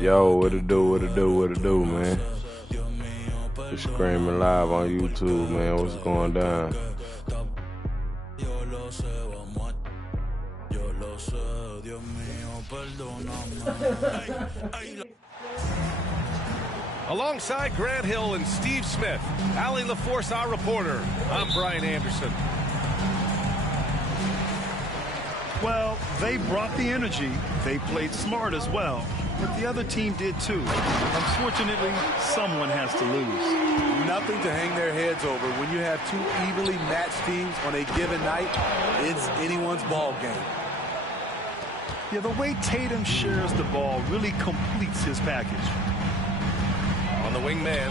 Yo, what it do, man? It's screaming live on YouTube, man. What's going down? Alongside Grant Hill and Steve Smith, Allie LaForce, our reporter. I'm Brian Anderson. Well, they brought the energy. They played smart as well. But the other team did too. Unfortunately, someone has to lose. Nothing to hang their heads over. When you have two evenly matched teams on a given night, it's anyone's ball game. Yeah, the way Tatum shares the ball really completes his package. On the wing man.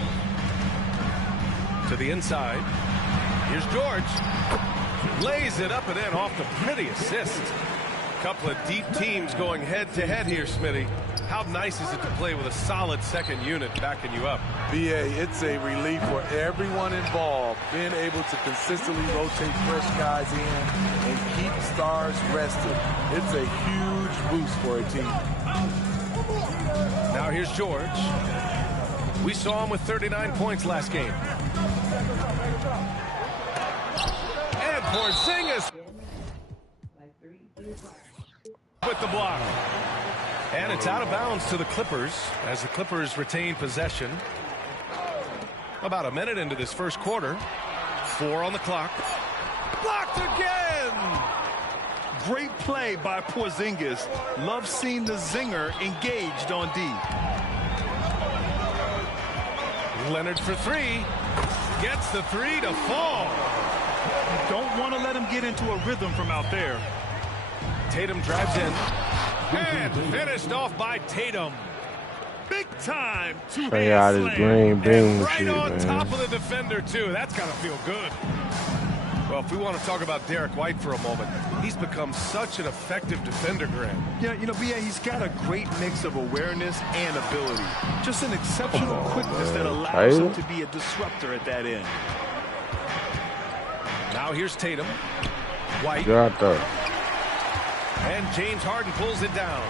To the inside. Here's George. Lays it up and in off the pretty assist. Couple of deep teams going head-to-head here, Smitty. How nice is it to play with a solid second unit backing you up? BA, it's a relief for everyone involved, being able to consistently rotate fresh guys in and keep stars rested. It's a huge boost for a team. Now here's George. We saw him with 39 points last game. And Porzingis with the block. And it's out of bounds to the Clippers as the Clippers retain possession. About a minute into this first quarter. 4 on the clock. Blocked again! Great play by Porzingis. Love seeing the zinger engaged on D. Leonard for 3. Gets the 3 to fall. You don't want to let him get into a rhythm from out there. Tatum drives in. And finished off by Tatum. Big time. Straight out his green beam right shit, on man. top of the defender, too. That's got to feel good. Well, if we want to talk about Derek White for a moment, he's become such an effective defender, Grant. Yeah, you know, BA, he's got a great mix of awareness and ability. Just an exceptional quickness that allows him to be a disruptor at that end. Now here's Tatum. White. Got that. And James Harden pulls it down.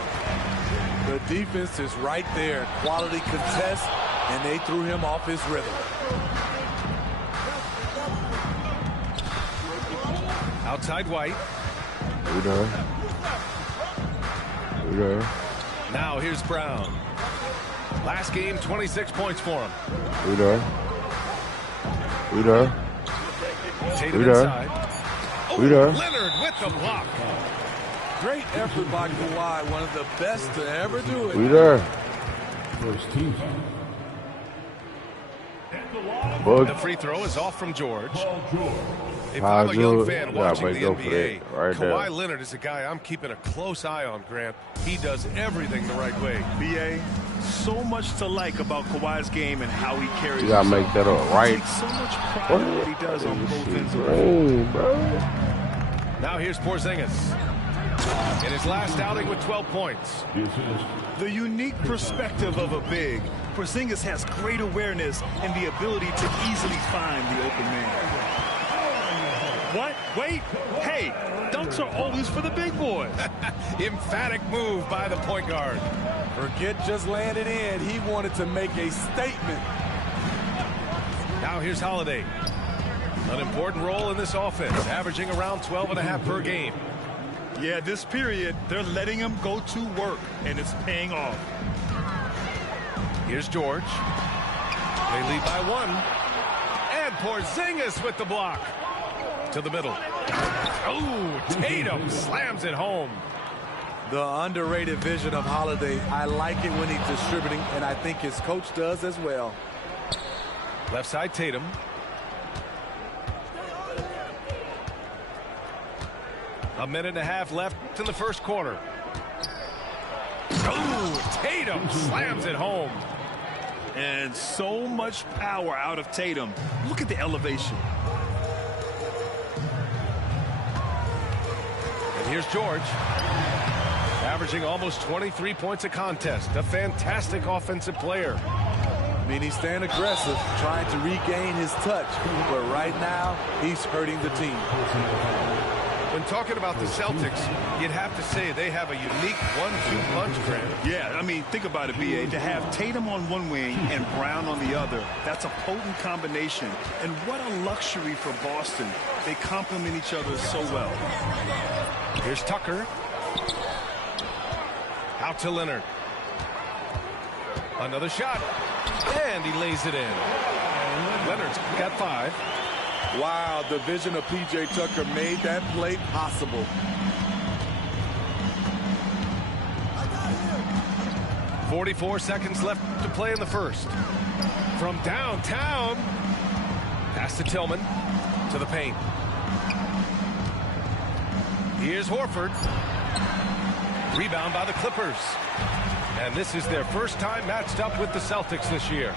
The defense is right there. Quality contest, and they threw him off his rhythm. Outside White. We there. Now here's Brown. Last game, 26 points for him. We there. Tatum We there. inside. Oh, We there. Leonard with the block. Great effort by Kawhi, one of the best to ever do it. We there. The free throw is off from George. If I'm a young fan watching the NBA, Kawhi Leonard is a guy I'm keeping a close eye on, Grant. He does everything the right way. BA, so much to like about Kawhi's game and how he carries You gotta himself. make that up, right? He takes so much pride in what he does on both ends of the floor. Green, bro. Now here's Porzingis. In his last outing with 12 points. The unique perspective of a big. Porzingis has great awareness and the ability to easily find the open man. What? Wait. Hey, dunks are always for the big boys. Emphatic move by the point guard. Forget just landing in. He wanted to make a statement. Now here's Holiday. An important role in this offense, averaging around 12.5 per game. Yeah, this period, they're letting him go to work, and it's paying off. Here's George. They lead by 1. And Porzingis with the block. To the middle. Oh, Tatum slams it home. The underrated vision of Holiday. I like it when he's distributing, and I think his coach does as well. Left side Tatum. A minute and a half left in the first quarter. Oh, Tatum slams it home. And so much power out of Tatum. Look at the elevation. And here's George. Averaging almost 23 points a contest. A fantastic offensive player. I mean, he's staying aggressive, trying to regain his touch. But right now, he's hurting the team. When talking about the Celtics, you'd have to say they have a unique 1-2 punch, Grant. Yeah, I mean, think about it, B.A. To have Tatum on one wing and Brown on the other, that's a potent combination. And what a luxury for Boston. They complement each other so well. Here's Tucker. Out to Leonard. Another shot. And he lays it in. Leonard's got 5. Wow, the vision of P.J. Tucker made that play possible. – 44 seconds left to play in the first. From downtown. Pass to Tillman. To the paint. Here's Horford. Rebound by the Clippers. And this is their first time matched up with the Celtics this year.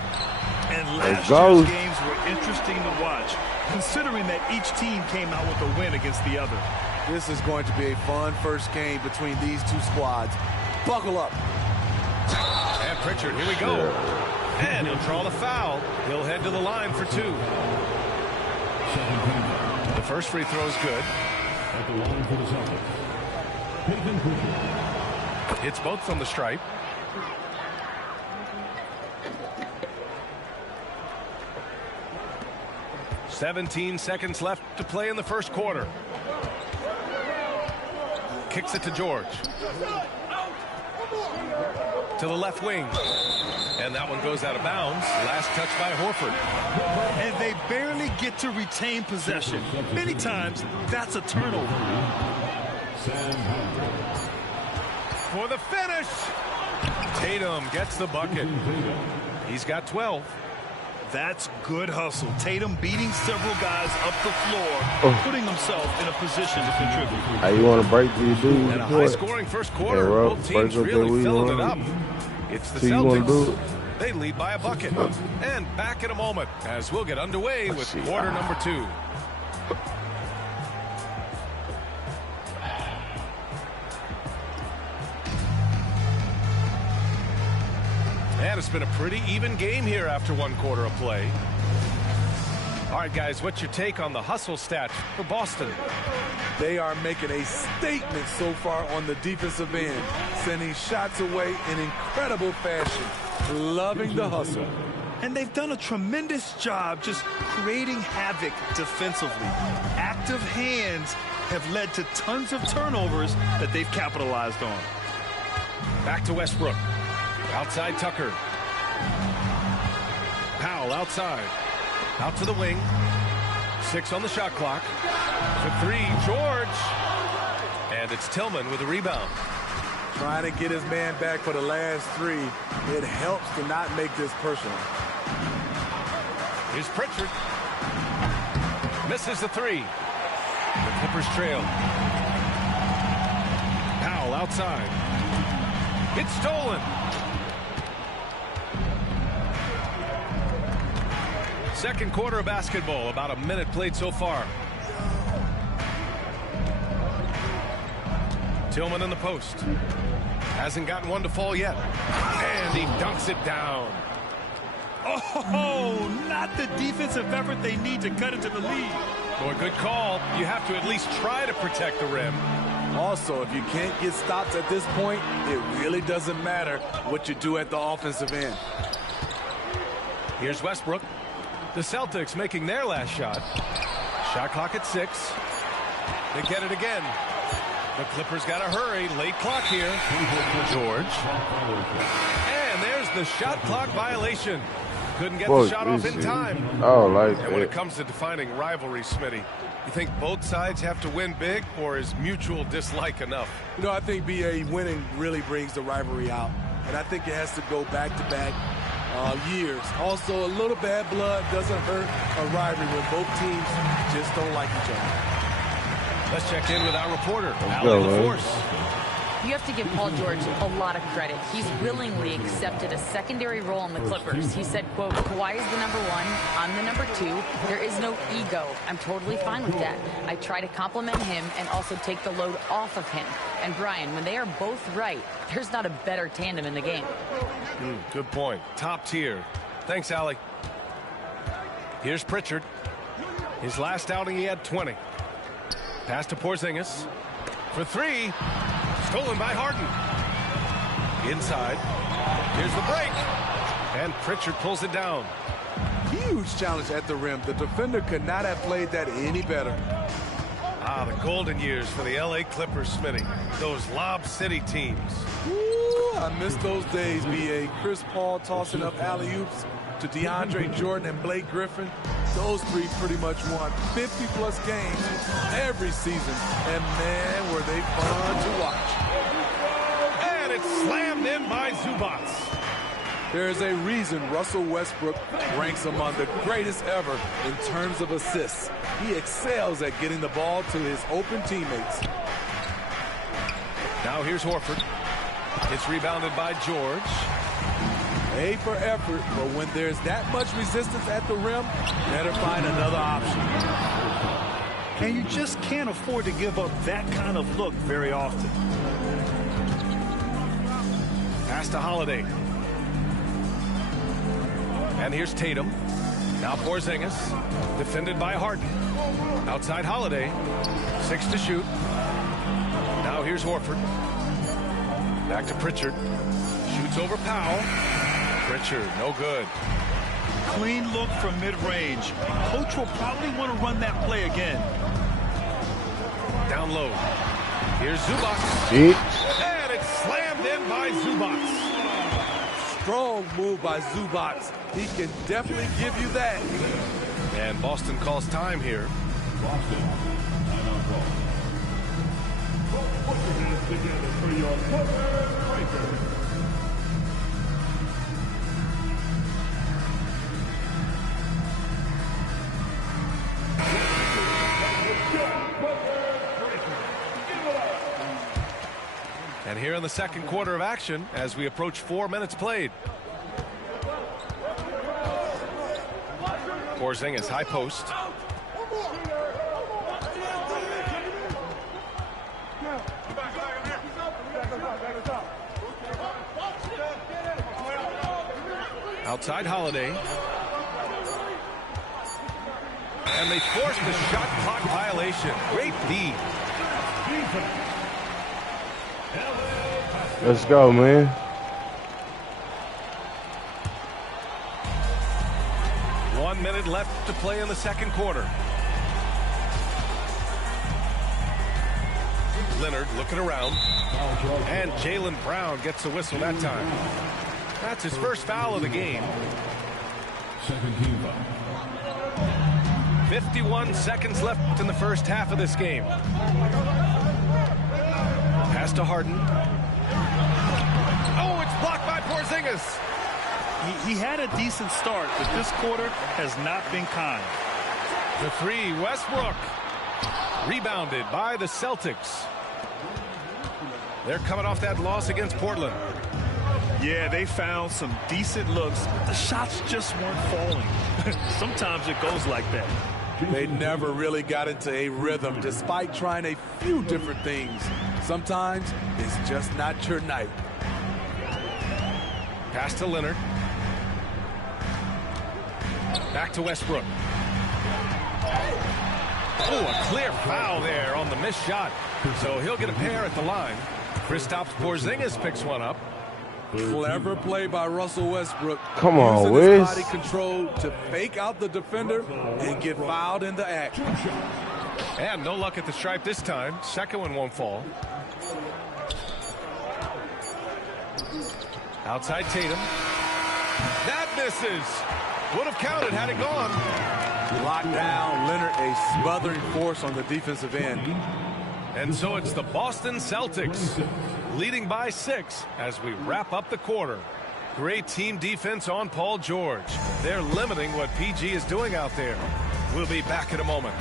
And last year's games were interesting to watch, considering that each team came out with a win against the other. This is going to be a fun first game between these two squads. Buckle up. And Pritchard, here we go. And he'll draw the foul. He'll head to the line for 2. The first free throw is good. At the line for the Celtics. Hits both from the stripe. "17 seconds left to play in the first quarter." Kicks it to George. To the left wing. And that one goes out of bounds. Last touch by Horford. And they barely get to retain possession. Many times, that's a turnover. For the finish. Tatum gets the bucket. He's got 12. That's good hustle. Tatum beating several guys up the floor, putting himself in a position to contribute. How you want to break these dudes? And a high-scoring first quarter. Both teams really filling it up. It's the Celtics. They lead by a bucket. And back in a moment as we'll get underway with quarter number 2. And it's been a pretty even game here after 1 quarter of play. All right, guys, what's your take on the hustle stats for Boston? They are making a statement so far on the defensive end, sending shots away in incredible fashion. Loving the hustle. And they've done a tremendous job just creating havoc defensively. Active hands have led to tons of turnovers that they've capitalized on. Back to Westbrook. Outside Tucker. Powell outside. Out to the wing. 6 on the shot clock. For 3, George. And it's Tillman with a rebound. Trying to get his man back for the last 3. It helps to not make this personal. Here's Pritchard. Misses the 3. The Clippers trail. Powell outside. It's stolen. Second quarter of basketball. About a minute played so far. Tillman in the post. Hasn't gotten one to fall yet. And he dunks it down. Oh, not the defensive effort they need to cut into the lead. Boy, good call. You have to at least try to protect the rim. Also, if you can't get stops at this point, it really doesn't matter what you do at the offensive end. Here's Westbrook. The Celtics making their last shot. Shot clock at 6. They get it again. The Clippers got to hurry. Late clock here. George. And there's the shot clock violation. Couldn't get the shot off in time. Oh, like and when it comes to defining rivalry, Smitty, you think both sides have to win big, or is mutual dislike enough? You know, I think BA winning really brings the rivalry out. And I think it has to go back-to-back years. Also, a little bad blood doesn't hurt a rivalry when both teams just don't like each other. Let's check in with our reporter, Allie LaForce. You have to give Paul George a lot of credit. He's willingly accepted a secondary role in the Clippers. He said, quote, Kawhi is the number 1, I'm the number 2. There is no ego. I'm totally fine with that. I try to compliment him and also take the load off of him. And Brian, when they are both right, there's not a better tandem in the game. Good point. Top tier. Thanks, Allie. Here's Pritchard. His last outing, he had 20. Pass to Porzingis. For three. Stolen by Harden. Inside. Here's the break. And Pritchard pulls it down. Huge challenge at the rim. The defender could not have played that any better. Ah, the golden years for the LA Clippers, Smitty. Those Lob City teams. Ooh, I miss those days, B.A. Chris Paul tossing up alley-oops to DeAndre Jordan and Blake Griffin. Those three pretty much won 50-plus games every season. And, man, were they fun to watch. And it's slammed in by Zubac. There's a reason Russell Westbrook ranks among the greatest ever in terms of assists. He excels at getting the ball to his open teammates. Now here's Horford. It's rebounded by George. A for effort, but when there's that much resistance at the rim, better find another option. And you just can't afford to give up that kind of look very often. Pass to Holiday. And here's Tatum. Now Porzingis. Defended by Harden. Outside Holiday. 6 to shoot. Now here's Horford. Back to Pritchard. Shoots over Powell. Pritchard, no good. Clean look from mid-range. Coach will probably want to run that play again. Down low. Here's Zubac. Deep. And it's slammed in by Zubac. Strong move by Zubac. He can definitely give you that. And Boston calls time here. Boston, timeout call. Put your hands together for your Clipper breaker. And here in the second quarter of action as we approach 4 minutes played. Porzingis, high post. Outside Holiday. And they force the shot clock violation. Great D. Let's go, man. One minute left to play in the second quarter. Leonard looking around. And Jaylen Brown gets a whistle that time. That's his first foul of the game. Second team foul. 51 seconds left in the first half of this game. Pass to Harden. Oh, it's blocked by Porzingis. He had a decent start, but this quarter has not been kind. The three, Westbrook. Rebounded by the Celtics. They're coming off that loss against Portland. Yeah, they found some decent looks, but the shots just weren't falling. Sometimes it goes like that. They never really got into a rhythm despite trying a few different things. Sometimes it's just not your night. Pass to Leonard. Back to Westbrook. Oh, a clear foul there on the missed shot. So he'll get a pair at the line. Kristaps Porzingis picks one up. Clever play by Russell Westbrook. Come on, using Wiz. his body control to fake out the defender and get fouled in the act. And no luck at the stripe this time. Second one won't fall. Outside Tatum. That misses. Would have counted had it gone. Locked down. Leonard, a smothering force on the defensive end. And so it's the Boston Celtics leading by 6 as we wrap up the quarter. Great team defense on Paul George. They're limiting what PG is doing out there. We'll be back in a moment.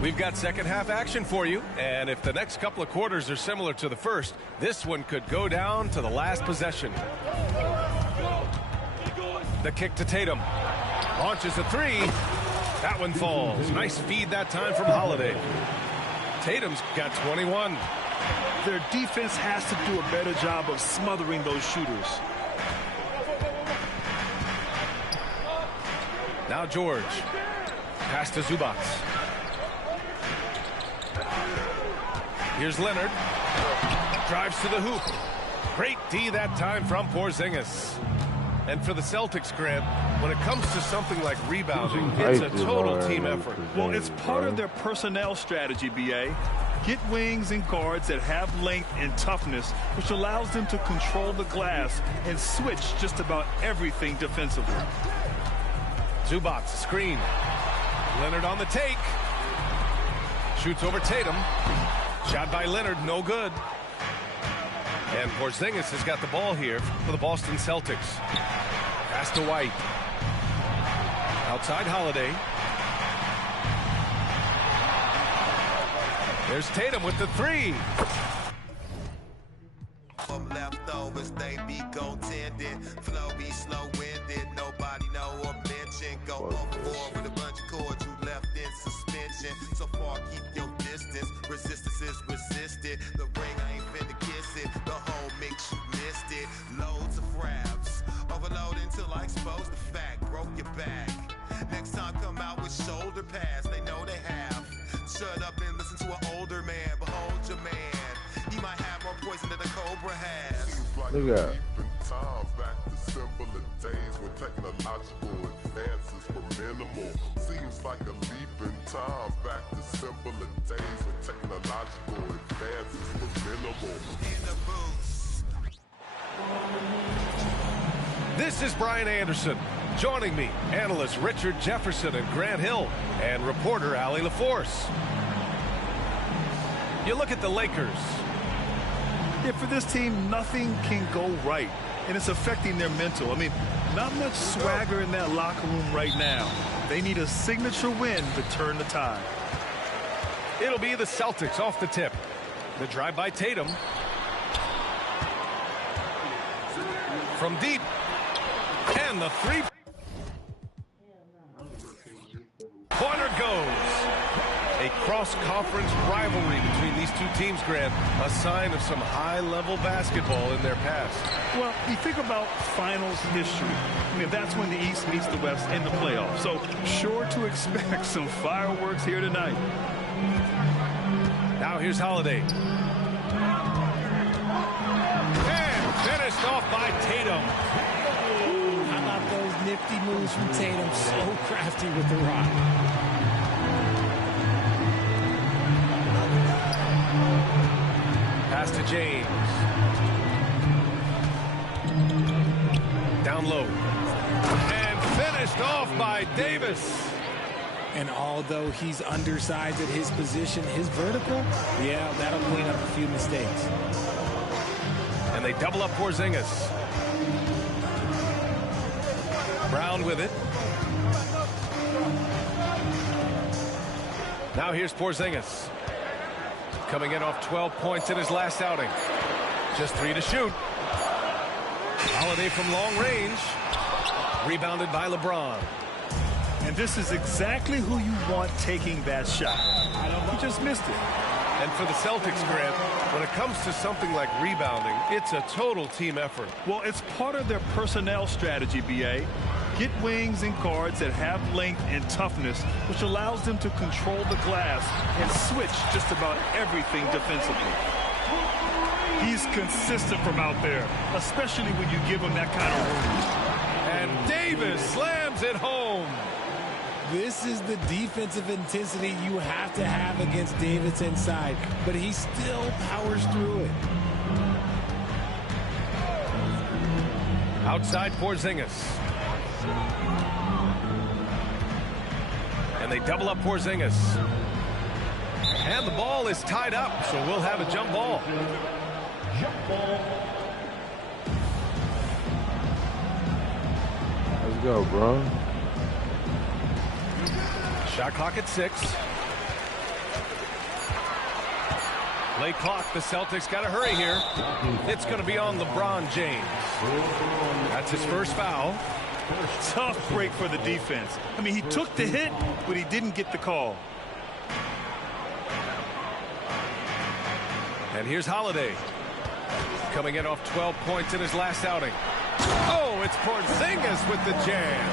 We've got second half action for you, and if the next couple of quarters are similar to the first, this one could go down to the last possession. The kick to Tatum. Launches a three. That one falls. Nice feed that time from Holiday. Tatum's got 21. Their defense has to do a better job of smothering those shooters. Now George. Pass to Zubac. Here's Leonard. Drives to the hoop. Great D that time from Porzingis. And for the Celtics, Grant, when it comes to something like rebounding, it's a total team effort. Well, it's part of their personnel strategy, B.A. Get wings and guards that have length and toughness, which allows them to control the glass and switch just about everything defensively. Zubac, screen. Leonard on the take. Shoots over Tatum. Shot by Leonard, no good. And Porzingis has got the ball here for the Boston Celtics. Pass to White. Outside Holiday. There's Tatum with the three. Leftovers, they be goaltending. Flow be slow-winded. Nobody know or mention. Go overboard with a bunch of cords you left in suspension. So far, keep your distance. Resistance is resisted. The ring, I ain't finna kiss it. The hole makes you missed it. Loads of fraps. Overload until I expose the fact. Broke your back. Next time, come out with shoulder pads. They know they have. Shut up and listen to an older man. Behold your man. He might have more poison than a cobra has. Look at time back to simpler days when technological advances were minimal. Seems like a leap in time back to simpler days when technological advances were minimal. In the booth. This is Brian Anderson. Joining me, analysts Richard Jefferson and Grant Hill, and reporter Allie LaForce. You look at the Lakers. Yeah, for this team, nothing can go right, and it's affecting their mental. I mean, not much swagger in that locker room right now. They need a signature win to turn the tide. It'll be the Celtics off the tip. The drive by Tatum. From deep. And the three. Corner goes. A cross-conference rivalry between these two teams, Grant, a sign of some high-level basketball in their past. Well, you think about finals history. I mean, that's when the East meets the West in the playoffs. So, sure to expect some fireworks here tonight. Now here's Holiday. And finished off by Tatum. Ooh, how about those nifty moves from Tatum? So crafty with the rock. Pass to James. Down low. And finished off by Davis. And although he's undersized at his position, his vertical, yeah, that'll clean up a few mistakes. And they double up Porzingis. Brown with it. Now here's Porzingis. Coming in off 12 points in his last outing. Just 3 to shoot. Holiday from long range. Rebounded by LeBron. And this is exactly who you want taking that shot. He just missed it. And for the Celtics, Grant, when it comes to something like rebounding, it's a total team effort. Well, it's part of their personnel strategy, B.A. Get wings and guards that have length and toughness, which allows them to control the glass and switch just about everything defensively. He's consistent from out there, especially when you give him that kind of room. And Davis slams it home. This is the defensive intensity you have to have against Davis inside, but he still powers through it. Outside Porzingis. And they double up Porzingis. And the ball is tied up, so we'll have a jump ball. Let's go, bro. Shot clock at 6. Late clock. The Celtics got to hurry here. It's going to be on LeBron James. That's his first foul. Tough break for the defense. I mean, he took the hit, but he didn't get the call. And here's Holiday. Coming in off 12 points in his last outing. Oh, it's Porzingis with the jam.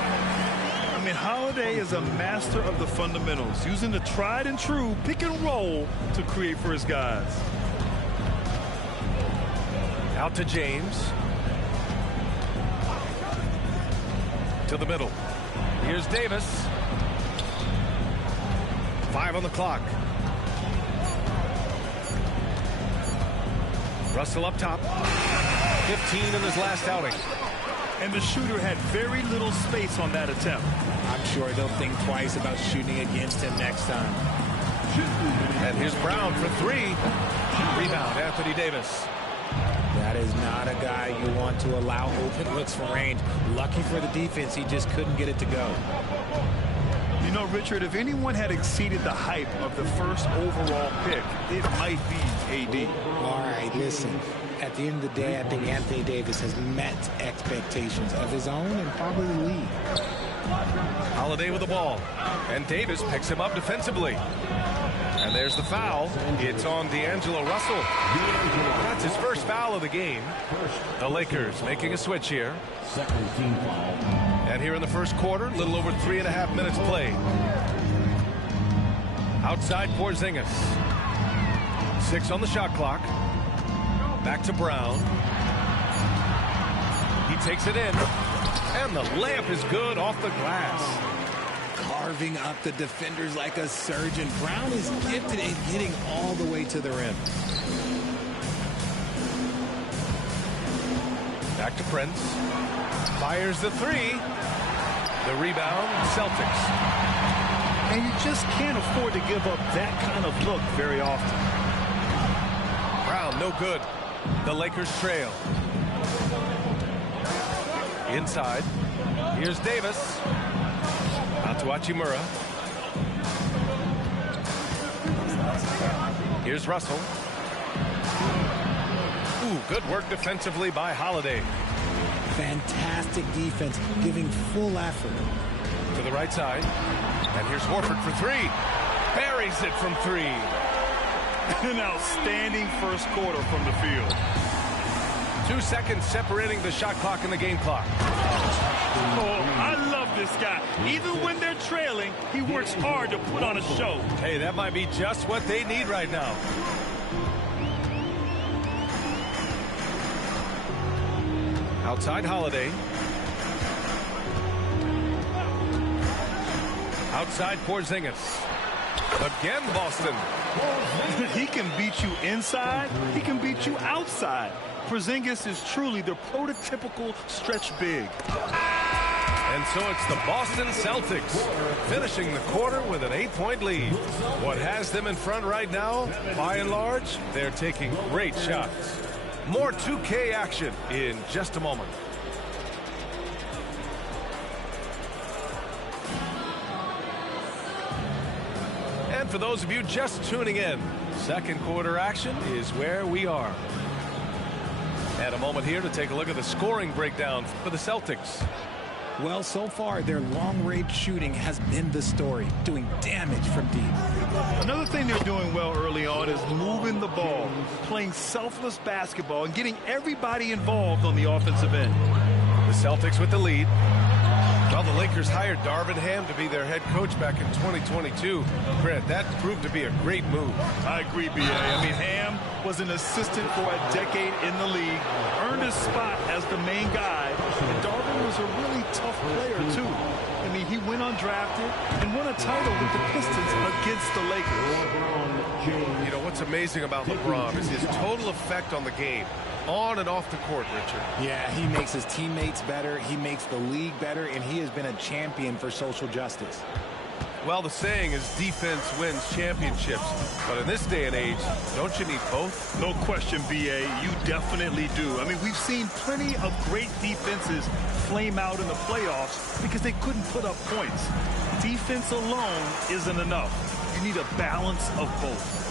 I mean, Holiday is a master of the fundamentals, using the tried and true pick and roll to create for his guys. Out to James. To the middle. Here's Davis. 5 on the clock. Russell up top. 15 in his last outing. And the shooter had very little space on that attempt. I'm sure they'll think twice about shooting against him next time. And here's Brown for 3. Rebound, Anthony Davis. That is not a guy you want to allow open looks from range. Lucky for the defense, he just couldn't get it to go. You know, Richard, if anyone had exceeded the hype of the first overall pick, it might be AD. All right, listen. At the end of the day, I think Anthony Davis has met expectations of his own and probably the league. Holiday with the ball. And Davis picks him up defensively. And there's the foul. It's on D'Angelo Russell. That's his first foul of the game. The Lakers making a switch here. Second team foul. And here in the first quarter, a little over 3.5 minutes played. Outside Porzingis. 6 on the shot clock. Back to Brown. He takes it in. And the layup is good off the glass. Carving up the defenders like a surgeon. Brown is gifted at getting all the way to the rim. Back to Prince. Fires the 3. The rebound, Celtics. And you just can't afford to give up that kind of look very often. Brown, no good. The Lakers trail. Inside. Here's Davis. Out to Hachimura. Here's Russell. Ooh, good work defensively by Holiday. Fantastic defense, giving full effort. To the right side. And here's Horford for 3. Buries it from 3. An outstanding first quarter from the field. 2 seconds separating the shot clock and the game clock. Oh, I love this guy. Even when they're trailing, he works hard to put on a show. Hey, that might be just what they need right now. Outside Holiday. Outside Porzingis. Again, Boston. He can beat you inside. He can beat you outside. Porzingis is truly the prototypical stretch big. And so it's the Boston Celtics finishing the quarter with an 8-point lead. What has them in front right now, by and large, they're taking great shots. More 2K action in just a moment. And for those of you just tuning in, second quarter action is where we are. And a moment here to take a look at the scoring breakdown for the Celtics. Well, so far, their long-range shooting has been the story, doing damage from deep. Another thing they're doing well early on is moving the ball, playing selfless basketball, and getting everybody involved on the offensive end. The Celtics with the lead. Well, the Lakers hired Darvin Ham to be their head coach back in 2022. Grant, that proved to be a great move. I agree, B.A. I mean, Ham was an assistant for a decade in the league, earned his spot as the main guy, and Darvin was a really tough player, too. I mean, he went undrafted and won a title with the Pistons against the Lakers. You know, what's amazing about LeBron is his total effect on the game, on and off the court, Richard. Yeah, he makes his teammates better, he makes the league better, and he has been a champion for social justice. Well, the saying is defense wins championships. But in this day and age, don't you need both? No question, B.A. You definitely do. I mean, we've seen plenty of great defenses flame out in the playoffs because they couldn't put up points. Defense alone isn't enough. You need a balance of both.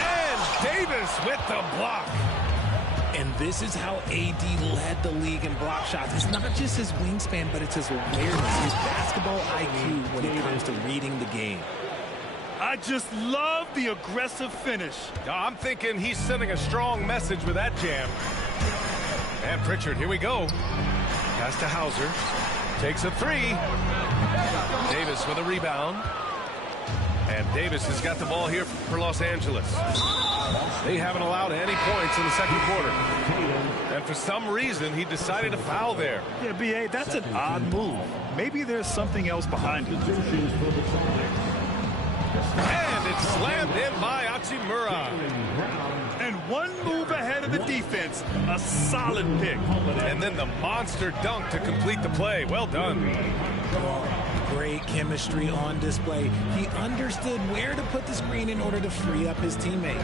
And Davis with the block. And this is how AD led the league in block shots. It's not just his wingspan, but it's his awareness, his basketball IQ when it comes to reading the game. I just love the aggressive finish. I'm thinking he's sending a strong message with that jam. And Pritchard, here we go. Pass to Hauser. Takes a three. Davis with a rebound. And Davis has got the ball here for Los Angeles. They haven't allowed any points in the second quarter. And for some reason, he decided to foul there. Yeah, B.A., that's an odd move. Maybe there's something else behind it. And it's slammed in by Hachimura. And one move ahead of the defense. A solid pick. And then the monster dunk to complete the play. Well done. Great chemistry on display. He understood where to put the screen in order to free up his teammate.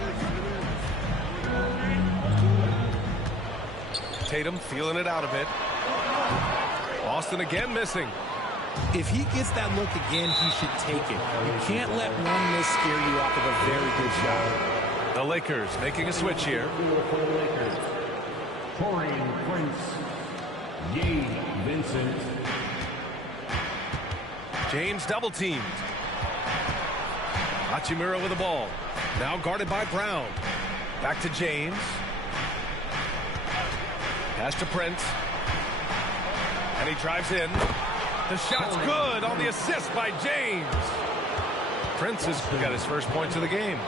Tatum feeling it out a bit. Boston again missing. If he gets that look again, he should take it. You can't let one miss scare you off of a very good shot. The Lakers making a switch here. Torian Prince, Gabe Vincent. James double teamed. Hachimura with the ball. Now guarded by Brown. Back to James. Pass to Prince. And he drives in. The shot's good on the assist by James. Prince has got his first points of the game.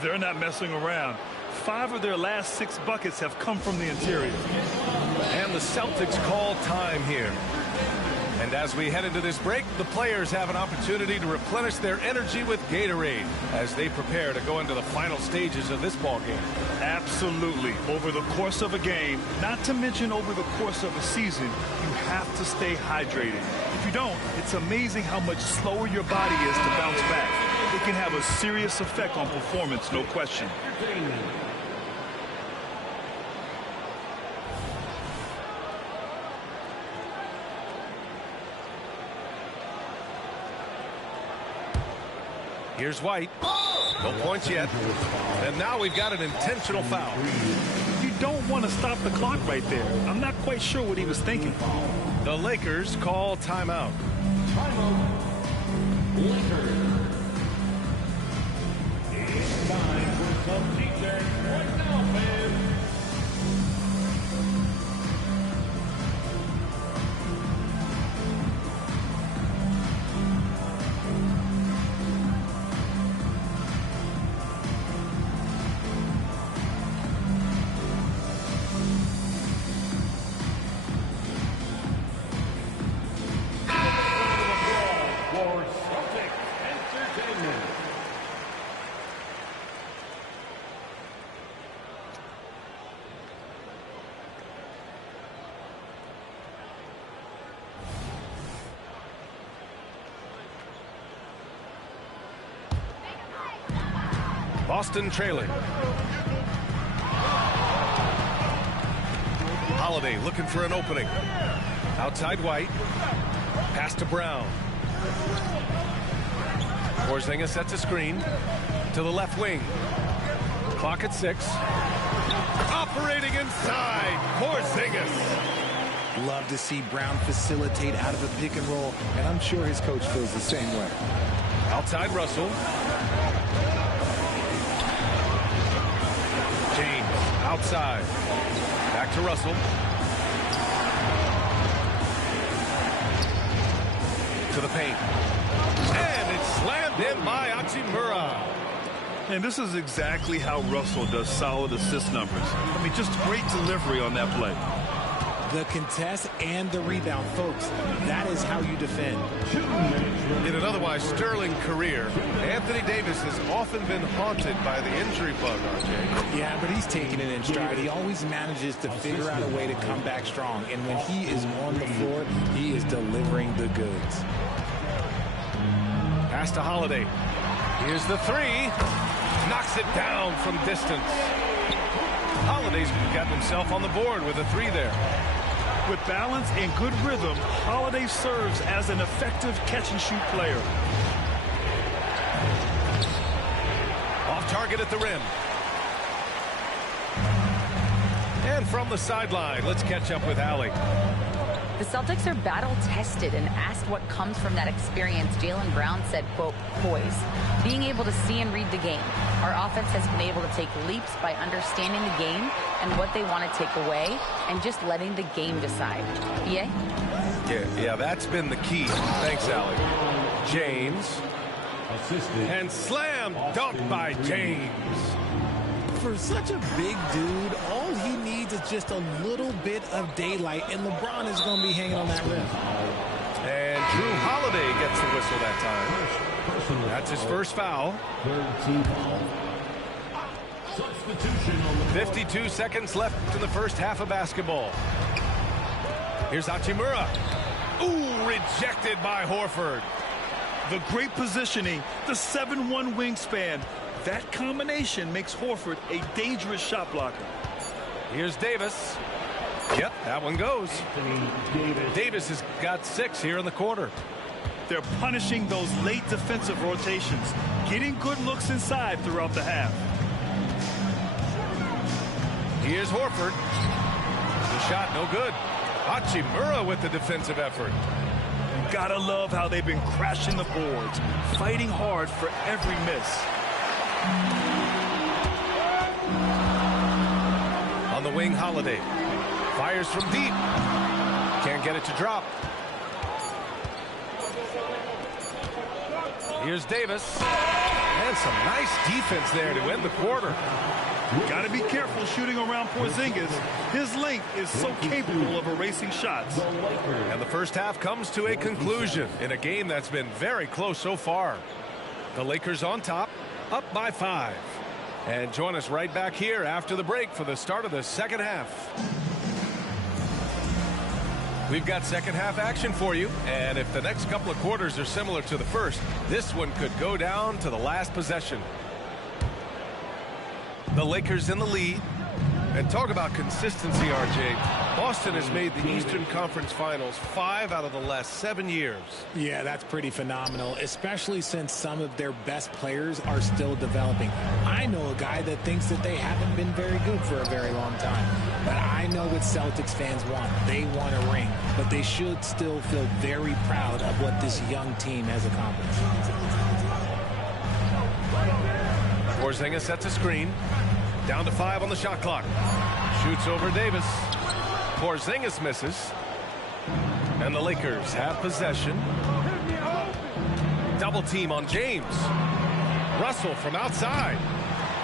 They're not messing around. 5 of their last 6 buckets have come from the interior. And the Celtics call time here. And as we head into this break, the players have an opportunity to replenish their energy with Gatorade as they prepare to go into the final stages of this ball game. Absolutely. Over the course of a game, not to mention over the course of a season, you have to stay hydrated. If you don't, it's amazing how much slower your body is to bounce back. It can have a serious effect on performance, no question. Here's White. No points yet. And now we've got an intentional foul. You don't want to stop the clock right there. I'm not quite sure what he was thinking. The Lakers call timeout. Timeout. Lakers. It's time for some defense right now, fans. Boston trailing. Holiday looking for an opening. Outside White. Pass to Brown. Porzingis sets a screen to the left wing. Clock at 6. Operating inside. Porzingis. Love to see Brown facilitate out of a pick and roll, and I'm sure his coach feels the same way. Outside Russell. James outside. Back to Russell. To the paint. And it's slammed in by Hachimura. And this is exactly how Russell does solid assist numbers. I mean, just great delivery on that play. The contest and the rebound, folks. That is how you defend. In an otherwise sterling career, Anthony Davis has often been haunted by the injury bug, RJ. Yeah, but he's taking it in stride. He always manages to figure out a way to come back strong. And when he is on the floor, he is delivering the goods. Pass to Holiday. Here's the three. Knocks it down from distance. Holiday's got himself on the board with a three there. With balance and good rhythm, Holiday serves as an effective catch-and-shoot player. Off target at the rim. And from the sideline, let's catch up with Allie. The Celtics are battle-tested, and asked what comes from that experience, Jaylen Brown said, quote, poise, being able to see and read the game. Our offense has been able to take leaps by understanding the game and what they want to take away and just letting the game decide. BA? Yeah, that's been the key. Thanks, Allie. James. And slam dunk by James. For such a big dude, all he needs is just a little bit of daylight, and LeBron is going to be hanging on that rim. And Drew Holiday gets the whistle that time. That's his first foul. 52 seconds left in the first half of basketball. Here's Hachimura. Ooh, rejected by Horford. The great positioning, the 7'1" wingspan. That combination makes Horford a dangerous shot blocker. Here's Davis. Yep, that one goes. Davis has got 6 here in the quarter. They're punishing those late defensive rotations, getting good looks inside throughout the half. Here's Horford. The shot no good. Hachimura with the defensive effort. Gotta love how they've been crashing the boards, fighting hard for every miss. On the wing, Holiday. Fires from deep. Can't get it to drop. Here's Davis. And some nice defense there to end the quarter. Got to be careful shooting around Porzingis. His length is so capable of erasing shots. And the first half comes to a conclusion in a game that's been very close so far. The Lakers on top, up by 5. And join us right back here after the break for the start of the second half. We've got second half action for you, and if the next couple of quarters are similar to the first, this one could go down to the last possession. The Lakers in the lead. And talk about consistency, RJ. Boston has made the Eastern Conference Finals 5 out of the last 7 years. Yeah, that's pretty phenomenal, especially since some of their best players are still developing. I know a guy that thinks that they haven't been very good for a very long time. But I know what Celtics fans want. They want a ring. But they should still feel very proud of what this young team has accomplished. Porzingis sets a screen. Down to 5 on the shot clock. Shoots over Davis. Porzingis misses. And the Lakers have possession. Double team on James. Russell from outside.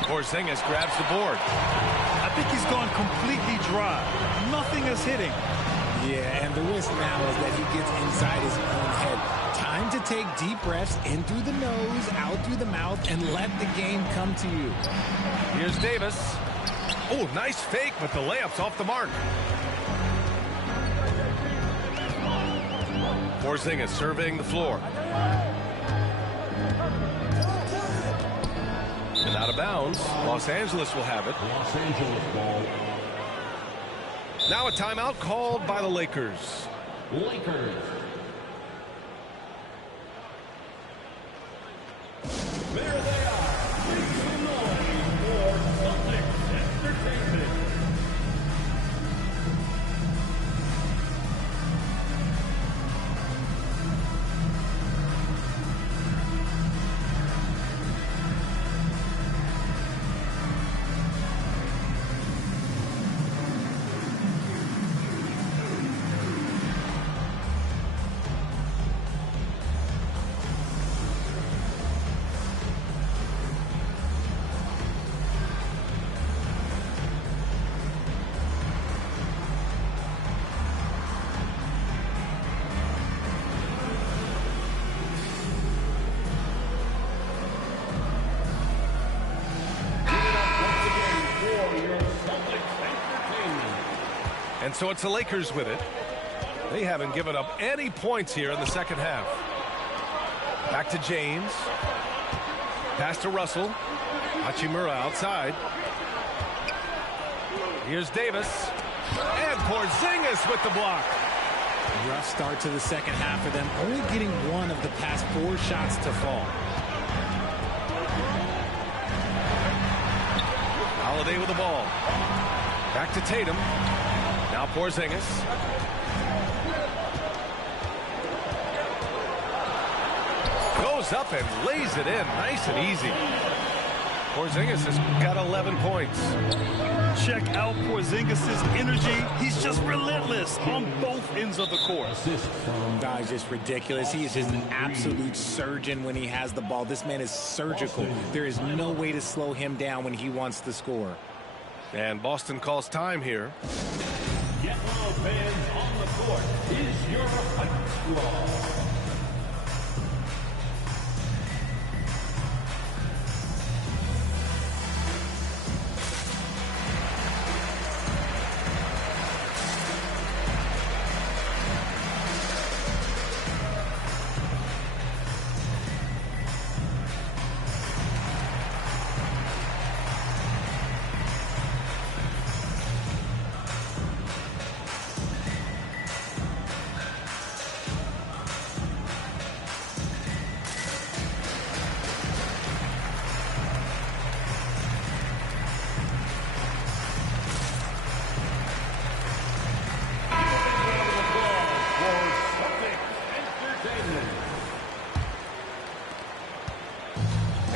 Porzingis grabs the board. I think he's gone completely dry. Nothing is hitting. Yeah, and the risk now is that he gets inside his own head. Time to take deep breaths in through the nose, out through the mouth, and let the game come to you. Here's Davis. Oh, nice fake, but the layup's off the mark. Porzingis surveying the floor. And out of bounds. Los Angeles will have it. Los Angeles ball. Now a timeout called by the Lakers. Lakers. There they are. Make some noise for Celtics Entertainment. And so it's the Lakers with it. They haven't given up any points here in the second half. Back to James. Pass to Russell. Hachimura outside. Here's Davis. And Porzingis with the block. Rough start to the second half for them, only getting one of the past 4 shots to fall. Holiday with the ball. Back to Tatum. Now Porzingis. goes up and lays it in nice and easy. Porzingis has got 11 points. Check out Porzingis' energy. He's just relentless on both ends of the court. Guy's just ridiculous. He is just an absolute surgeon when he has the ball. This man is surgical. There is no way to slow him down when he wants to score. And Boston calls time here. Yellow fans on the court is your hype squad.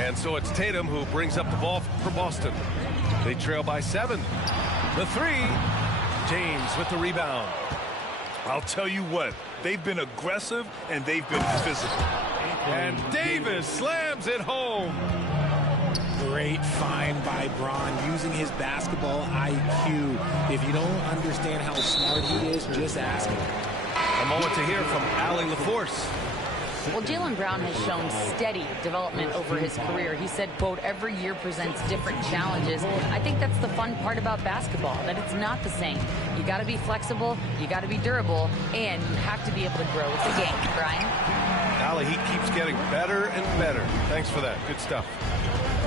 And so it's Tatum who brings up the ball for Boston. They trail by 7. The 3. James with the rebound. I'll tell you what, they've been aggressive and they've been physical. And Davis slams it home. Great find by Braun, using his basketball IQ. If you don't understand how smart he is, just ask him. A moment to hear from Allie LaForce. Well, Jaylen Brown has shown steady development over his career. He said, quote, every year presents different challenges. I think that's the fun part about basketball, that it's not the same. You got to be flexible, you got to be durable, and you have to be able to grow with the game. Brian? Allie, he keeps getting better and better. Thanks for that. Good stuff.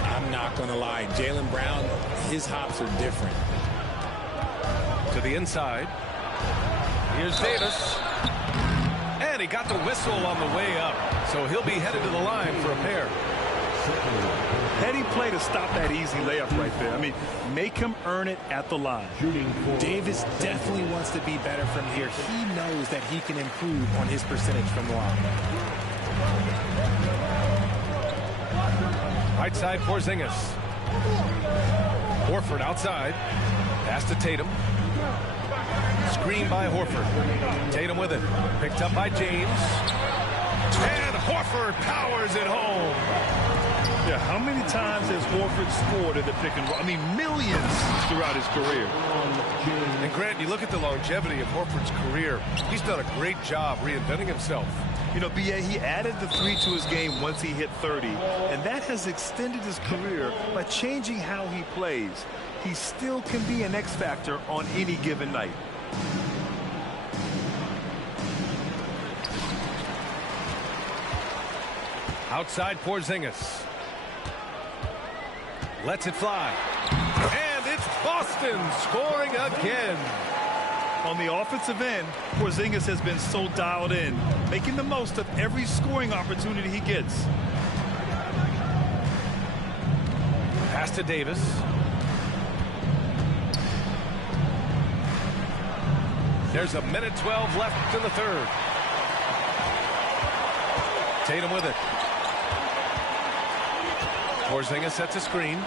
I'm not going to lie. Jaylen Brown, his hops are different. To the inside. Here's Davis. And he got the whistle on the way up. So he'll be headed to the line for a pair. Heady play to stop that easy layup right there. I mean, make him earn it at the line. Davis definitely wants to be better from here. He knows that he can improve on his percentage from the line. Right side, Porzingis. Horford outside. Pass to Tatum. Screen by Horford. Tatum with it. Picked up by James. And Horford powers it home. Yeah, how many times has Horford scored in the pick and roll? I mean, millions throughout his career. And Grant, you look at the longevity of Horford's career. He's done a great job reinventing himself. You know, B.A., he added the 3 to his game once he hit 30, and that has extended his career by changing how he plays. He still can be an X factor on any given night. Outside Porzingis. Lets it fly. And it's Boston scoring again. On the offensive end, Porzingis has been so dialed in, making the most of every scoring opportunity he gets. Pass to Davis. There's a minute 12 left in the third. Tatum with it. Porzingis sets a screen.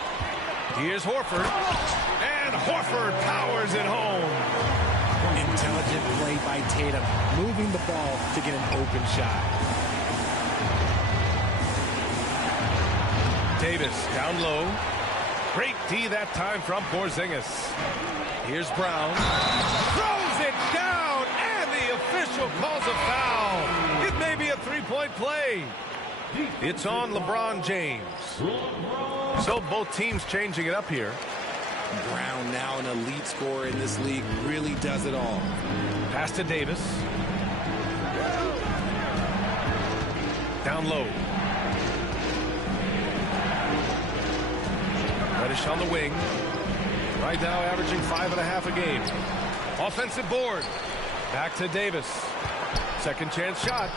Here's Horford. And Horford powers it home. Intelligent play by Tatum, moving the ball to get an open shot. Davis down low. Great D that time from Porzingis. Here's Brown. Throws it down, and the official calls a foul. It may be a three-point play. It's on LeBron James. So both teams changing it up here. Brown, now an elite scorer in this league, really does it all. Pass to Davis. Down low. Reddish on the wing. Right now averaging 5.5 a game. Offensive board. Back to Davis. Second chance shot.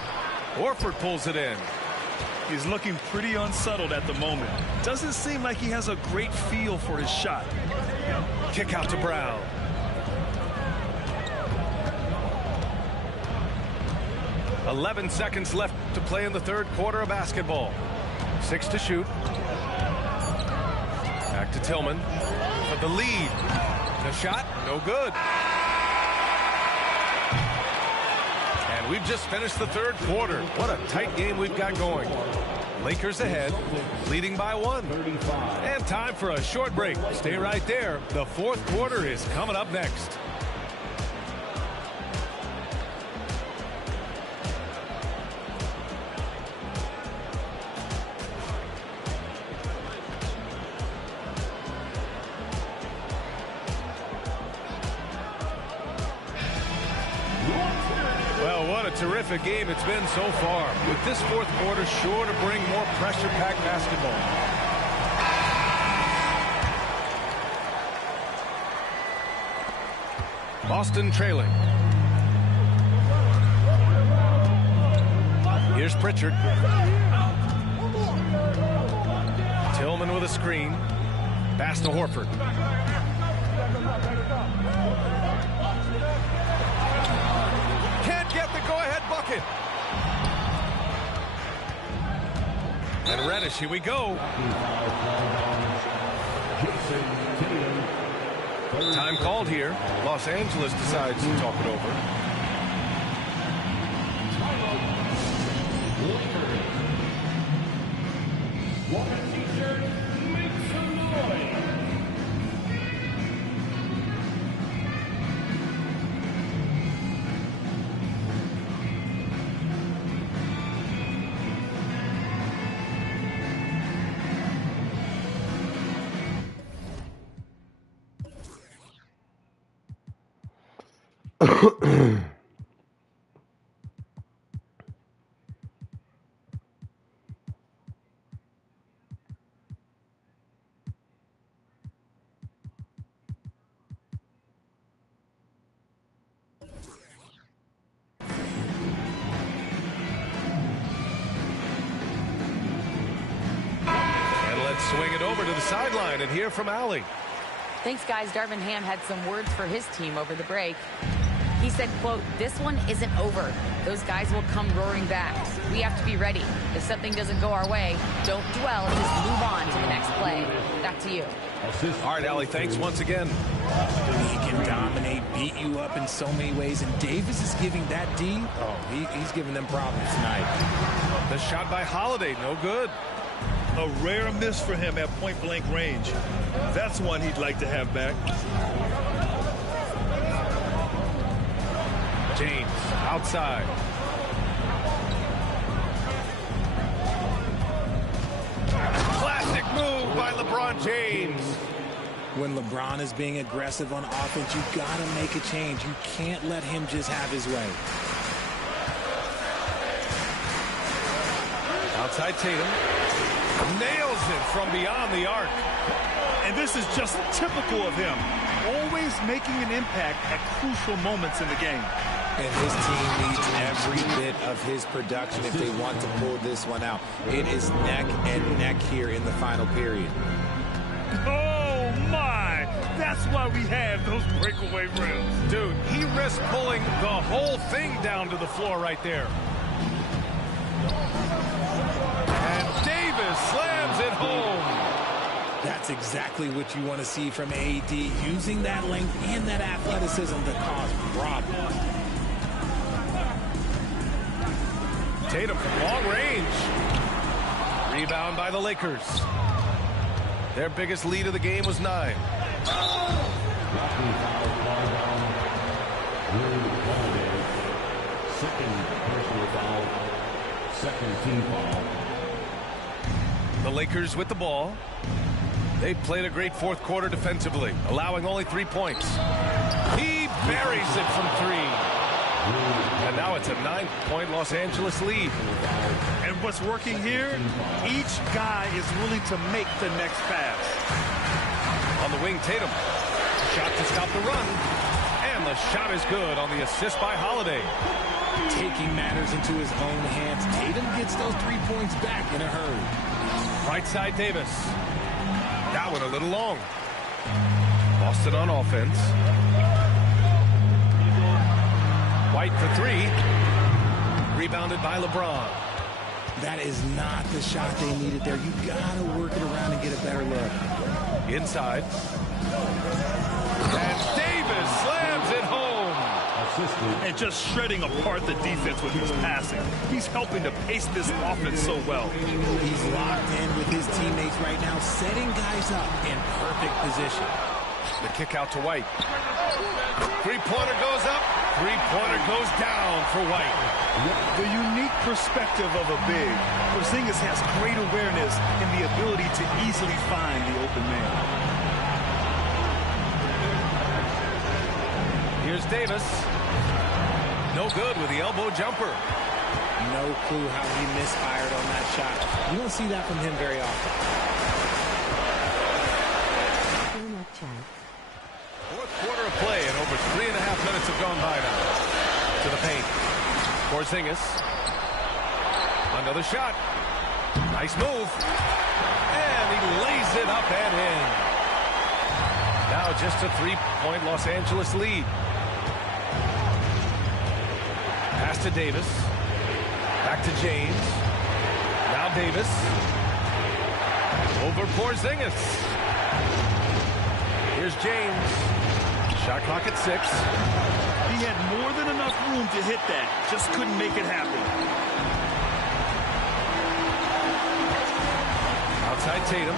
Horford pulls it in. He's looking pretty unsettled at the moment. Doesn't seem like he has a great feel for his shot. Kick out to Brown. 11 seconds left to play in the third quarter of basketball. 6 to shoot. Back to Tillman for the lead. The shot, no good. And we've just finished the third quarter. What a tight game we've got going. Lakers ahead, leading by 1. And time for a short break. Stay right there. The fourth quarter is coming up next. Terrific game it's been so far, with this fourth quarter sure to bring more pressure-packed basketball. Boston trailing. Here's Pritchard. Tillman with a screen. Pass to Horford. Get the go-ahead bucket. And Reddish, here we go. Time called here. Los Angeles decides to talk it over. Swing it over to the sideline and hear from Allie. Thanks, guys. Darvin Ham had some words for his team over the break. He said, quote, "This one isn't over. Those guys will come roaring back. We have to be ready. If something doesn't go our way, don't dwell. Just move on to the next play." Back to you. All right, Allie, thanks once again. He can dominate, beat you up in so many ways, and Davis is giving that D. He's giving them problems tonight. The shot by Holiday, no good. A rare miss for him at point-blank range. That's one he'd like to have back. James, outside. Classic move by LeBron James. When LeBron is being aggressive on offense, you got to make a change. You can't let him just have his way. Outside Tatum. Nails it from beyond the arc. And this is just typical of him. Always making an impact at crucial moments in the game. And his team needs every bit of his production if they want to pull this one out. It is neck and neck here in the final period. Oh, my. That's why we have those breakaway rims. Dude, he risked pulling the whole thing down to the floor right there. And Davis slams it home. That's exactly what you want to see from AD, using that length and that athleticism to cause problems. Tatum from long range. Rebound by the Lakers. Their biggest lead of the game was 9. Second team foul. The Lakers with the ball. They played a great fourth quarter defensively, allowing only 3 points. He buries it from 3. And now it's a 9-point Los Angeles lead. And what's working here, each guy is willing to make the next pass. On the wing, Tatum. Shot to stop the run. And the shot is good on the assist by Holiday. Taking matters into his own hands, Tatum gets those 3 points back in a hurry. Right side, Davis. That one a little long. Boston on offense. White for 3. Rebounded by LeBron. That is not the shot they needed there. You gotta work it around and get a better look. Inside. And Davis slams it home. And just shredding apart the defense with his passing. He's helping to pace this offense so well. He's locked in with his teammates right now, setting guys up in perfect position. The kick out to White. Three-pointer goes up. Three-pointer goes down for White. The unique perspective of a big. Porzingis has great awareness and the ability to easily find the open man. Here's Davis. No good with the elbow jumper. No clue how he misfired on that shot. You don't see that from him very often. Fourth quarter of play, and over 3.5 minutes have gone by now. To the paint. Porzingis. Another shot. Nice move. And he lays it up and in. Now just a 3-point Los Angeles lead. Pass to Davis. Back to James. Now Davis. Over Porzingis. Here's James. Shot clock at 6. He had more than enough room to hit that. Just couldn't make it happen. Outside Tatum.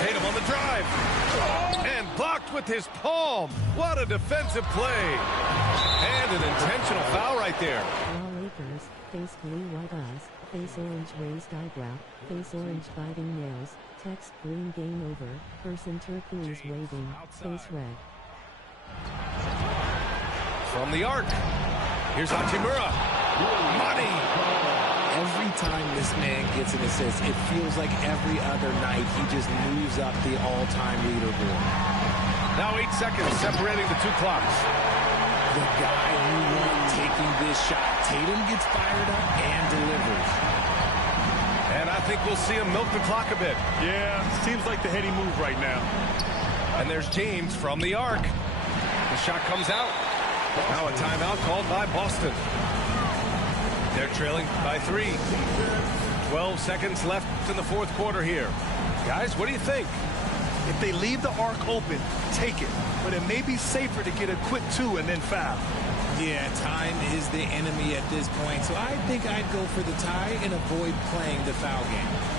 Tatum on the drive. And blocked with his palm. What a defensive play. And an intentional foul right there. Raw Lakers, face blue white eyes, face orange raised eyebrow, face orange biting nails, text green game over, person turquoise waving, face red. From the arc. Here's Hachimura. Money. Every time this man gets an assist, it feels like every other night he just moves up the all-time leaderboard. Now 8 seconds separating the two clocks. The guy who won taking this shot. Tatum gets fired up and delivers. And I think we'll see him milk the clock a bit. Yeah, seems like the heady move right now. And there's James from the arc. The shot comes out. Now a timeout called by Boston. They're trailing by 3. 12 seconds left in the fourth quarter here. Guys, what do you think? If they leave the arc open, take it. But it may be safer to get a quick 2 and then foul. Yeah, time is the enemy at this point, so I think I'd go for the tie and avoid playing the foul game.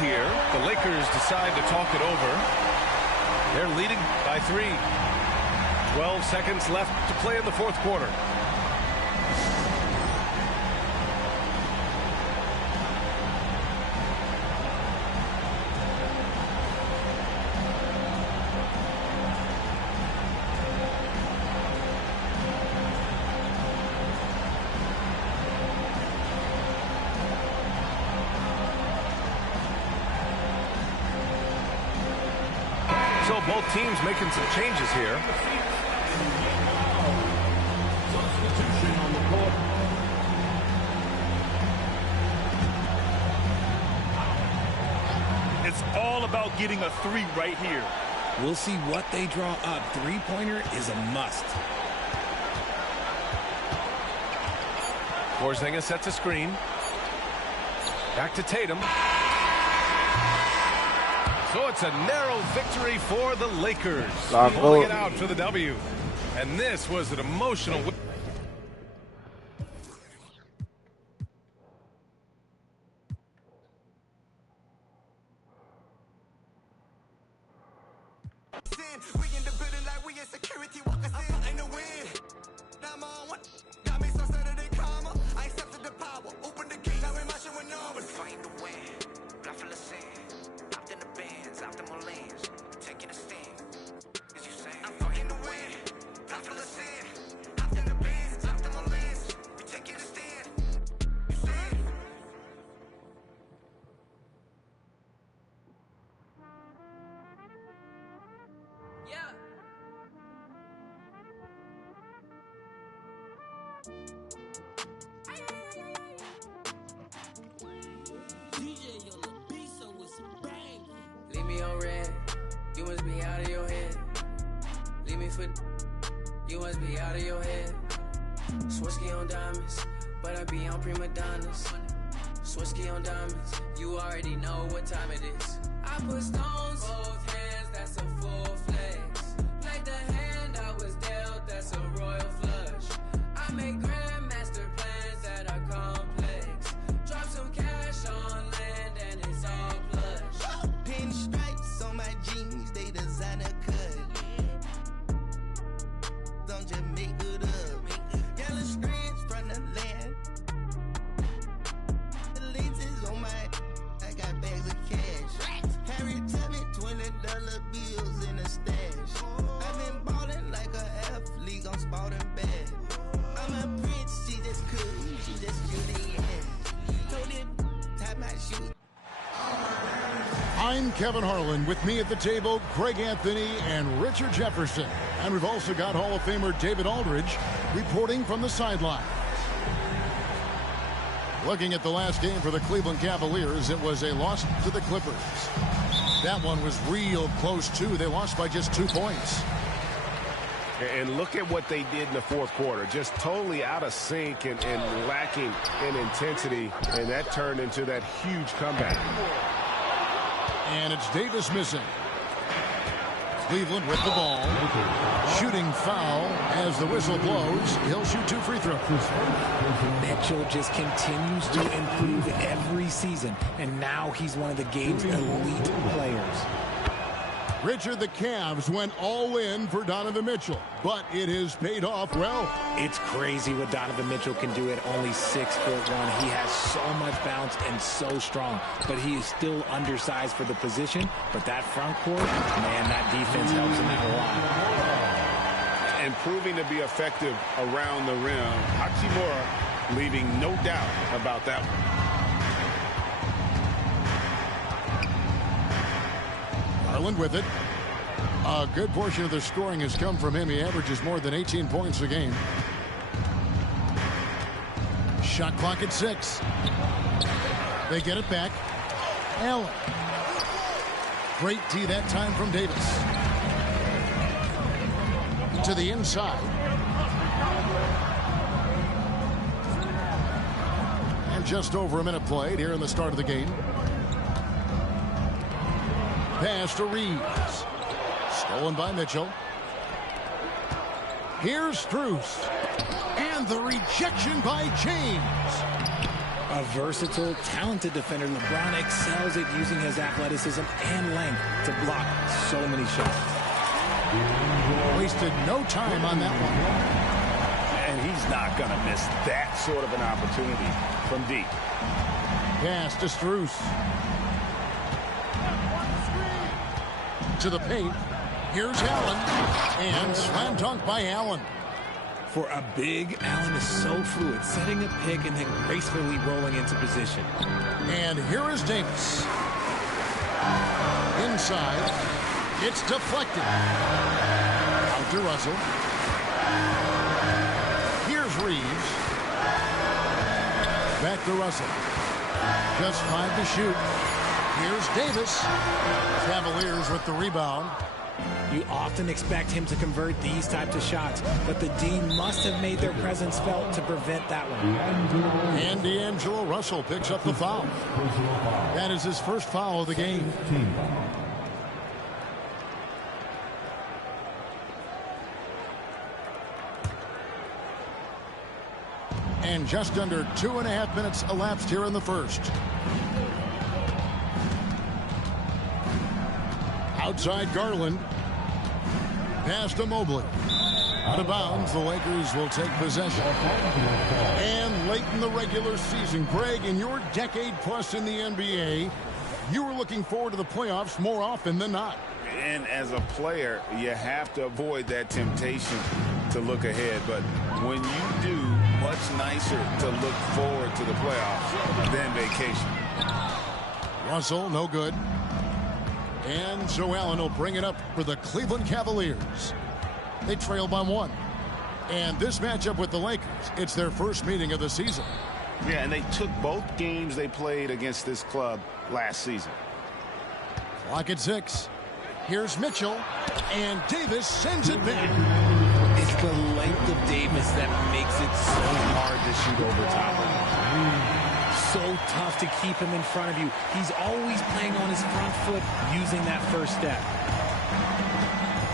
Here, the Lakers decide to talk it over. They're leading by 3. 12 seconds left to play in the fourth quarter. So both teams making some changes here. It's all about getting a 3 right here. We'll see what they draw up. Three-pointer is a must. Porzingis sets a screen. Back to Tatum. So it's a narrow victory for the Lakers. Pulling it out for the W. And this was an emotional win. We in the building like we in security, walk us in the wind. Now I'm on one. Got me so Saturday karma. I accepted the power. Open the gate. Now we're marching with numbers. Fighting the wind. Blood full of sand. Out in the bands. Out in my lands. Taking a stand. As you say, I'm fighting the wind. Blood full of sand. Out in the bands. Out in my lands. We taking a stand. You say it. on red. You must be out of your head. Leave me for. You must be out of your head. Swirsky on diamonds, but I be on prima donnas. Swirsky on diamonds, you already know what time it is. I put stones, both hands, that's a full flex. Played the hand I was dealt, that's a royal flush. I make grandmaster plans that are complex. Drop some cash on land and it's all plush. Pinstripes on my jeans, they designer cut. Don't just make it up. Yellow screens from the land. The lenses on my, I got bags of cash. Harry tell me $20 bills in a stash. I've been ballin' like an athlete on Spalding bag. I'm a prince, she just cool, she just Julianne. Told him, tie my shoes. I'm Kevin Harlan. With me at the table, Greg Anthony and Richard Jefferson. And we've also got Hall of Famer David Aldridge reporting from the sideline. Looking at the last game for the Cleveland Cavaliers, it was a loss to the Clippers. That one was real close, too. They lost by just 2 points. And look at what they did in the fourth quarter. Just totally out of sync and lacking in intensity. And that turned into that huge comeback. And it's Davis missing. Cleveland with the ball. Shooting foul as the whistle blows. He'll shoot 2 free throws. Mitchell just continues to improve every season, and now he's one of the game's elite players. Richard, the Cavs went all in for Donovan Mitchell, but it has paid off well. It's crazy what Donovan Mitchell can do at only 6'1". He has so much bounce and so strong, but he is still undersized for the position. But that front court, man, that defense helps him out a lot. And proving to be effective around the rim, Hachimura leaving no doubt about that one. Garland with it. A good portion of the scoring has come from him. He averages more than 18 points a game. Shot clock at 6. They get it back. Allen. Great D that time from Davis. To the inside. And just over a minute played here in the start of the game. Pass to Reeves. Stolen by Mitchell. Here's Strus. And the rejection by James. A versatile, talented defender, LeBron excels at using his athleticism and length to block so many shots. Wasted no time on that one. And he's not going to miss that sort of an opportunity from deep. Pass to Strus. To the paint. Here's Allen. And slam dunk by Allen. For a big, Allen is so fluid, setting a pick and then gracefully rolling into position. And here is Davis. Inside. It's deflected. Out to Russell. Here's Reeves. Back to Russell. Just 5 to shoot. Here's Davis. Cavaliers with the rebound. You often expect him to convert these types of shots, but the D must have made their presence felt to prevent that one. And D'Angelo Russell picks up the foul. That is his first foul of the game. And just under 2.5 minutes elapsed here in the first. Outside Garland. Pass to Mobley. Out of bounds, the Lakers will take possession. And late in the regular season, Greg, in your decade plus in the NBA, you were looking forward to the playoffs more often than not. And as a player, you have to avoid that temptation to look ahead. But when you do, much nicer to look forward to the playoffs than vacation. Russell, no good. And so Allen will bring it up for the Cleveland Cavaliers. They trail by 1. And this matchup with the Lakers, it's their first meeting of the season. Yeah, and they took both games they played against this club last season. Clock at 6. Here's Mitchell, and Davis sends it back. It's the length of Davis that makes it so hard to shoot over top of him. So tough to keep him in front of you. He's always playing on his front foot using that first step.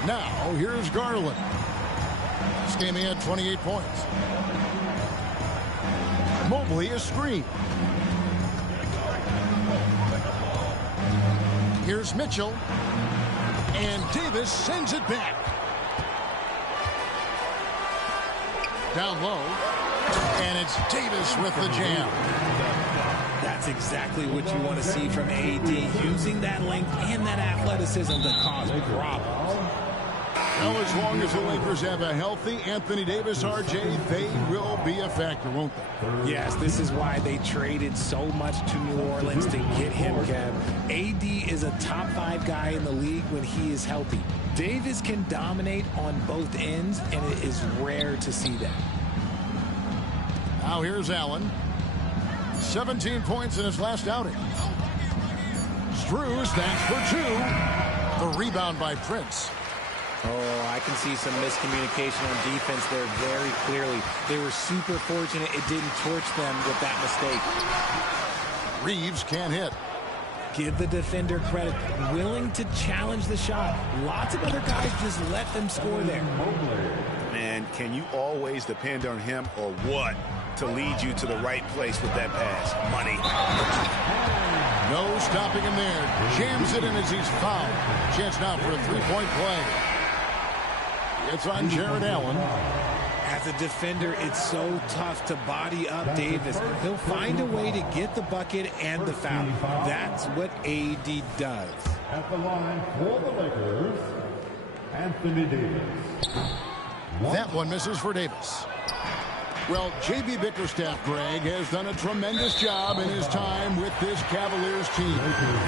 Now, here's Garland. This game he had 28 points. Mobley a screen. Here's Mitchell. And Davis sends it back. Down low. And it's Davis with the jam. That's exactly what you want to see from AD. Using that length and that athleticism to cause problems. Now, as long as the Lakers have a healthy Anthony Davis, RJ, they will be a factor, won't they? Yes, this is why they traded so much to New Orleans to get him, Kev. AD is a top 5 guy in the league when he is healthy. Davis can dominate on both ends, and it is rare to see that. Now here's Allen. 17 points in his last outing. Struz, that's for 2. The rebound by Prince. Oh, I can see some miscommunication on defense there very clearly. They were super fortunate it didn't torch them with that mistake. Reeves can't hit. Give the defender credit. Willing to challenge the shot. Lots of other guys just let them score there. Man, can you always depend on him or what to lead you to the right place with that pass? Money. No stopping him there. Jams it in as he's fouled. Chance now for a three-point play. It's on Jared Allen. As a defender, it's so tough to body up Davis. He'll find a way to get the bucket and the foul. That's what AD does. At the line for the Lakers, Anthony Davis. That one misses for Davis. Well, J.B. Bickerstaff, Greg, has done a tremendous job in his time with this Cavaliers team.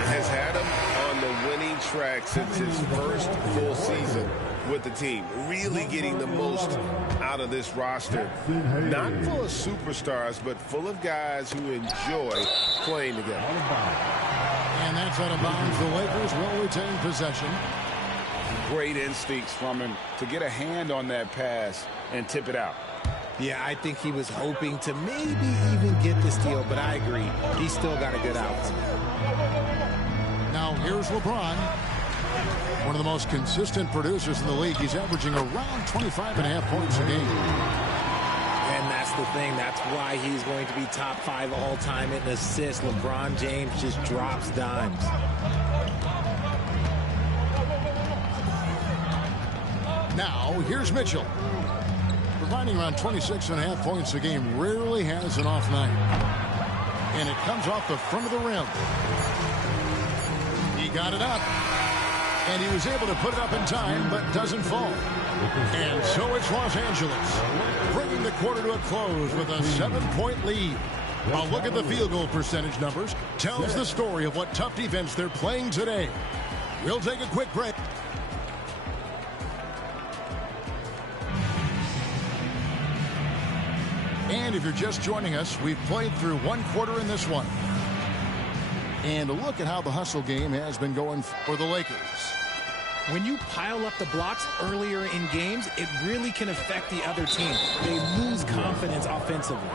Has had him on the winning track since his first full season with the team. Really getting the most out of this roster. Not full of superstars, but full of guys who enjoy playing together. And that's out of bounds. The Lakers will retain possession. Great instincts from him to get a hand on that pass and tip it out. Yeah, I think he was hoping to maybe even get the steal, but I agree. He's still got a good outcome. Now here's LeBron. One of the most consistent producers in the league. He's averaging around 25.5 points a game. And that's the thing. That's why he's going to be top 5 all-time in assists. LeBron James just drops dimes. Now here's Mitchell. Providing around 26.5 points a game, rarely has an off night. And it comes off the front of the rim. He got it up. And he was able to put it up in time, but doesn't fall. And so it's Los Angeles, bringing the quarter to a close with a 7-point lead. A look at the field goal percentage numbers tells the story of what tough defense they're playing today. We'll take a quick break. And if you're just joining us, we've played through one quarter in this one. And look at how the hustle game has been going for the Lakers. When you pile up the blocks earlier in games, it really can affect the other team. They lose confidence offensively.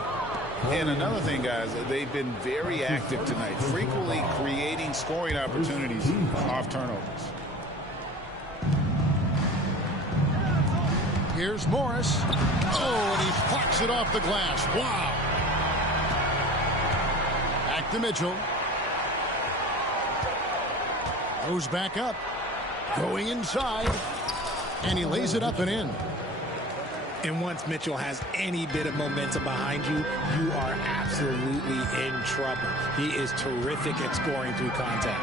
And another thing, guys, they've been very active tonight, frequently creating scoring opportunities off turnovers. Here's Morris. Oh, and he plucks it off the glass. Wow. Back to Mitchell. Goes back up. Going inside. And he lays it up and in. And once Mitchell has any bit of momentum behind you, you are absolutely in trouble. He is terrific at scoring through contact.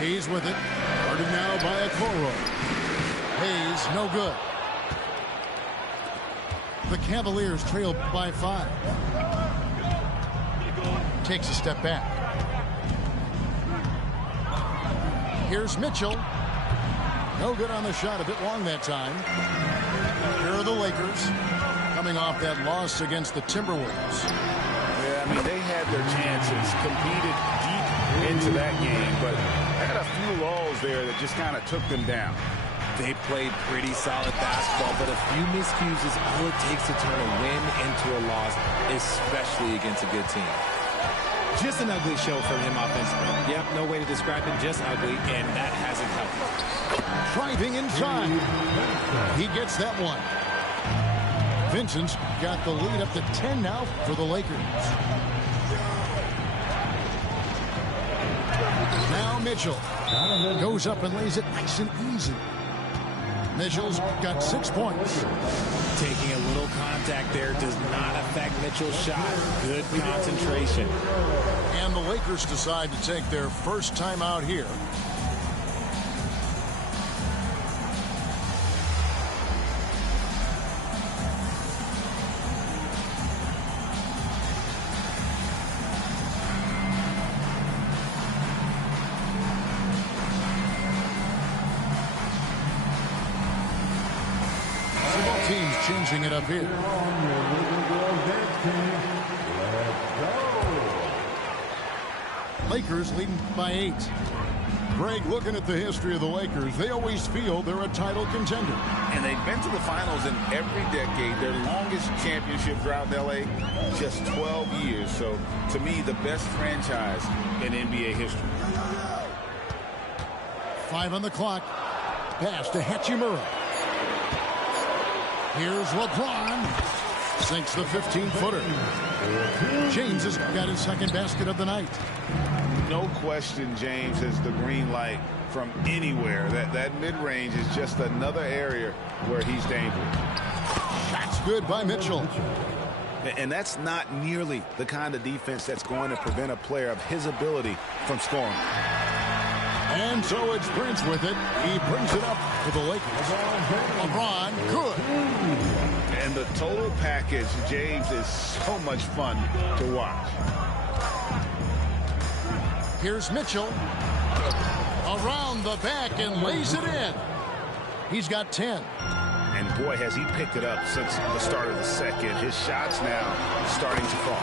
Hayes with it. Guarded now by Okoro. Hayes, no good. The Cavaliers trail by 5. Takes a step back. Here's Mitchell. No good on the shot. A bit long that time. Here are the Lakers coming off that loss against the Timberwolves. Yeah, I mean, they had their chances, competed deep into that game, but Had a few lulls there that just kind of took them down. They played pretty solid basketball, but a few miscues is all it takes to turn a win into a loss, especially against a good team. Just an ugly show from him offensively. Yep, no way to describe it, just ugly, and that hasn't helped. Driving inside. He gets that one. Vincent's got the lead up to 10 now for the Lakers. Now Mitchell goes up and lays it nice and easy. Mitchell's got 6 points. Taking a little contact there does not affect Mitchell's shot. Good concentration. And the Lakers decide to take their first time out here. Changing it up here. Lakers leading by 8. Greg, looking at the history of the Lakers, they always feel they're a title contender. And they've been to the finals in every decade. Their longest championship drought in L.A., just 12 years. So, to me, the best franchise in NBA history. 5 on the clock. Pass to Hachimura. Here's LeBron. Sinks the 15-footer. James has got his second basket of the night. No question James has the green light from anywhere. That mid-range is just another area where he's dangerous. That's good by Mitchell. And that's not nearly the kind of defense that's going to prevent a player of his ability from scoring. And so it's Prince with it. He brings it up for the Lakers. LeBron, good. And the total package, James, is so much fun to watch. Here's Mitchell. Around the back and lays it in. He's got 10. And boy, has he picked it up since the start of the second. His shots now starting to fall.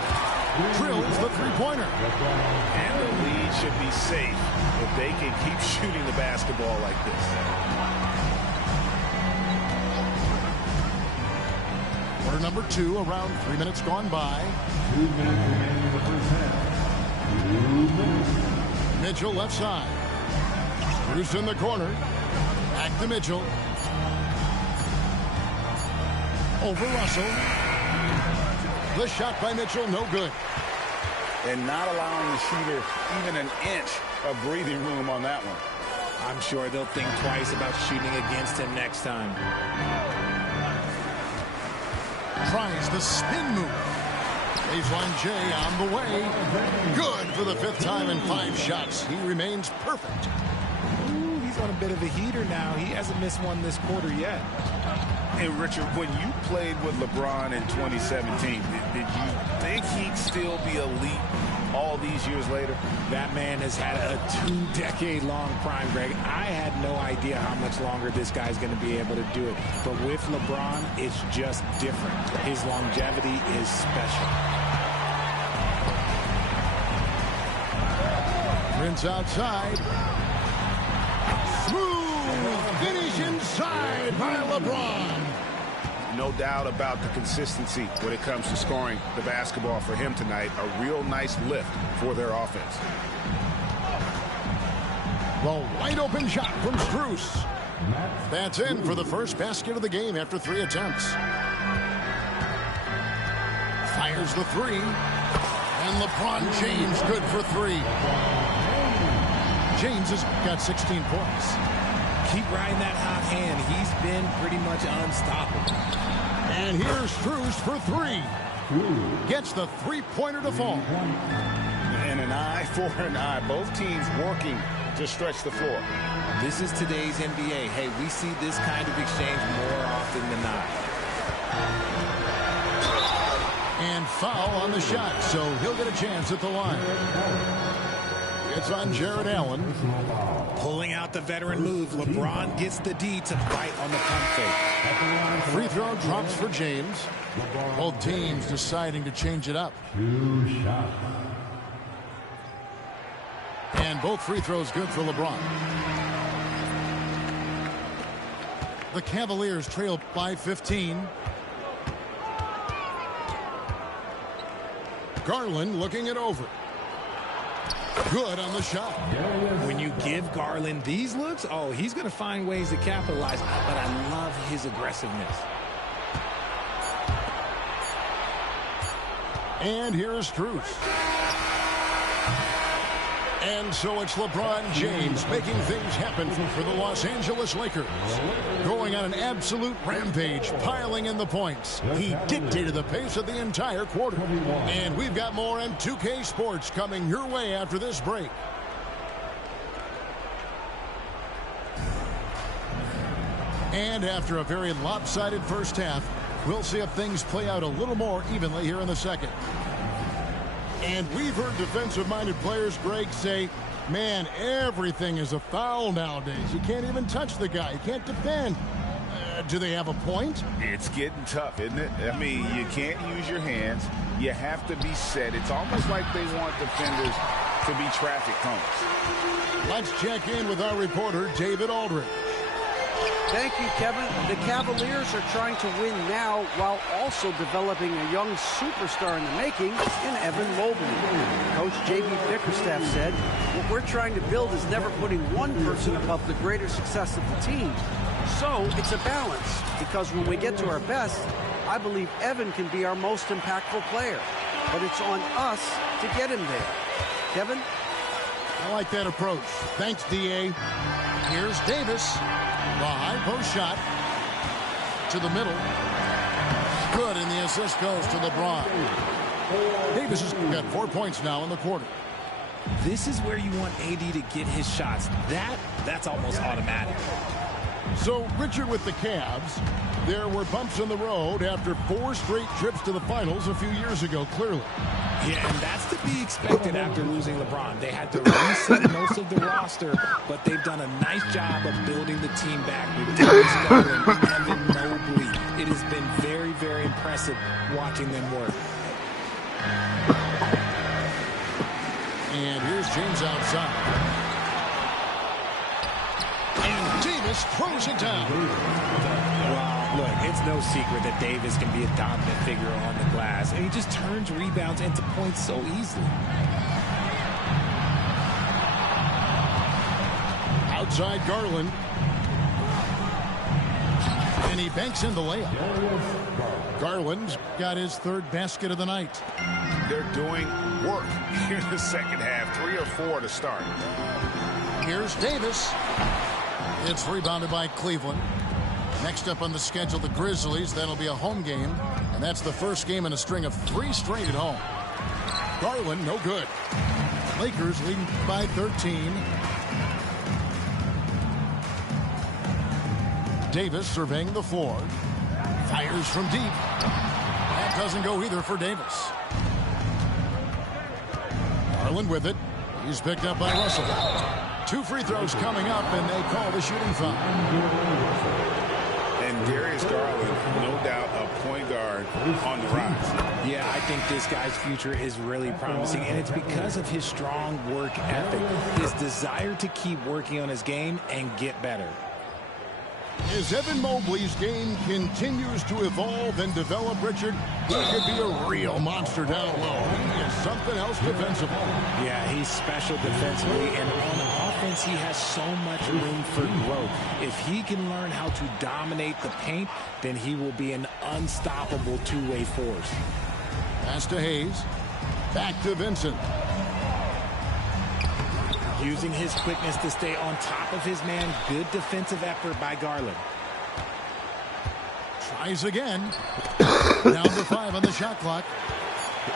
Drills the three-pointer. And the lead should be safe if they can keep shooting the basketball like this. Quarter number 2, around 3 minutes gone by. 2 minutes remaining in the first half. 2 minutes. Mitchell left side. Bruce in the corner. Back to Mitchell. Over Russell. The shot by Mitchell, no good. And not allowing the shooter even an inch of breathing room on that one. I'm sure they'll think twice about shooting against him next time. Tries the spin move. Baseline J on the way. Good for the 5th time in 5 shots. He remains perfect. Ooh, he's on a bit of a heater now. He hasn't missed one this quarter yet. Hey, Richard, when you played with LeBron in 2017, did you think he'd still be elite all these years later? That man has had a 2-decade-long prime, Greg. I had no idea how much longer this guy's going to be able to do it. But with LeBron, it's just different. His longevity is special. Prince outside. Smooth finish inside by LeBron. No doubt about the consistency when it comes to scoring the basketball for him tonight. A real nice lift for their offense. The wide open shot from Strus. That's in for the first basket of the game after 3 attempts. Fires the 3. And LeBron James good for 3. James has got 16 points. Keep riding that hot hand. He's been pretty much unstoppable. And here's Strus for 3. Gets the 3-pointer to fall. And an eye for an eye. Both teams working to stretch the floor. This is today's NBA. Hey, we see this kind of exchange more often than not. And foul on the shot, so he'll get a chance at the line. It's on Jared Allen. Pulling out the veteran move. LeBron gets the D to bite on the pump fake. Free throw drops for James. Both teams deciding to change it up. 2 shots. And And both free throws good for LeBron. The Cavaliers trail by 15. Garland looking it over. Good on the shot. When you give Garland these looks, oh, he's going to find ways to capitalize. But I love his aggressiveness. And here's Strus. And so it's LeBron James making things happen for the Los Angeles Lakers. Going on an absolute rampage, piling in the points. He dictated the pace of the entire quarter. And we've got more on 2K Sports coming your way after this break. And after a very lopsided first half, we'll see if things play out a little more evenly here in the second. And we've heard defensive-minded players, Greg, say, man, everything is a foul nowadays. You can't even touch the guy. You can't defend. Do they have a point? It's getting tough, isn't it? I mean, you can't use your hands. You have to be set. It's almost like they want defenders to be traffic cones. Let's check in with our reporter, David Aldridge. Thank you, Kevin. The Cavaliers are trying to win now while also developing a young superstar in the making in Evan Mobley. Coach J.B. Bickerstaff said, what we're trying to build is never putting one person above the greater success of the team. So it's a balance, because when we get to our best, I believe Evan can be our most impactful player. But it's on us to get him there. Kevin? I like that approach. Thanks, D.A. Here's Davis. The high post shot to the middle. Good, and the assist goes to LeBron. Davis has got 4 points now in the quarter. This is where you want AD to get his shots. That's almost automatic. So, Richard, with the Cavs, there were bumps in the road after 4 straight trips to the finals a few years ago, clearly. Yeah, and that's to be expected after losing LeBron. They had to reset most of the roster, but they've done a nice job of building the team back with Darius Garland and Evan Mobley. It has been very, very impressive watching them work. And here's James outside. And Davis throws it down. Well, look, it's no secret that Davis can be a dominant figure on the glass, and he just turns rebounds into points so easily. Outside Garland. And he banks in the layup. Garland's got his 3rd basket of the night. They're doing work here in the second half. 3 or 4 to start. Here's Davis. It's rebounded by Cleveland. Next up on the schedule, the Grizzlies. That'll be a home game, and that's the first game in a string of 3 straight at home. Garland, no good. Lakers leading by 13. Davis surveying the floor. Fires from deep. That doesn't go either for Davis. Garland with it. He's picked up by Russell. 2 free throws coming up, and they call the shooting foul. And Darius Garland, no doubt a point guard on the rise. Yeah, I think this guy's future is really promising, and it's because of his strong work ethic, his desire to keep working on his game and get better. As Evan Mobley's game continues to evolve and develop, Richard, he could be a real monster down low. He is something else defensively. Yeah, he's special defensively, and on offense, he has so much room for growth. If he can learn how to dominate the paint, then he will be an unstoppable two-way force. Pass to Hayes. Back to Vincent. Using his quickness to stay on top of his man. Good defensive effort by Garland. Tries again. Down to 5 on the shot clock.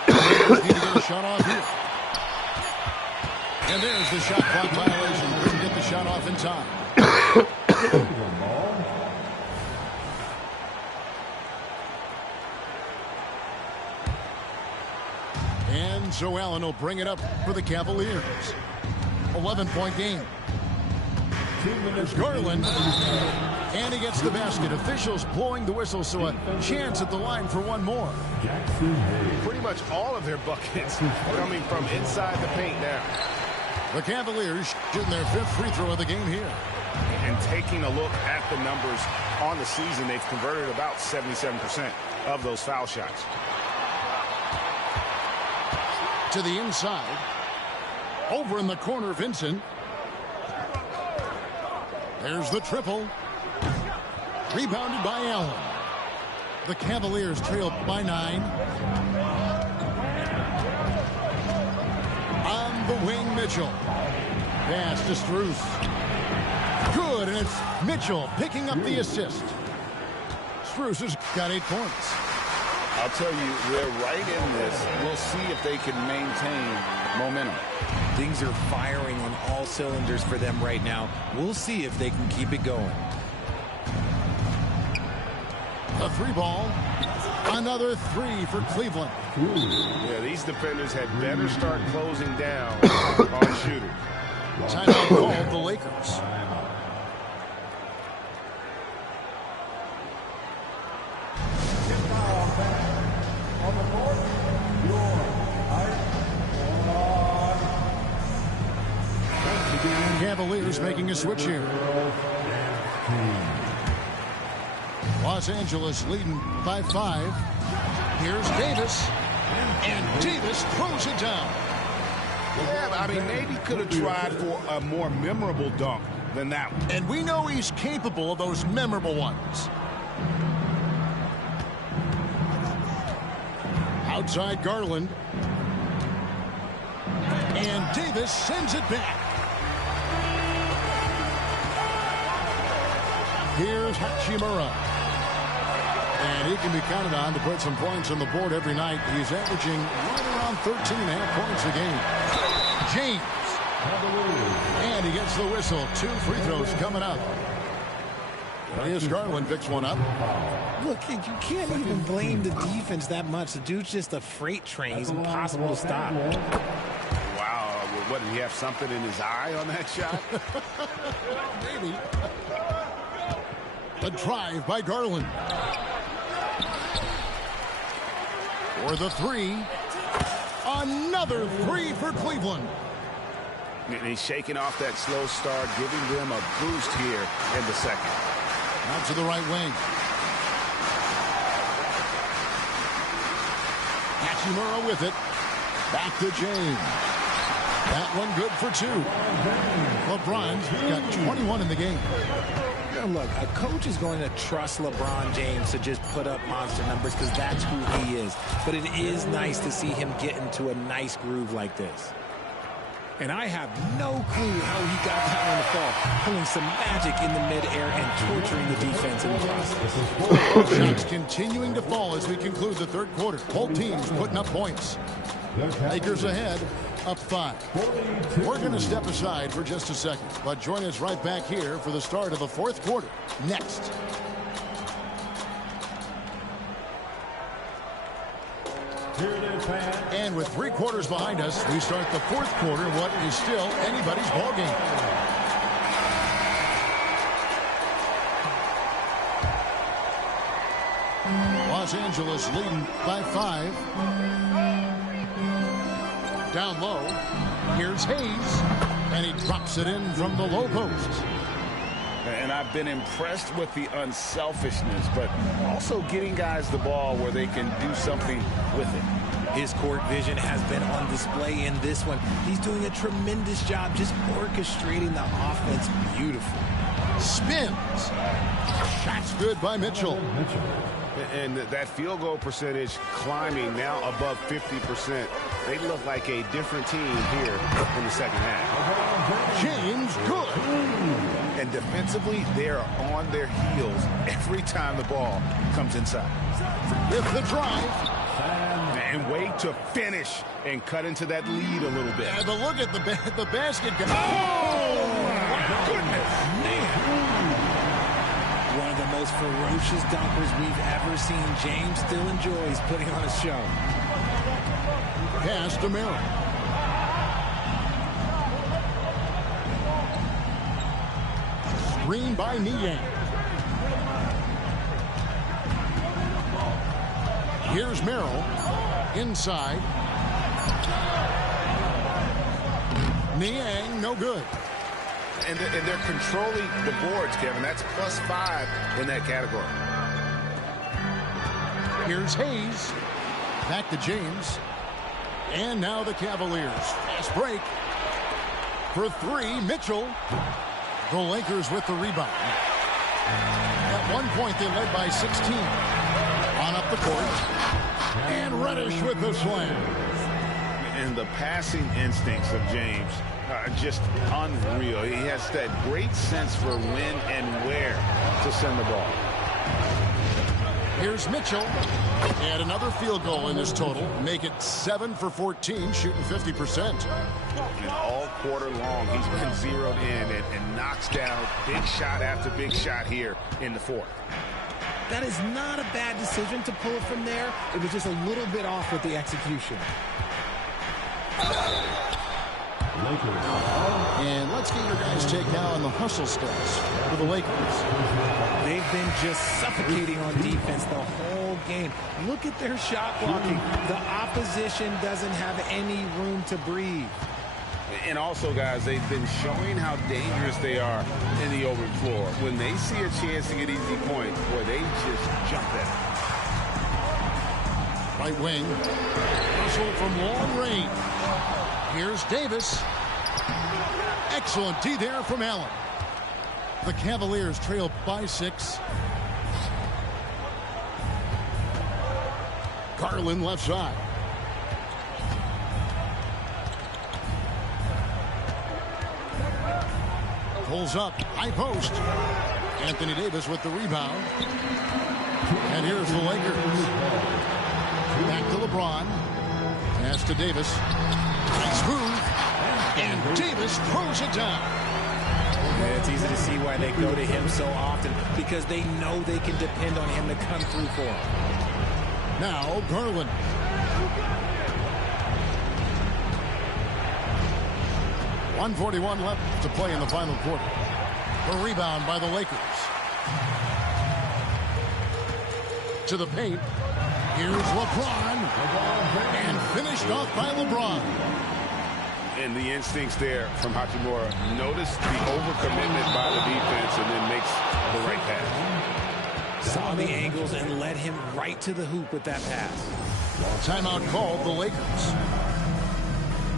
Need to get a shot off here. And there's the shot clock violation. Couldn't get the shot off in time. And so Allen will bring it up for the Cavaliers. 11-point game. There's Garland. And he gets the basket. Officials blowing the whistle, so a chance at the line for one more. Pretty much all of their buckets coming from inside the paint now. The Cavaliers shooting their 5th free throw of the game here. And taking a look at the numbers on the season, they've converted about 77% of those foul shots. To the inside. Over in the corner, Vincent. There's the triple. Rebounded by Allen. The Cavaliers trail by 9. On the wing, Mitchell. Pass to Strus. Good, and it's Mitchell picking up the assist. Strus has got 8 points. I'll tell you, they're right in this. We'll see if they can maintain momentum. Things are firing on all cylinders for them right now. We'll see if they can keep it going. A 3 ball. Another 3 for Cleveland. Yeah, these defenders had better start closing down on shooters. Timeout called the Lakers. Cavaliers making a switch here. Los Angeles leading by 5. Here's Davis. And Davis throws it down. Yeah, I mean, maybe could have tried for a more memorable dunk than that one. And we know he's capable of those memorable ones. Outside Garland. And Davis sends it back. Here's Hachimura. And he can be counted on to put some points on the board every night. He's averaging right around 13.5 points a game. James. And he gets the whistle. 2 free throws coming up. Here's Garland picks one up. Look, you can't even blame the defense that much. The dude's just a freight train. He's impossible to stop. Wow. What, did he have something in his eye on that shot? Maybe. A drive by Garland. For the 3. Another 3 for Cleveland. And he's shaking off that slow start, giving them a boost here in the second. Out to the right wing. Hachimura with it. Back to James. That one good for 2. LeBron's got 21 in the game. Look, a coach is going to trust LeBron James to just put up monster numbers because that's who he is. But it is nice to see him get into a nice groove like this. And I have no clue how he got that one to fall. Pulling some magic in the midair and torturing the defense in the process. Shots continuing to fall as we conclude the 3rd quarter. Both teams putting up points. Lakers ahead, up 5. We're going to step aside for just a second, but join us right back here for the start of the 4th quarter next. And with 3 quarters behind us, we start the 4th quarter in what is still anybody's ball game. Los Angeles leading by 5. Down low. Here's Hayes. And he drops it in from the low post. And I've been impressed with the unselfishness, but also getting guys the ball where they can do something with it. His court vision has been on display in this one. He's doing a tremendous job just orchestrating the offense beautifully. Spins. Shot's good by Mitchell. And that field goal percentage climbing now above 50%. They look like a different team here in the second half. James, good. And defensively, they are on their heels every time the ball comes inside. With the drive. And wait to finish and cut into that lead a little bit. Yeah, but look at the basket. Oh, my goodness. Man. One of the most ferocious dunkers we've ever seen. James still enjoys putting on a show. Pass to Merrill. Screen by Niang. Here's Merrill. Inside. Niang, no good. And they're controlling the boards, Kevin. That's +5 in that category. Here's Hayes. Back to James. And now the Cavaliers. Fast break. For three, Mitchell. The Lakers with the rebound. At one point, they led by 16. On up the court. And Reddish with the slam. And the passing instincts of James are just unreal. He has that great sense for when and where to send the ball. Here's Mitchell. And another field goal in this total. Make it 7 for 14, shooting 50%. And all quarter long, he's been zeroed in and knocks down big shot after big shot here in the fourth. That is not a bad decision to pull it from there. It was just a little bit off with the execution. And let's get your guys' take now on the hustle stats for the Lakers. They've been just suffocating on defense the whole game. Look at their shot blocking. The opposition doesn't have any room to breathe. And also, guys, they've been showing how dangerous they are in the open floor. When they see a chance to get easy points, boy, they just jump at it. Right wing. Hustle from long range. Here's Davis. Excellent D there from Allen. The Cavaliers trail by 6. Garland left side. Pulls up, high post. Anthony Davis with the rebound. And here's the Lakers. Back to LeBron. Pass to Davis. Nice move. And Davis throws it down. Yeah, it's easy to see why they go to him so often, because they know they can depend on him to come through for them. Now Garland. .141 left to play in the final quarter. A rebound by the Lakers. To the paint. Here's LeBron. And finished off by LeBron. And the instincts there from Hachimura. Notice the overcommitment by the defense and then makes the right pass. Saw the angles and led him right to the hoop with that pass. Timeout called the Lakers.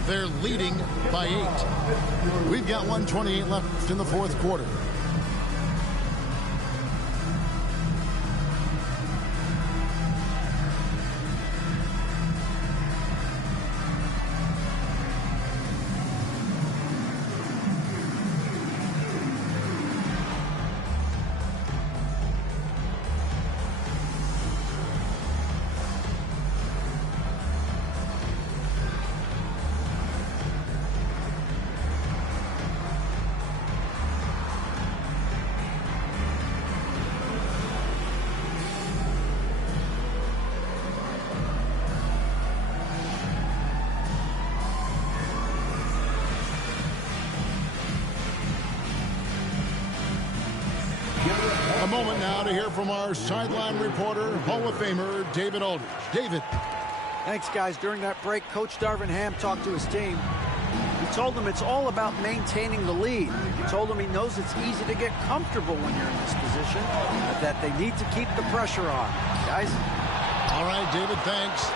They're leading by 8. We've got 1:28 left in the fourth quarter. A moment now to hear from our sideline reporter, Hall of Famer David Aldridge. David. Thanks, guys. During that break, Coach Darvin Ham talked to his team. He told them it's all about maintaining the lead. He told them he knows it's easy to get comfortable when you're in this position, but that they need to keep the pressure on. Guys? All right, David, thanks.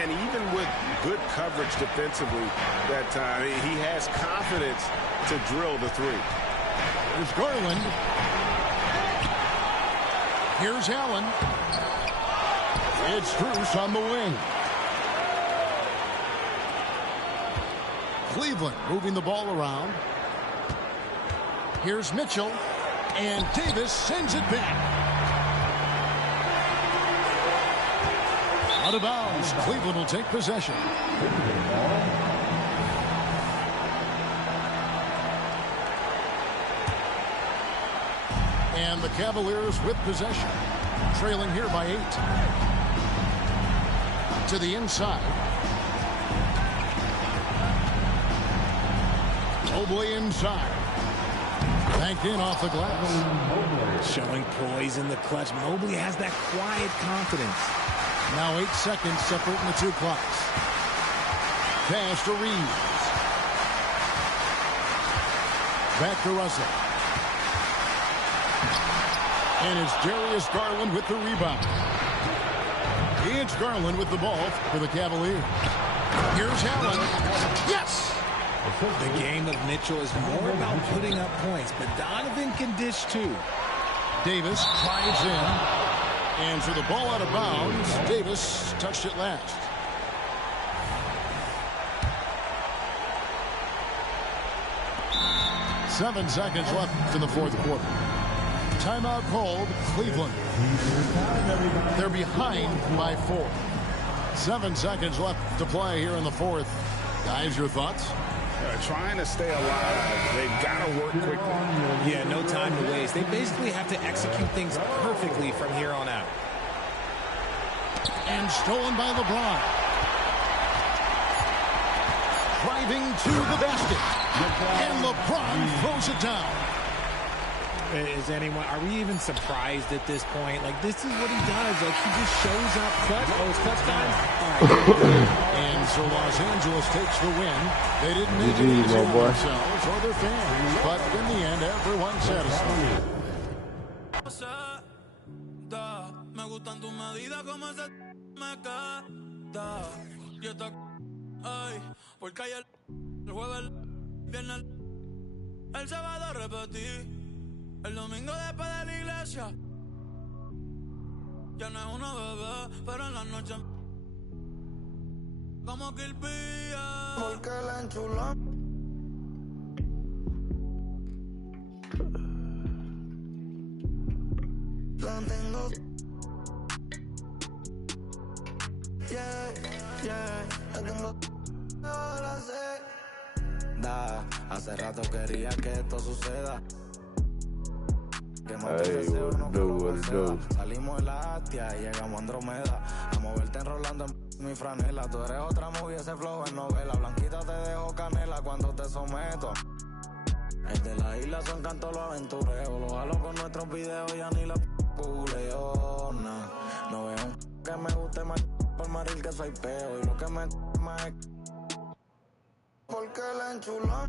And even with good coverage defensively that time, he has confidence to drill the three. There's Garland. Here's Allen. It's Strus on the wing. Cleveland moving the ball around. Here's Mitchell. And Davis sends it back. Out of bounds. Cleveland will take possession. And the Cavaliers with possession. Trailing here by 8. To the inside. Mobley inside. Banked in off the glass. Showing poise in the clutch. Mobley has that quiet confidence. Now 8 seconds separating the two clocks. Pass to Reeves. Back to Russell. And it's Darius Garland with the rebound. It's Garland with the ball for the Cavaliers. Here's Allen. Yes! The game of Mitchell is more about putting up points, but Donovan can dish too. Davis drives in. And for the ball out of bounds, Davis touched it last. Seven seconds left in the fourth quarter. Timeout called, Cleveland. They're behind by 4. 7 seconds left to play here in the fourth. Guys, your thoughts? Trying to stay alive. They've got to work quickly. Yeah, no time to waste. They basically have to execute things perfectly from here on out. And stolen by LeBron. Driving to the basket. And LeBron throws it down. Are we even surprised at this point? Like, this is what he does. Like, he just shows up. Clutch. Oh, it's clutch time. All right. And so Los Angeles takes the win. They didn't make it easy on themselves or their fans. But in the end, everyone's satisfied. Me gustan tus medidas como ese me queda. Y esta ay, porque ayer el jueves, el viernes, el sábado repetí. El domingo después de la iglesia. Ya no es una bebé, pero en la noche como que el pía. Porque la enchuló. La tengo. La tengo. Ahora sé. Hace rato quería que esto suceda. Hey, what it do? Salimos de la Astia y llegamos a Andromeda. A moverte enrolando en mi franela. Tú eres otra movie, ese flow en novela. Blanquita te dejo canela cuando te someto. El de la isla son canto los aventureros. Los jalo con nuestros videos, ya ni la culeo. No veo que me guste más por maril que soy peo. Y lo que me más es porque la enchuló.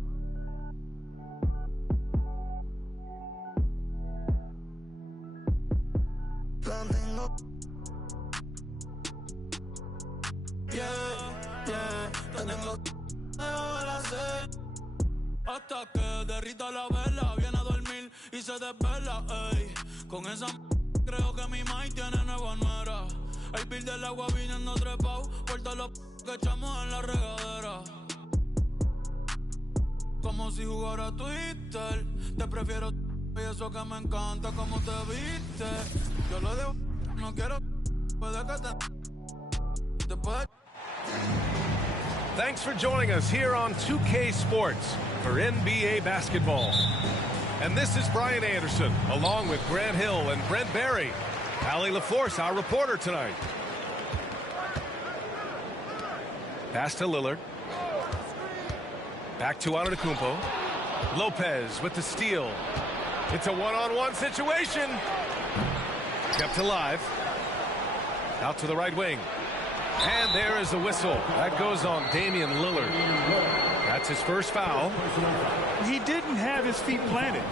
La tengo. La tengo. La sé. Hasta que derrita la vela, viene a dormir y se desvela, ey. Con esa creo que mi maíz tiene nueva nuera. El bill del agua viniendo trepao por todos los que echamos en la regadera. Como si jugara Twitter. Te prefiero y eso que me encanta como te viste. Yo lo dejo, no quiero. Puede que te puede. Thanks for joining us here on 2K Sports for NBA basketball. And this is Brian Anderson, along with Grant Hill and Brent Barry. Allie LaForce, our reporter tonight. Pass to Lillard. Back to Antetokounmpo. Lopez with the steal. It's a one-on-one situation. Kept alive. Out to the right wing. And there is the whistle. That goes on Damian Lillard. That's his first foul. He didn't have his feet planted.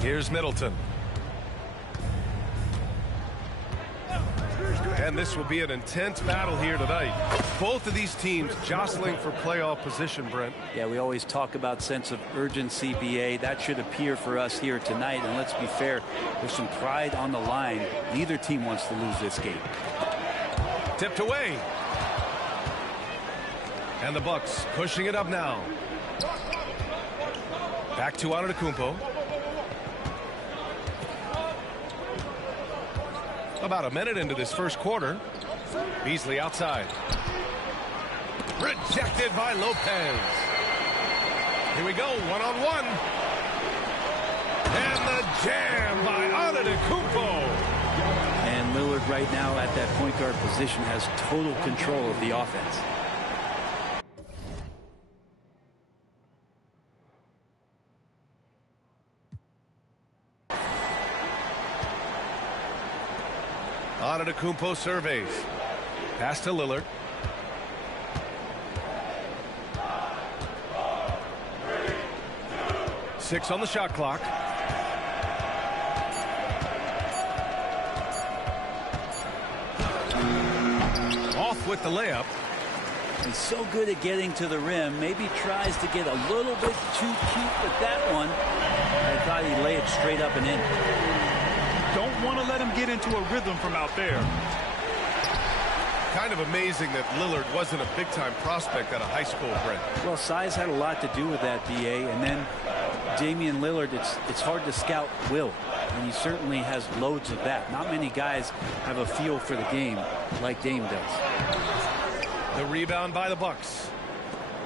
Here's Middleton. And this will be an intense battle here tonight. Both of these teams jostling for playoff position, Brent. Yeah, we always talk about sense of urgency, BA. That should appear for us here tonight. And let's be fair, there's some pride on the line. Neither team wants to lose this game. Tipped away. And the Bucks pushing it up now. Back to Antetokounmpo. About a minute into this first quarter. Beasley outside. Rejected by Lopez. Here we go, one-on-one. And the jam by Antetokounmpo. And Lillard right now at that point guard position has total control of the offense. Antetokounmpo surveys. Pass to Lillard. 6 on the shot clock. Off with the layup. He's so good at getting to the rim. Maybe tries to get a little bit too cute with that one. I thought he'd lay it straight up and in. Don't want to let him get into a rhythm from out there. Kind of amazing that Lillard wasn't a big-time prospect out of high school, Brent. Well, size had a lot to do with that, BA. And then Damian Lillard, it's hard to scout will. And he certainly has loads of that. Not many guys have a feel for the game like Dame does. The rebound by the Bucks.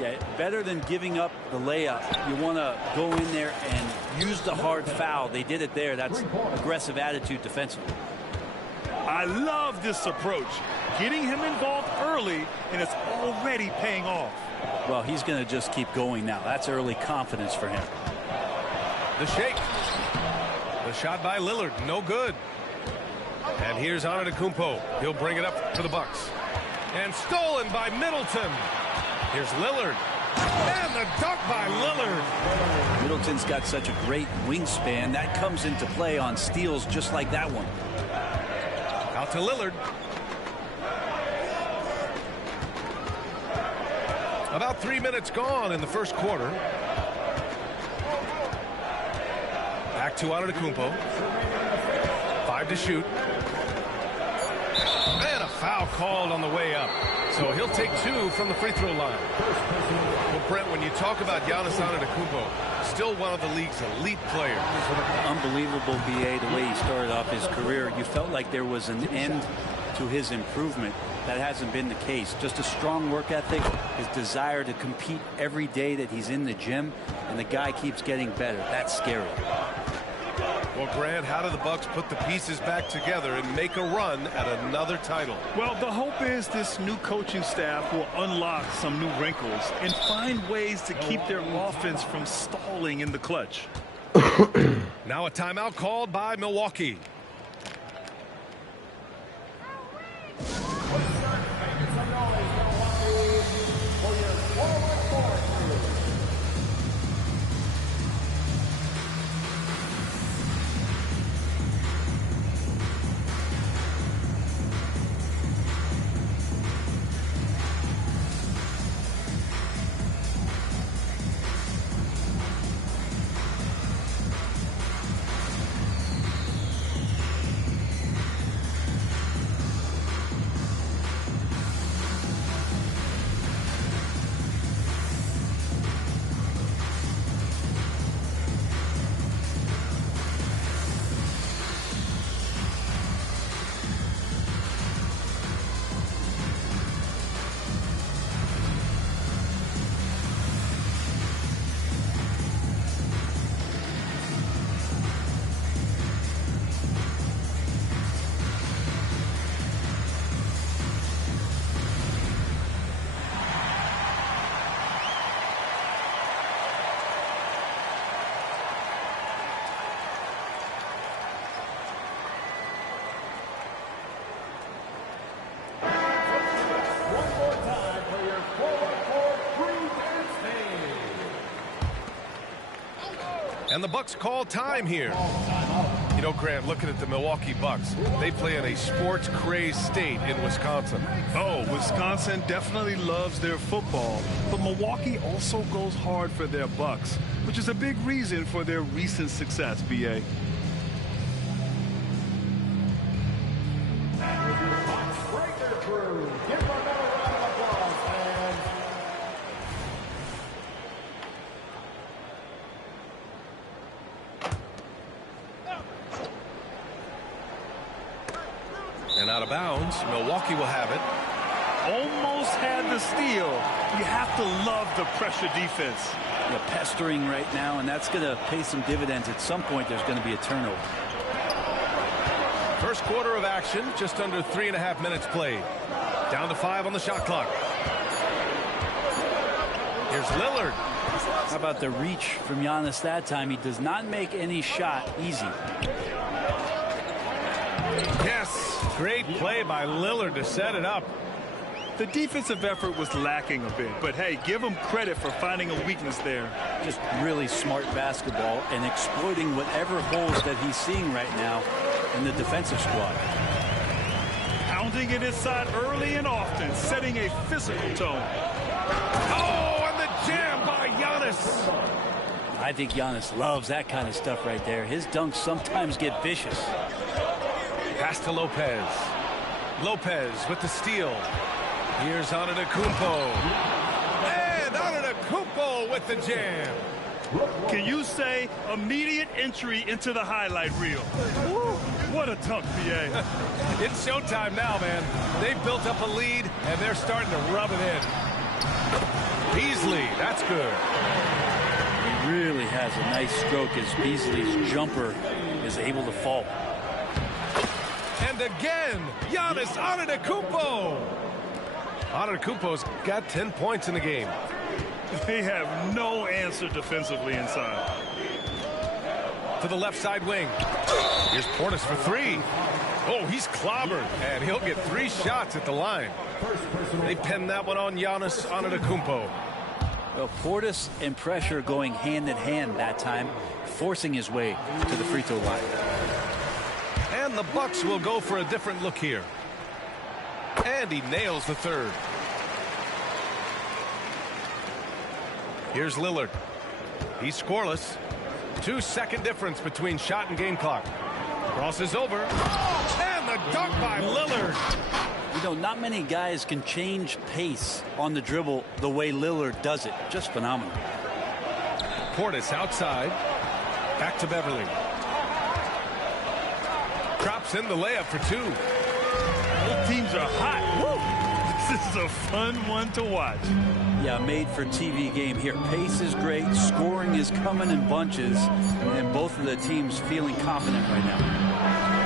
Yeah, better than giving up the layup. You want to go in there and use the hard foul. They did it there. That's aggressive attitude defensively. I love this approach. Getting him involved early, and it's already paying off. Well, he's going to just keep going now. That's early confidence for him. The shake. The shot by Lillard, no good. And here's Antetokounmpo. He'll bring it up for the Bucks. And stolen by Middleton. Here's Lillard. And the dunk by Lillard. Middleton's got such a great wingspan. That comes into play on steals just like that one. Out to Lillard. About 3 minutes gone in the first quarter. Back to Antetokounmpo. 5 to shoot. And a foul called on the way up. So he'll take 2 from the free throw line. Well, Brent, when you talk about Giannis Antetokounmpo, still one of the league's elite players. Unbelievable, BA, the way he started off his career. You felt like there was an end to his improvement. That hasn't been the case. Just a strong work ethic, his desire to compete every day that he's in the gym, and the guy keeps getting better. That's scary. Well, Grant, how do the Bucks put the pieces back together and make a run at another title? Well, the hope is this new coaching staff will unlock some new wrinkles and find ways to keep their offense from stalling in the clutch. Now a timeout called by Milwaukee. And the Bucks call time here. You know, Grant, looking at the Milwaukee Bucks, they play in a sports-crazed state in Wisconsin. Oh, Wisconsin definitely loves their football, but Milwaukee also goes hard for their Bucks, which is a big reason for their recent success, BA. And out of bounds, Milwaukee will have it. Almost had the steal. You have to love the pressure defense. They're pestering right now, and that's going to pay some dividends. At some point, there's going to be a turnover. First quarter of action, just under 3.5 minutes played. Down to 5 on the shot clock. Here's Lillard. How about the reach from Giannis that time? He does not make any shot easy. Yes, great play by Lillard to set it up. The defensive effort was lacking a bit, but hey, give him credit for finding a weakness there. Just really smart basketball and exploiting whatever holes that he's seeing right now in the defensive squad. Pounding it inside early and often, setting a physical tone. Oh, and the jam by Giannis. I think Giannis loves that kind of stuff right there. His dunks sometimes get vicious. Pass to Lopez. Lopez with the steal. Here's Antetokounmpo. And Antetokounmpo with the jam. Can you say immediate entry into the highlight reel? Woo, what a dunk, BA. It's showtime now, man. They've built up a lead, and they're starting to rub it in. Beasley, that's good. He really has a nice stroke as Beasley's jumper is able to fall. And again, Giannis Antetokounmpo. Antetokounmpo's got 10 points in the game. They have no answer defensively inside. To the left side wing. Here's Portis for three. Oh, he's clobbered, and he'll get 3 shots at the line. They pinned that one on Giannis Antetokounmpo. Well, Portis and pressure going hand in hand that time, forcing his way to the free throw line. And the Bucks will go for a different look here. And he nails the third. Here's Lillard. He's scoreless. 2-second difference between shot and game clock. Crosses over. And the dunk by Lillard. You know, not many guys can change pace on the dribble the way Lillard does it. Just phenomenal. Portis outside. Back to Beverly. Drops in the layup for 2. Both teams are hot. Woo! This is a fun one to watch. Yeah, made for TV game here. Pace is great. Scoring is coming in bunches. And both of the teams feeling confident right now.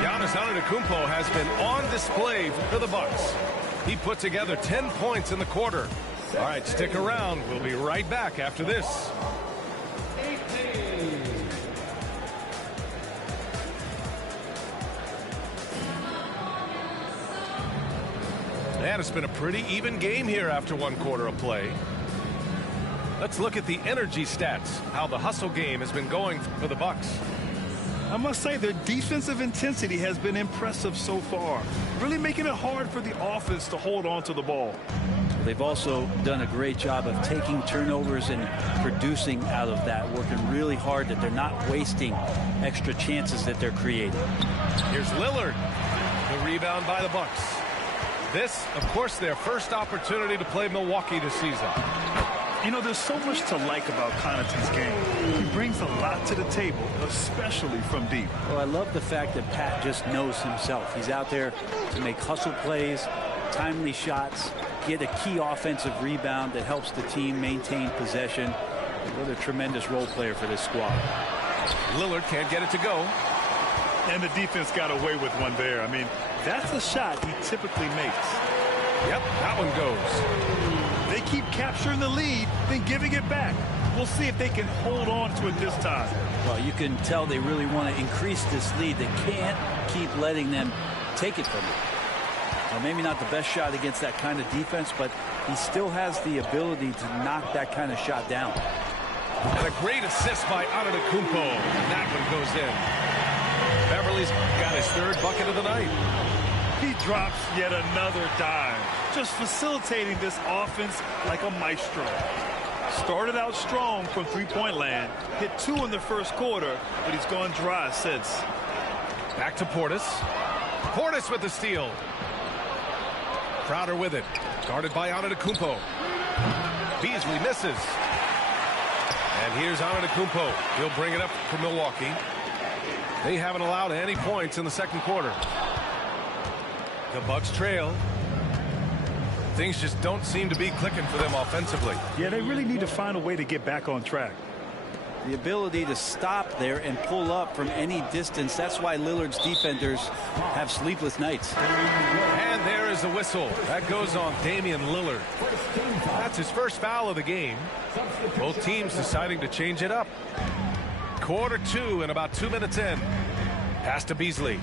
Giannis Antetokounmpo has been on display for the Bucks. He put together 10 points in the quarter. All right, stick around. We'll be right back after this. And it's been a pretty even game here after 1 quarter of play. Let's look at the energy stats, how the hustle game has been going for the Bucks. I must say their defensive intensity has been impressive so far, really making it hard for the offense to hold on to the ball. They've also done a great job of taking turnovers and producing out of that, working really hard that they're not wasting extra chances that they're creating. Here's Lillard, the rebound by the Bucks. This, of course, their first opportunity to play Milwaukee this season. You know, there's so much to like about Connaughton's game. He brings a lot to the table, especially from deep. Well, I love the fact that Pat just knows himself. He's out there to make hustle plays, timely shots, get a key offensive rebound that helps the team maintain possession. What a tremendous role player for this squad. Lillard can't get it to go. And the defense got away with one there. I mean, that's a shot he typically makes. Yep, that one goes. They keep capturing the lead, then giving it back. We'll see if they can hold on to it this time. Well, you can tell they really want to increase this lead. They can't keep letting them take it from them. Well, maybe not the best shot against that kind of defense, but he still has the ability to knock that kind of shot down. And a great assist by Antetokounmpo. And that one goes in. Beverly's got his 3rd bucket of the night. He drops yet another dime, just facilitating this offense like a maestro. Started out strong from three-point land, hit 2 in the first quarter, but he's gone dry since. Back to Portis. Portis with the steal. Crowder with it, guarded by Antetokounmpo. Beasley misses. And here's Antetokounmpo. He'll bring it up for Milwaukee. They haven't allowed any points in the second quarter. The Bucks trail. Things just don't seem to be clicking for them offensively. Yeah, they really need to find a way to get back on track. The ability to stop there and pull up from any distance. That's why Lillard's defenders have sleepless nights. And there is a whistle. That goes on Damian Lillard. That's his first foul of the game. Both teams deciding to change it up. Quarter 2 and about 2 minutes in. Pass to Beasley.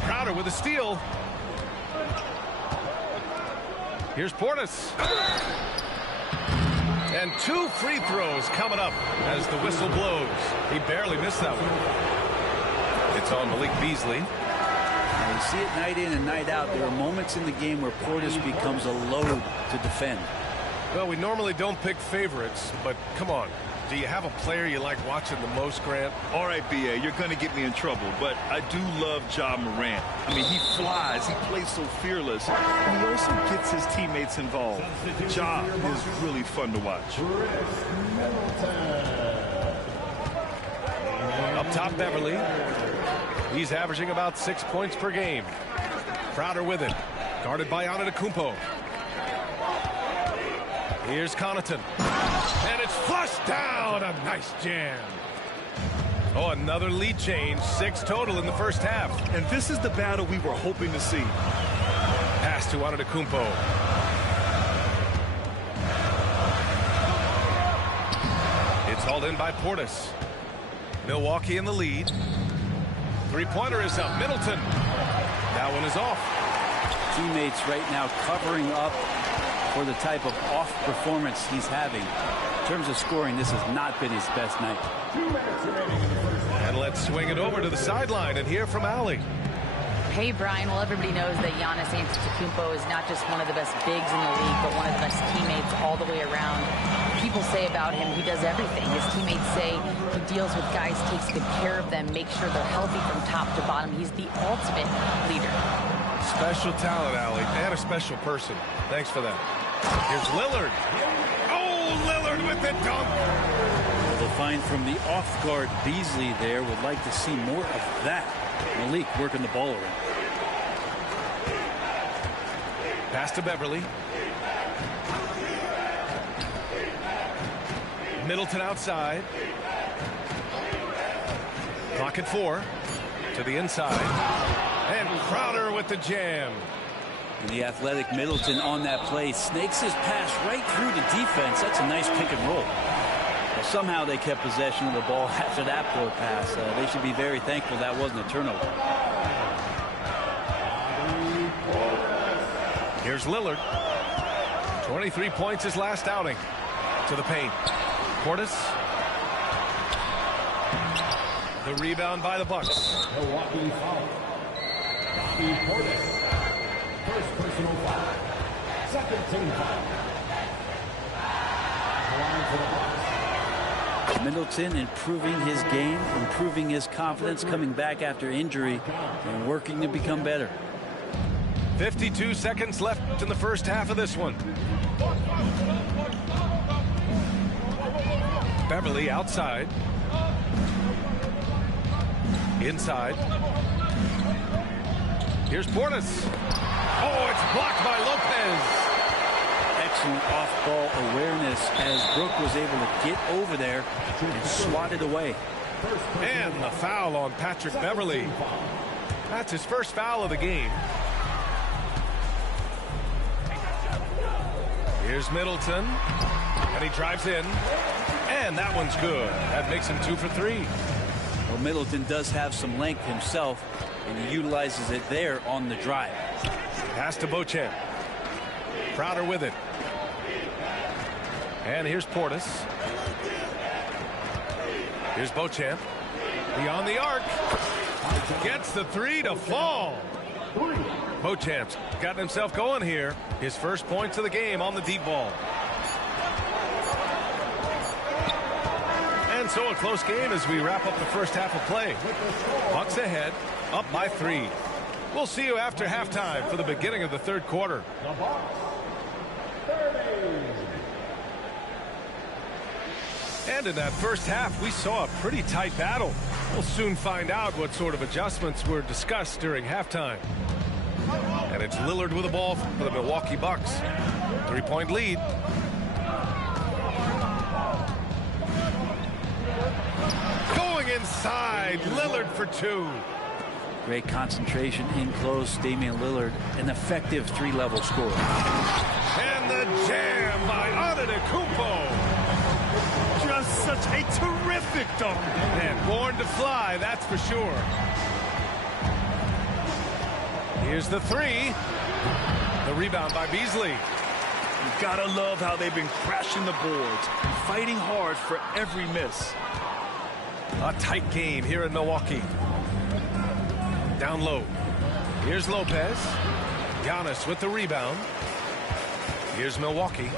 Crowder with a steal. Here's Portis. And 2 free throws coming up as the whistle blows. He barely missed that one. It's on Malik Beasley. And you see it night in and night out. There are moments in the game where Portis becomes a load to defend. Well, we normally don't pick favorites, but come on. Do you have a player you like watching the most, Grant? All right, B.A., you're going to get me in trouble, but I do love Ja Morant. I mean, he flies. He plays so fearless. And he also gets his teammates involved. Ja is really fun to watch. Up top, Beverly. He's averaging about 6 points per game. Crowder with it. Guarded by Antetokounmpo. Here's Connaughton. And it's flushed down. A nice jam. Oh, another lead change. 6 total in the first half. And this is the battle we were hoping to see. Pass to Antetokounmpo. It's hauled in by Portis. Milwaukee in the lead. Three-pointer is up. Middleton. That one is off. Teammates right now covering up for the type of off performance he's having. In terms of scoring, this has not been his best night. And let's swing it over to the sideline and hear from Allie. Hey, Brian. Well, everybody knows that Giannis Antetokounmpo is not just one of the best bigs in the league, but one of the best teammates all the way around. People say about him, he does everything. His teammates say he deals with guys, takes good care of them, makes sure they're healthy from top to bottom. He's the ultimate leader. Special talent, Allie, and a special person. Thanks for that. Here's Lillard. Oh, Lillard with the dunk. Well, they'll find from the off-guard Beasley there. Would like to see more of that. Malik working the ball around. Pass to Beverly. Middleton outside. Clock at 4. To the inside. And Crowder with the jam. And the athletic Middleton on that play snakes his pass right through the defense. That's a nice pick and roll. Well, somehow they kept possession of the ball after that poor pass. They should be very thankful that wasn't a turnover. Here's Lillard. 23 points his last outing. To the paint. Portis. The rebound by the Bucks. Milwaukee foul. Bobby Portis. First personal foul. Second team foul. Line for the Bucks. Middleton improving his game, improving his confidence, coming back after injury, and working to become better. 52 seconds left in the first half of this one. Beverly outside. Inside. Here's Portis. Oh, it's blocked by Lopez. Excellent off-ball awareness as Brook was able to get over there and swat it away. And the foul on Patrick Beverly. That's his first foul of the game. Here's Middleton. And he drives in. And that one's good. That makes him 2 for 3. Well, Middleton does have some length himself, and he utilizes it there on the drive. Pass to Beauchamp. Crowder with it. And here's Portis. Here's Beauchamp. Beyond the arc. Gets the 3 to fall. Beauchamp's gotten himself going here. His first points of the game on the deep ball. And so a close game as we wrap up the first half of play. Bucks ahead, up by 3. We'll see you after halftime for the beginning of the third quarter. And in that first half, we saw a pretty tight battle. We'll soon find out what sort of adjustments were discussed during halftime. And it's Lillard with the ball for the Milwaukee Bucks. 3-point lead. Going inside, Lillard for 2. Great concentration in close. Damian Lillard, an effective 3-level scorer. And the jam by Antetokounmpo. Just such a terrific dunk. And born to fly, that's for sure. Here's the 3. The rebound by Beasley. You gotta love how they've been crashing the boards, fighting hard for every miss. A tight game here in Milwaukee. Down low. Here's Lopez. Giannis with the rebound. Here's Milwaukee.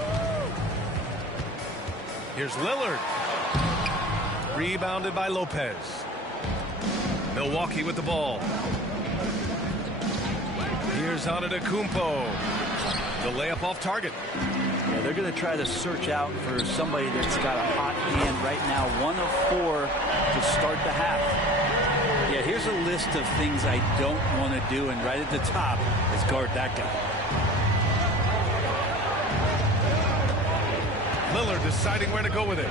Here's Lillard. Rebounded by Lopez. Milwaukee with the ball. Here's Antetokounmpo. The layup off target. Yeah, they're going to try to search out for somebody that's got a hot hand right now. 1 of 4 to start the half. Yeah, here's a list of things I don't want to do, and right at the top is guard that guy. Lillard deciding where to go with it.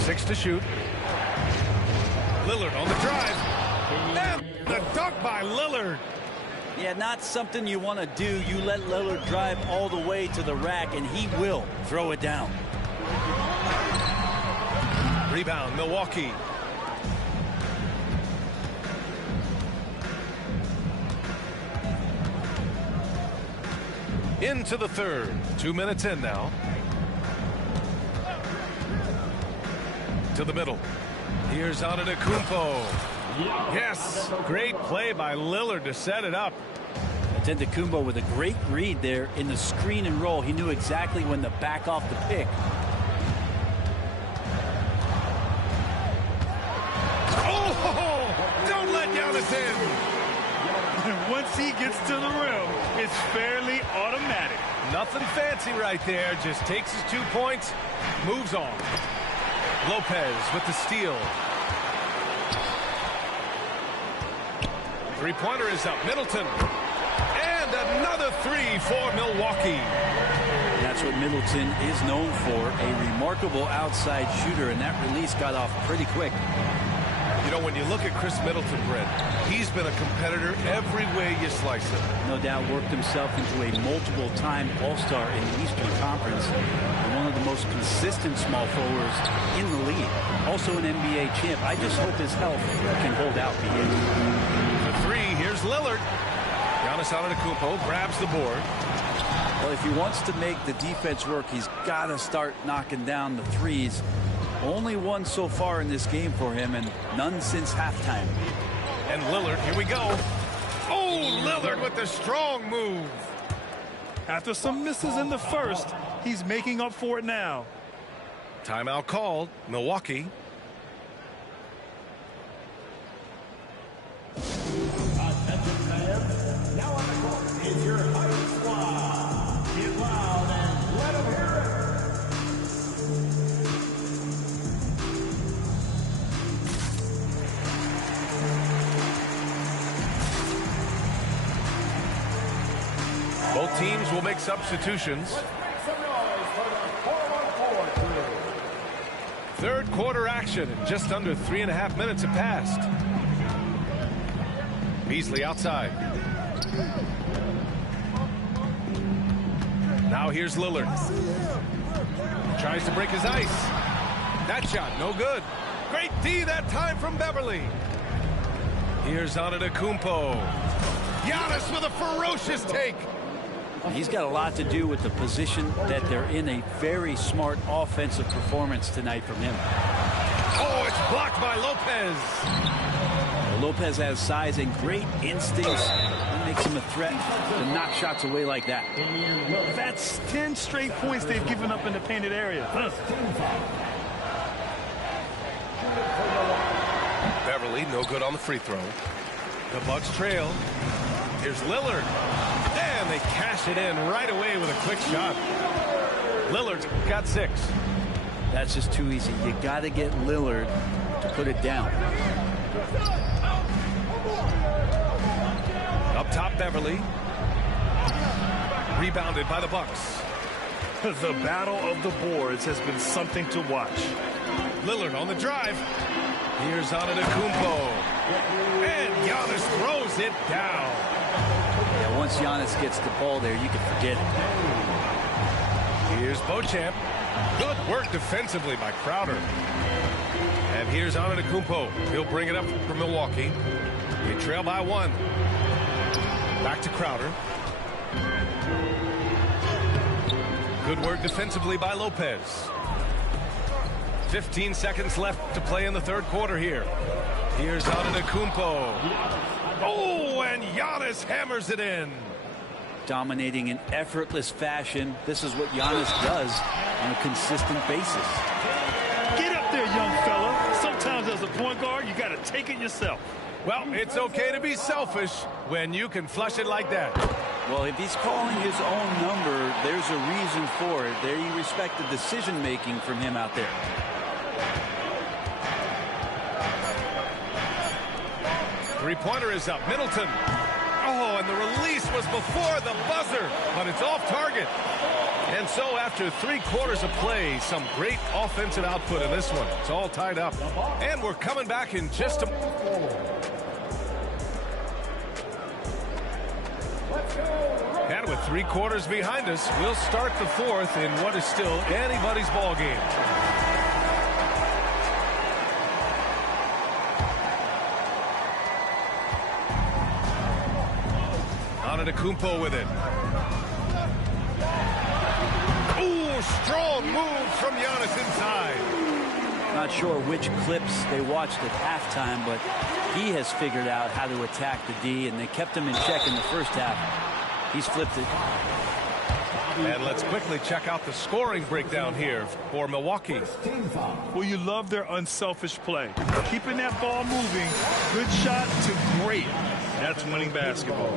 Six to shoot. Lillard on the drive. And the dunk by Lillard. Yeah, not something you want to do. You let Lillard drive all the way to the rack, and he will throw it down. Rebound, Milwaukee. Into the third. 2 minutes in now. To the middle. Here's Antetokounmpo. Yes, great play by Lillard to set it up. Antetokounmpo with a great read there in the screen and roll. He knew exactly when to back off the pick. Oh, don't let Giannis in. Once he gets to the rim, it's fairly automatic. Nothing fancy right there. Just takes his 2 points, moves on. Lopez with the steal. Three-pointer is up. Middleton. And another three for Milwaukee. That's what Middleton is known for, a remarkable outside shooter, and that release got off pretty quick. You know, when you look at Chris Middleton, Brent, he's been a competitor every way you slice it. No doubt worked himself into a multiple-time All-Star in the Eastern Conference, and one of the most consistent small forwards in the league. Also an NBA champ. I just hope his health can hold out for him. For three, here's Lillard. Giannis Antetokounmpo grabs the board. Well, if he wants to make the defense work, he's got to start knocking down the threes. Only one so far in this game for him, and none since halftime. And Lillard, here we go. Oh, Lillard with the strong move. After some misses in the first, he's making up for it now. Timeout called. Milwaukee. Attention fans, now on the court is your High Squad. Get loud and let them hear it. Both teams will make substitutions. Third quarter action, and just under 3.5 minutes have passed. Beasley outside. Now here's Lillard. Tries to break his ice. That shot, no good. Great D that time from Beverly. Here's Antetokounmpo. Giannis with a ferocious take. He's got a lot to do with the position that they're in. A very smart offensive performance tonight from him. Oh, it's blocked by Lopez. Lopez has size and great instincts. That makes him a threat to knock shots away like that. That's 10 straight points they've given up in the painted area. Beverly, no good on the free throw. The Bucks trail. Here's Lillard. And they cash it in right away with a quick shot. Lillard's got 6. That's just too easy. You got to get Lillard to put it down. Up top, Beverly. Rebounded by the Bucks. The battle of the boards has been something to watch. Lillard on the drive. Here's Antetokounmpo. And Giannis throws it down. Yeah, once Giannis gets the ball there, you can forget it. Here's Beauchamp. Good work defensively by Crowder. And here's Antetokounmpo. He'll bring it up for Milwaukee. They trail by 1. Back to Crowder. Good work defensively by Lopez. 15 seconds left to play in the third quarter here. Here's Antetokounmpo. Oh, and Giannis hammers it in. Dominating in effortless fashion. This is what Giannis does on a consistent basis. Get up there, young fella. Sometimes as a point guard, you got to take it yourself. Well, it's okay to be selfish when you can flush it like that. Well, if he's calling his own number, there's a reason for it. There you respect the decision-making from him out there. Three-pointer is up. Middleton. Oh, and the release was before the buzzer, but it's off target. And so after 3 quarters of play, some great offensive output in this one. It's all tied up. And we're coming back in just a... And with 3 quarters behind us, we'll start the fourth in what is still anybody's ball game. Antetokounmpo with it. Ooh, strong move from Giannis inside. Not sure which clips they watched at halftime, but he has figured out how to attack the D, and they kept him in check in the first half. He's flipped it. And let's quickly check out the scoring breakdown here for Milwaukee. Well, you love their unselfish play. Keeping that ball moving, good shot to great. That's winning basketball.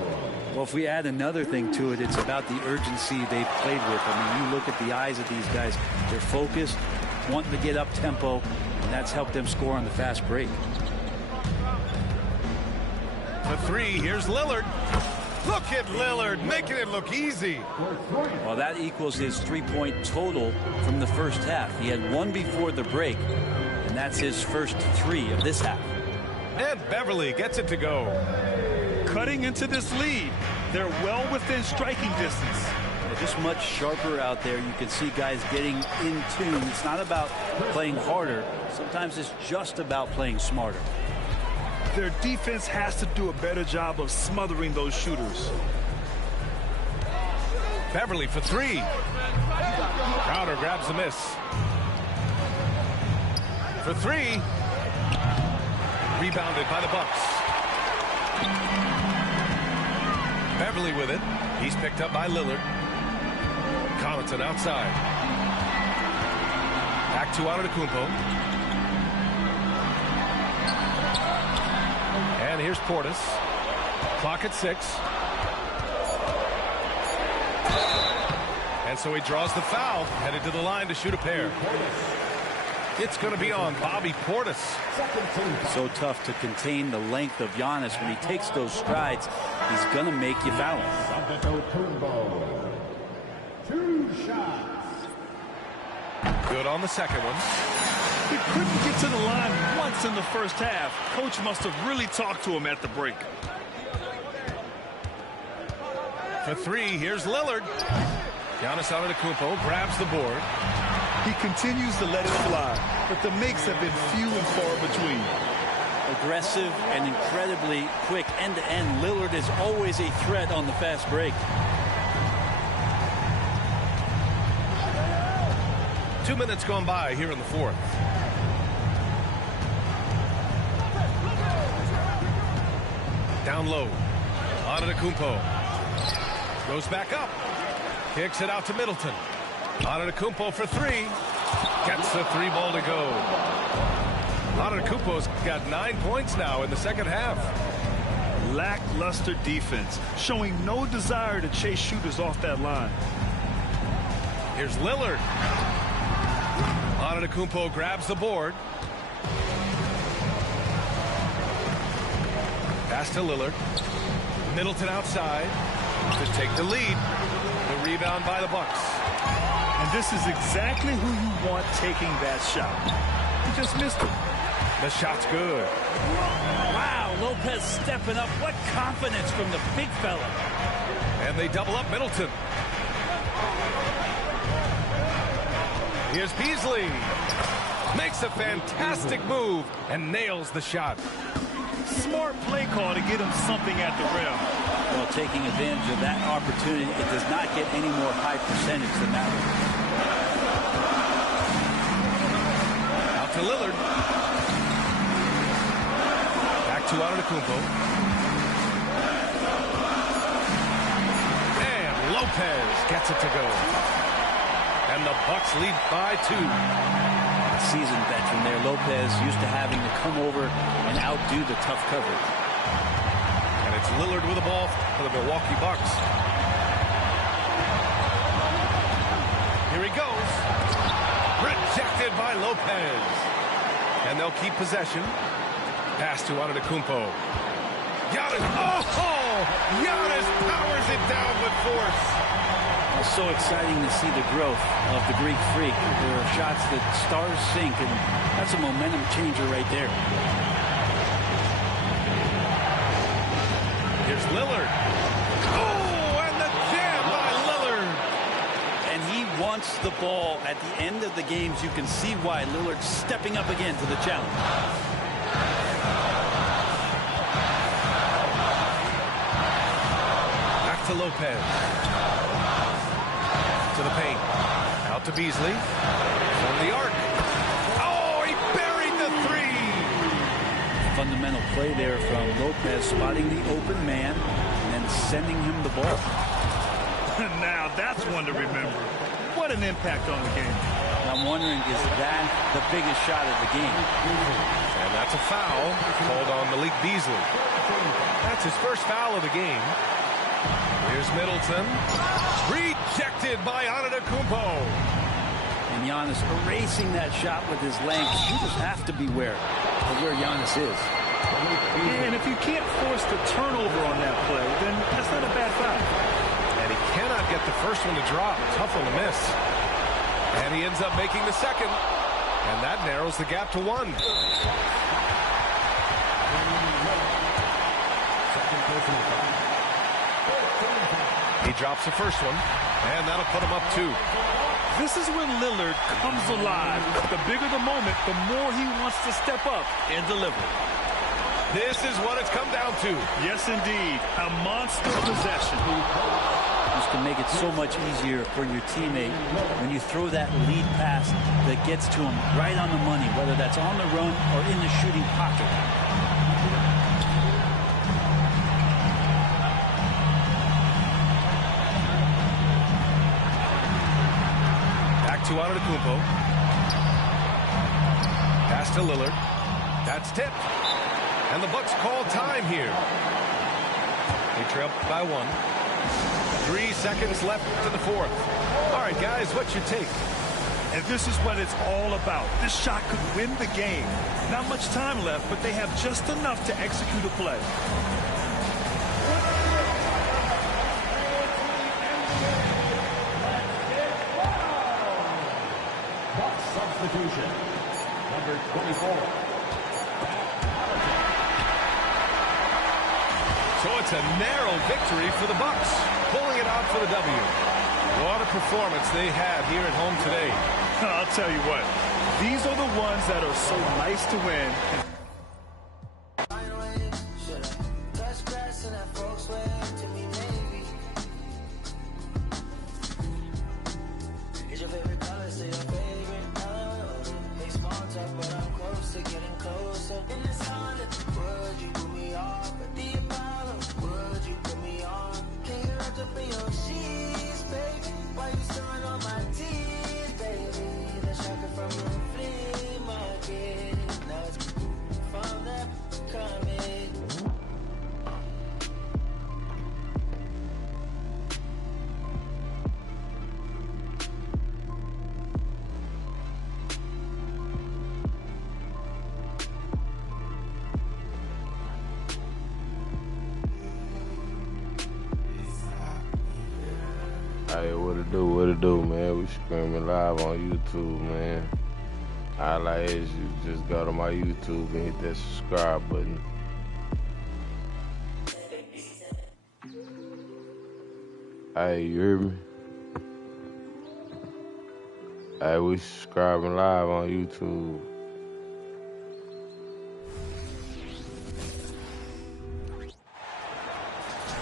Well, if we add another thing to it, it's about the urgency they've played with. I mean, you look at the eyes of these guys. They're focused, wanting to get up tempo, and that's helped them score on the fast break. For 3, here's Lillard. Look at Lillard making it look easy. Well, that equals his 3-point total from the first half. He had 1 before the break, and that's his first 3 of this half. And Beverly gets it to go. Cutting into this lead. They're well within striking distance. They're just much sharper out there. You can see guys getting in tune. It's not about playing harder. Sometimes it's just about playing smarter. Their defense has to do a better job of smothering those shooters. Beverly for 3. Crowder grabs the miss. For 3. Rebounded by the Bucks. Beverly with it. He's picked up by Lillard. Connaughton outside. Back to Antetokounmpo. And here's Portis. Clock at 6. And so he draws the foul, headed to the line to shoot a pair. It's going to be on Bobby Portis. So tough to contain the length of Giannis. When he takes those strides, he's going to make you foul him. 2 shots. Good on the second one. He couldn't get to the line once in the first half. Coach must have really talked to him at the break. For 3, here's Lillard. Giannis Antetokounmpo grabs the board. He continues to let it fly, but the makes have been few and far between. Aggressive and incredibly quick end-to-end. Lillard is always a threat on the fast break. 2 minutes gone by here in the fourth. Down low. Antetokounmpo goes back up. Kicks it out to Middleton. Antetokounmpo for 3. Gets the 3 ball to go. Antetokounmpo's got 9 points now in the second half. Lackluster defense, showing no desire to chase shooters off that line. Here's Lillard. Antetokounmpo grabs the board. Pass to Lillard. Middleton outside to take the lead. The rebound by the Bucks. And this is exactly who you want taking that shot. He just missed it. The shot's good. Wow, Lopez stepping up. What confidence from the big fella. And they double up Middleton. Here's Beasley. Makes a fantastic move and nails the shot. Smart play call to get him something at the rim. Well, taking advantage of that opportunity, it does not get any more high percentage than that one. Out to Lillard. Back to Antetokounmpo. And Lopez gets it to go. And the Bucks lead by 2. Seasoned veteran there. Lopez used to having to come over and outdo the tough coverage. And it's Lillard with the ball for the Milwaukee Bucks. Here he goes. Rejected by Lopez. And they'll keep possession. Pass to Antetokounmpo. Giannis. Oh! Giannis powers it down with force. It's so exciting to see the growth of the Greek Freak. There are shots that stars sink, and that's a momentum changer right there. Here's Lillard. Oh, and the jam by Lillard. And he wants the ball at the end of the games. You can see why Lillard's stepping up again to the challenge. Back to Lopez. To the paint. Out to Beasley. From the arc. Oh, he buried the 3. Fundamental play there from Lopez, spotting the open man and then sending him the ball. Now that's one to remember. What an impact on the game. I'm wondering, is that the biggest shot of the game? And that's a foul called on Malik Beasley. That's his first foul of the game. Here's Middleton. Rejected by Antetokounmpo. And Giannis erasing that shot with his length. Shooters have to beware of where Giannis is. And if you can't force the turnover on that play, then that's not a bad foul. And he cannot get the first one to drop. Tough one to miss. And he ends up making the second. And that narrows the gap to 1. He drops the first one, and that'll put him up 2. This is when Lillard comes alive. The bigger the moment, the more he wants to step up and deliver. This is what it's come down to. Yes, indeed. A monster possession. Just to make it so much easier for your teammate when you throw that lead pass that gets to him right on the money, whether that's on the run or in the shooting pocket. To Antetokounmpo. Pass to Lillard. That's tipped. And the Bucks call time here. They trail by 1. 3 seconds left in the 4th. All right, guys, what's your take? And this is what it's all about. This shot could win the game. Not much time left, but they have just enough to execute a play. Substitution. Number 24. So it's a narrow victory for the Bucks, pulling it out for the W. What a performance they had here at home today. I'll tell you what, these are the ones that are so nice to win. Hey, what it do, man? We screaming live on YouTube, man. All I ask you just go to my YouTube and hit that subscribe button. Hey, you hear me? Hey, we subscribing live on YouTube.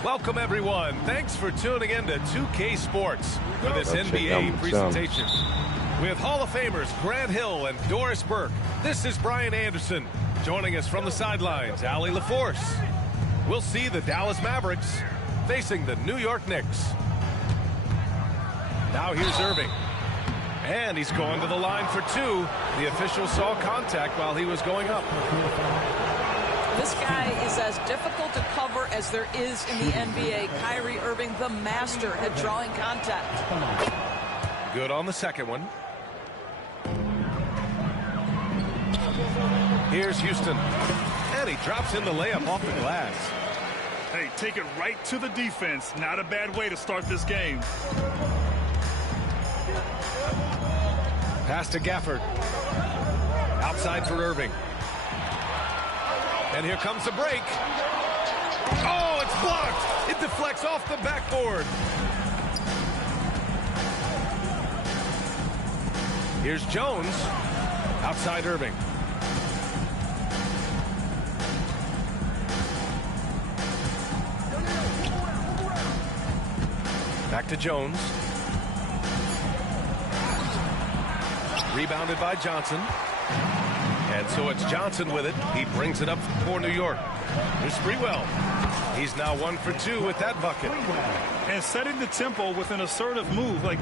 Welcome, everyone. Thanks for tuning in to 2K Sports for this NBA presentation. With Hall of Famers Grant Hill and Doris Burke, this is Brian Anderson. Joining us from the sidelines, Allie LaForce. We'll see the Dallas Mavericks facing the New York Knicks. Now here's Irving. And he's going to the line for two. The official saw contact while he was going up. This guy is as difficult to cover as there is in the NBA. Kyrie Irving, the master at drawing contact. Good on the second one. Here's Houston. And he drops in the layup off the glass. Hey, take it right to the defense. Not a bad way to start this game. Pass to Gafford. Outside for Irving. And here comes the break. Oh, it's blocked. It deflects off the backboard. Here's Jones. Outside Irving. Back to Jones. Rebounded by Johnson. And so it's Johnson with it. He brings it up for New York. Here's Sprewell. He's now 1 for 2 with that bucket. And setting the tempo with an assertive move. Like,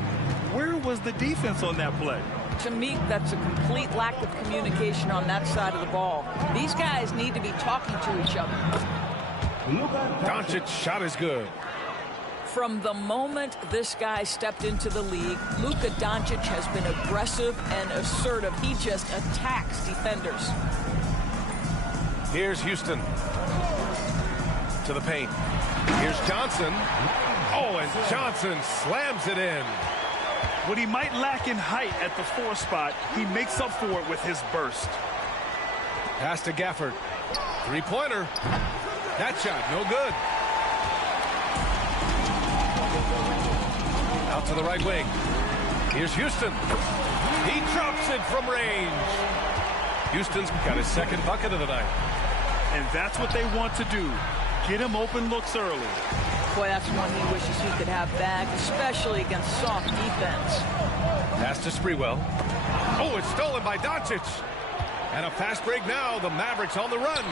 where was the defense on that play? To me, that's a complete lack of communication on that side of the ball. These guys need to be talking to each other. Doncic's shot is good. From the moment this guy stepped into the league, Luka Doncic has been aggressive and assertive. He just attacks defenders. Here's Houston. To the paint. Here's Johnson. Oh, and Johnson slams it in. What he might lack in height at the 4 spot, he makes up for it with his burst. Pass to Gafford. Three-pointer. That shot, no good. Out to the right wing. Here's Houston. He drops it from range. Houston's got his second bucket of the night. And that's what they want to do. Get him open looks early. Boy, that's one he wishes he could have back, especially against soft defense. Pass to Sprewell. Oh, it's stolen by Doncic. And a fast break now. The Mavericks on the run.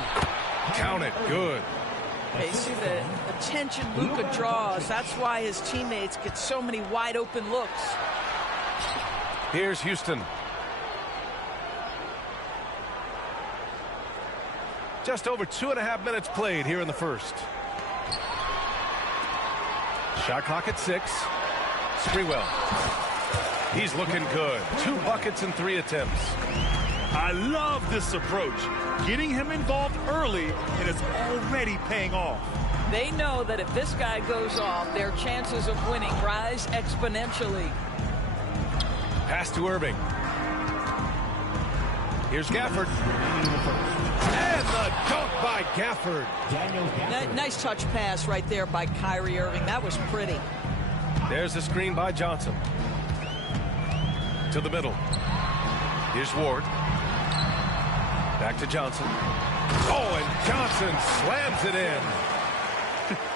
Count it. Good. You see the attention Luka draws. That's why his teammates get so many wide open looks. Here's Houston. Just over 2.5 minutes played here in the first. Shot clock at 6. Sprewell. He's looking good. 2 buckets and 3 attempts. I love this approach. Getting him involved early, and it's already paying off. They know that if this guy goes off, their chances of winning rise exponentially. Pass to Irving. Here's Gafford. And the dunk by Gafford. Nice touch pass right there by Kyrie Irving. That was pretty. There's a screen by Johnson. To the middle. Here's Ward. Back to Johnson. Oh, and Johnson slams it in.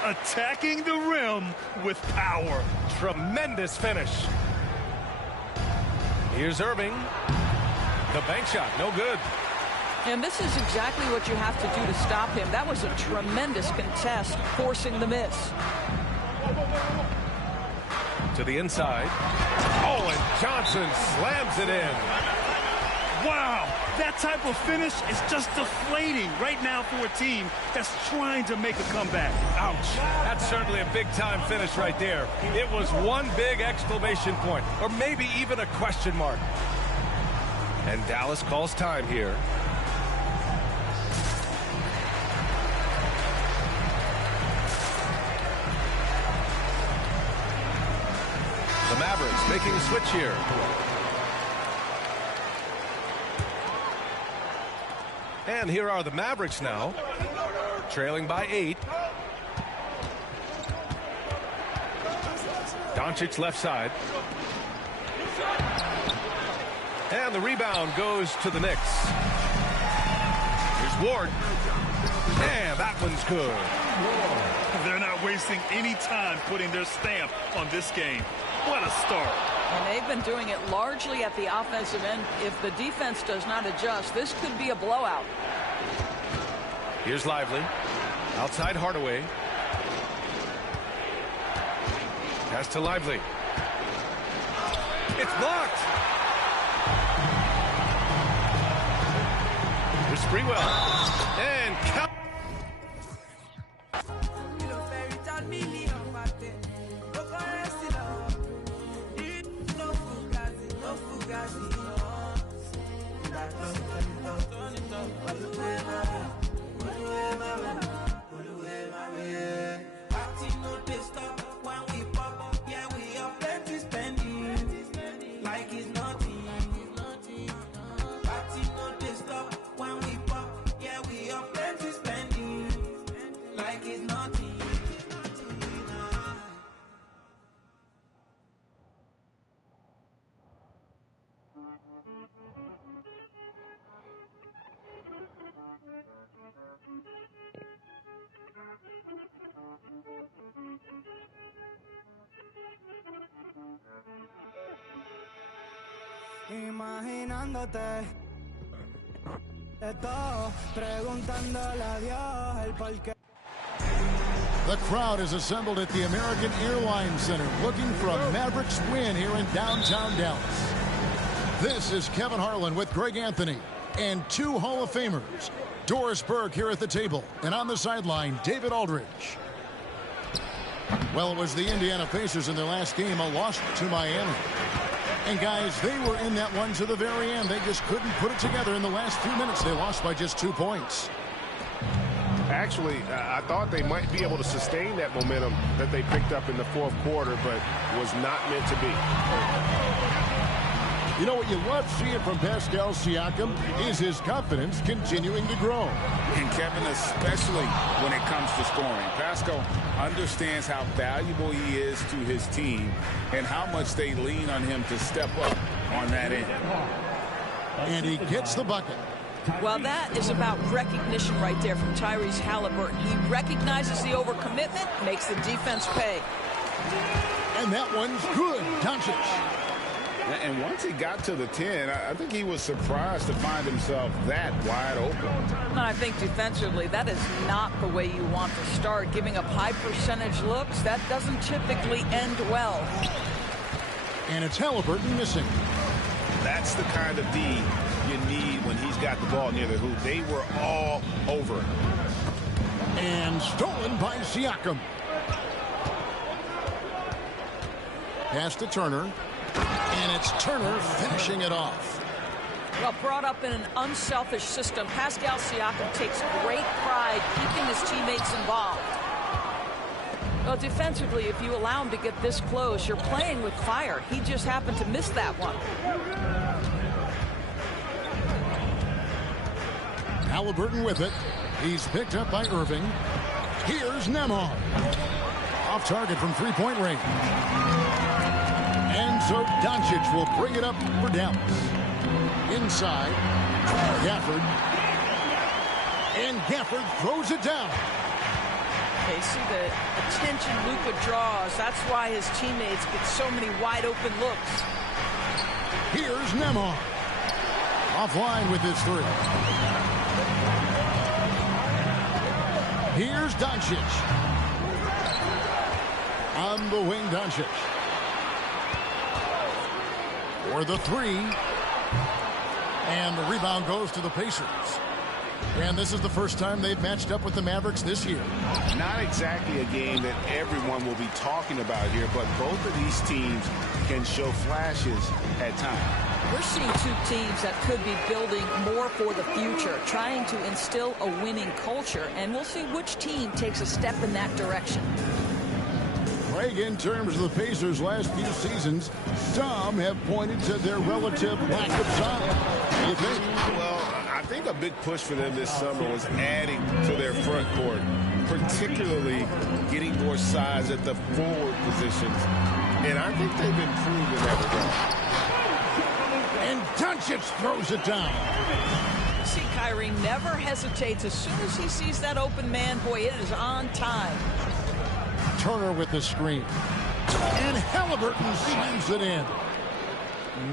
Attacking the rim with power. Tremendous finish. Here's Irving. The bank shot, no good. And this is exactly what you have to do to stop him. That was a tremendous contest, forcing the miss. To the inside. Oh, and Johnson slams it in. Wow, that type of finish is just deflating right now for a team that's trying to make a comeback. Ouch. That's certainly a big-time finish right there. It was one big exclamation point, or maybe even a question mark. And Dallas calls time here. The Mavericks making a switch here. And here are the Mavericks now, trailing by 8. Doncic left side. And the rebound goes to the Knicks. Here's Ward. And that one's good. They're not wasting any time putting their stamp on this game. What a start. And they've been doing it largely at the offensive end. If the defense does not adjust, this could be a blowout. Here's Lively. Outside Hardaway. Pass to Lively. It's blocked. Here's Sprewell. And count. Imaginándote de todo, preguntándole a Dios el porqué. The crowd is assembled at the American Airlines Center looking for a Mavericks win here in downtown Dallas. This is Kevin Harlan with Greg Anthony and two Hall of Famers. Doris Burke here at the table, and on the sideline, David Aldridge. Well, it was the Indiana Pacers in their last game, a loss to Miami. And guys, they were in that one to the very end. They just couldn't put it together in the last few minutes. They lost by just 2 points. Actually, I thought they might be able to sustain that momentum that they picked up in the fourth quarter, but was not meant to be. You know what you love seeing from Pascal Siakam is his confidence continuing to grow. And Kevin, especially when it comes to scoring. Pascal understands how valuable he is to his team and how much they lean on him to step up on that end. And he gets the bucket. Well, that is about recognition right there from Tyrese Halliburton. He recognizes the overcommitment, makes the defense pay. And that one's good. Doncic. And once he got to the 10, I think he was surprised to find himself that wide open. I think defensively, that is not the way you want to start. Giving up high percentage looks, that doesn't typically end well. And it's Halliburton missing. That's the kind of D you need when he's got the ball near the hoop. They were all over it. And stolen by Siakam. Pass to Turner. And it's Turner finishing it off. Well, brought up in an unselfish system, Pascal Siakam takes great pride keeping his teammates involved. Well, defensively, if you allow him to get this close, you're playing with fire. He just happened to miss that one. Halliburton with it. He's picked up by Irving. Here's Nemhard. Off target from three-point range. And so Doncic will bring it up for Dallas. Inside, Gafford. And Gafford throws it down. Okay, see the attention Luka draws. That's why his teammates get so many wide open looks. Here's Nemhard. Offline with his three. Here's Doncic. On the wing, Doncic. For the three. And the rebound goes to the Pacers. And this is the first time they've matched up with the Mavericks this year. Not exactly a game that everyone will be talking about here, but both of these teams can show flashes at times. We're seeing two teams that could be building more for the future, trying to instill a winning culture, and we'll see which team takes a step in that direction. Greg, in terms of the Pacers' last few seasons, some have pointed to their relative lack of size. What do you think? Well, I think a big push for them this summer was adding to their front court, particularly getting more size at the forward positions. And I think they've improved in that regard. And Doncic throws it down. see Kyrie never hesitates. As soon as he sees that open man, boy, it is on time. Turner with the screen. And Halliburton slams it in.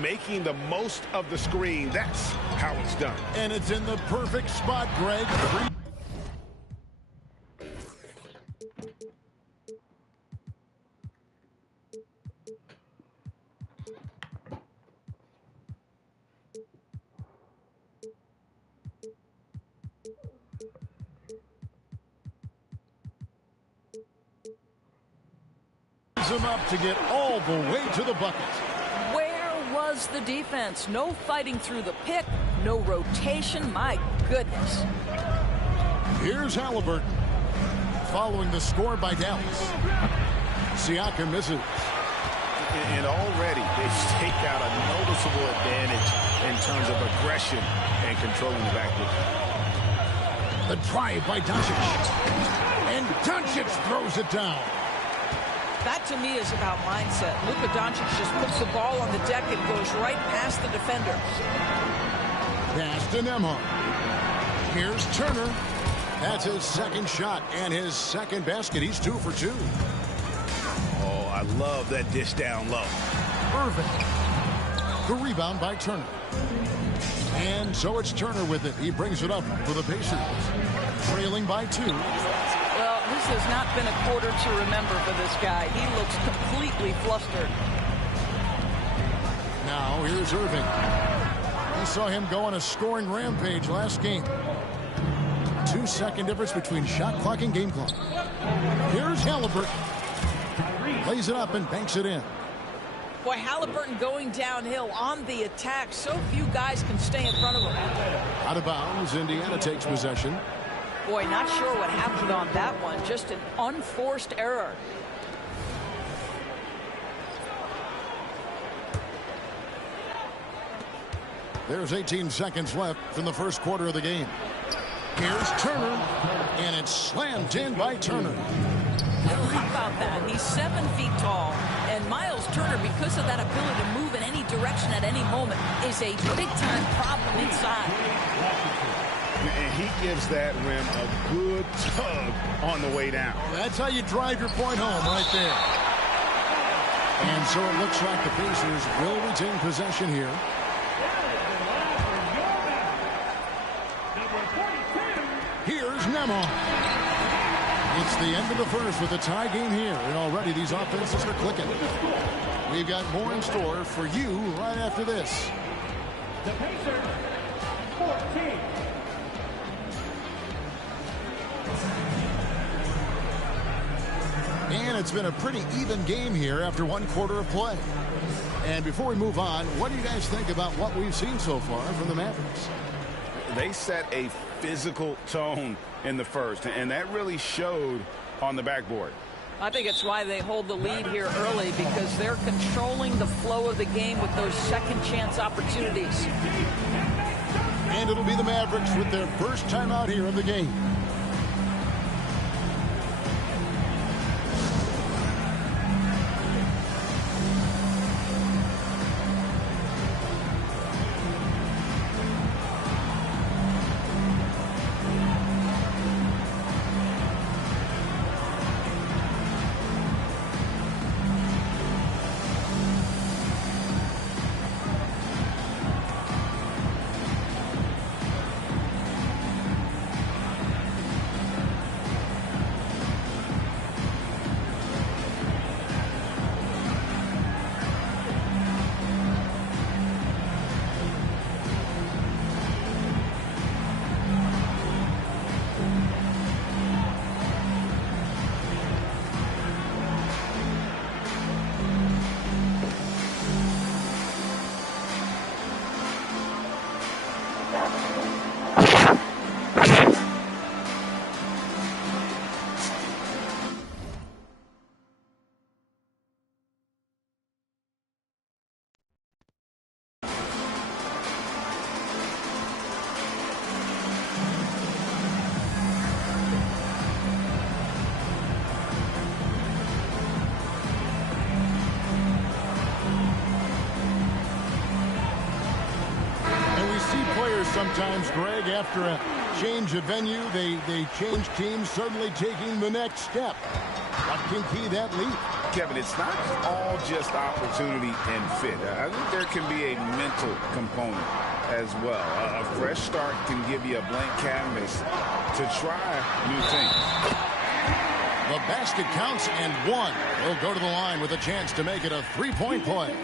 Making the most of the screen. That's how it's done. And it's in the perfect spot, Greg. Him up to get all the way to the bucket. Where was the defense? No fighting through the pick, no rotation. My goodness. Here's Halliburton. Following the score by Dallas. Siakam misses. And already they take out a noticeable advantage in terms of aggression and controlling the backcourt. The drive by Doncic. And Doncic throws it down. That, to me, is about mindset. Luka Doncic just puts the ball on the deck and goes right past the defender. Pass to Nembhard. Here's Turner. That's his second shot and his second basket. He's 2 for 2. Oh, I love that dish down low. Irving. The rebound by Turner. And so it's Turner with it. He brings it up for the Pacers. Trailing by 2. Well, this has not been a quarter to remember for this guy. He looks completely flustered. Now here's Irving. We saw him go on a scoring rampage last game. 2-second difference between shot clock and game clock. Here's Halliburton. Lays it up and banks it in. Boy, Halliburton going downhill on the attack. So few guys can stay in front of him. Out of bounds, Indiana takes possession. Boy, not sure what happened on that one. Just an unforced error. There's 18 seconds left from the first quarter of the game. Here's Turner, and it's slammed in by Turner. How about that? He's 7 feet tall, and Miles Turner, because of that ability to move in any direction at any moment, is a big-time problem inside. And he gives that rim a good tug on the way down. Well, that's how you drive your point home right there. And so it looks like the Pacers will retain possession here. Here's Nembhard. It's the end of the first with a tie game here, and already these offenses are clicking. We've got more in store for you right after this. The Pacers, 14. And it's been a pretty even game here after 1 quarter of play. And before we move on, what do you guys think about what we've seen so far from the Mavericks? They set a physical tone in the first, and that really showed on the backboard. I think it's why they hold the lead here early, because they're controlling the flow of the game with those second chance opportunities. And it'll be the Mavericks with their first time out here of the game. players sometimes, Greg, after a change of venue, they change teams, certainly taking the next step. What can key that leap? Kevin, it's not all just opportunity and fit. I think there can be a mental component as well. A fresh start can give you a blank canvas to try new things. The basket counts and one. Will go to the line with a chance to make it a three-point play.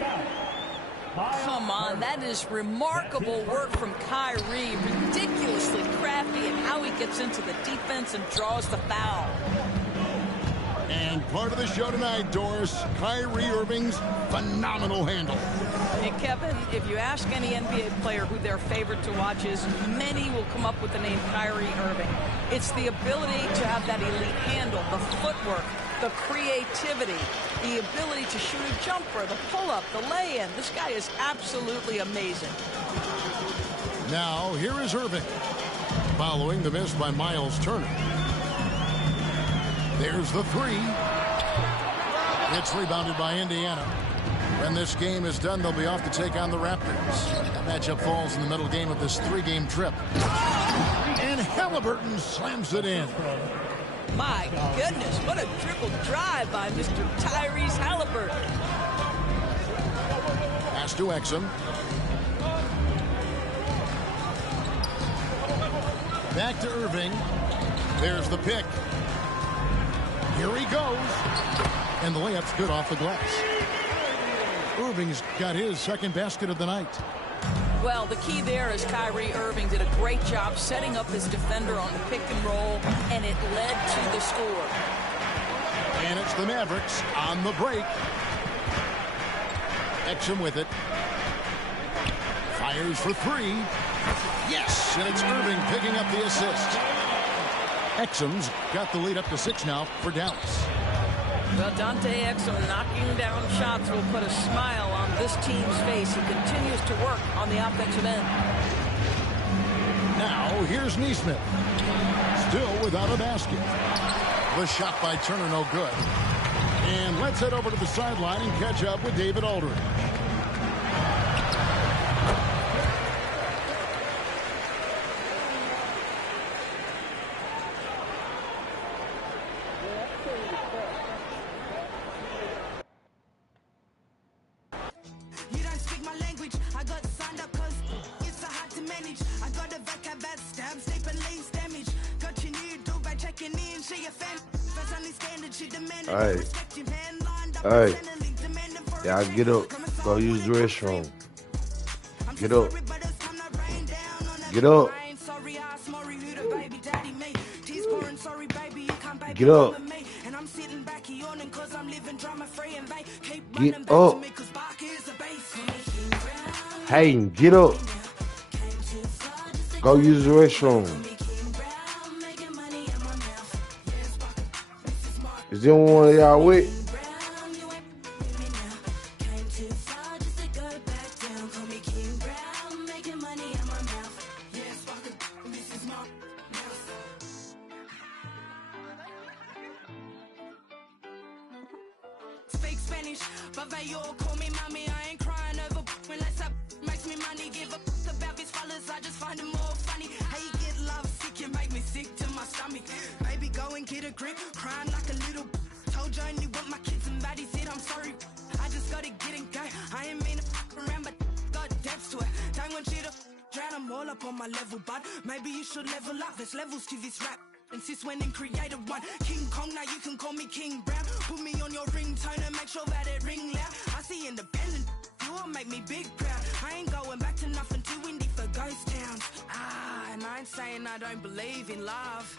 Come on, that is remarkable work from Kyrie. Ridiculously crafty in how he gets into the defense and draws the foul. And part of the show tonight, Doris, Kyrie Irving's phenomenal handle. And Kevin, if you ask any NBA player who their favorite to watch is, many will come up with the name Kyrie Irving. It's the ability to have that elite handle, the footwork, the creativity, the ability to shoot a jumper, the pull-up, the lay-in. This guy is absolutely amazing. Now, here is Irving, following the miss by Miles Turner. There's the three. It's rebounded by Indiana. When this game is done, they'll be off to take on the Raptors. That matchup falls in the middle game of this three-game trip. And Halliburton slams it in. My goodness, what a triple drive by Mr. Tyrese Halliburton. Pass to Exum. Back to Irving. There's the pick. Here he goes. And the layup's good off the glass. Irving's got his second basket of the night. Well, the key there is Kyrie Irving did a great job setting up his defender on the pick and roll, and it led to the score. And it's the Mavericks on the break. Exum with it. Fires for three. Yes, and it's Irving picking up the assist. Exum's got the lead up to 6 now for Dallas. Well, Dante Exum knocking down shots will put a smile on this team's face. He continues to work on the offensive end. Now, here's Nesmith. Still without a basket. The shot by Turner no good. And let's head over to the sideline and catch up with David Aldridge. Hey, y'all get up, go use the restroom. Get up. Get up. Get up. Get up. Hey, get up. Go use the restroom. Is there one of y'all with? Levels to this rap. Insist when in creative one. King Kong, now you can call me King Brown. Put me on your ringtone and make sure that it ring loud. I see independent, you will make me big proud. I ain't going back to nothing too windy for ghost towns. And I ain't saying I don't believe in love.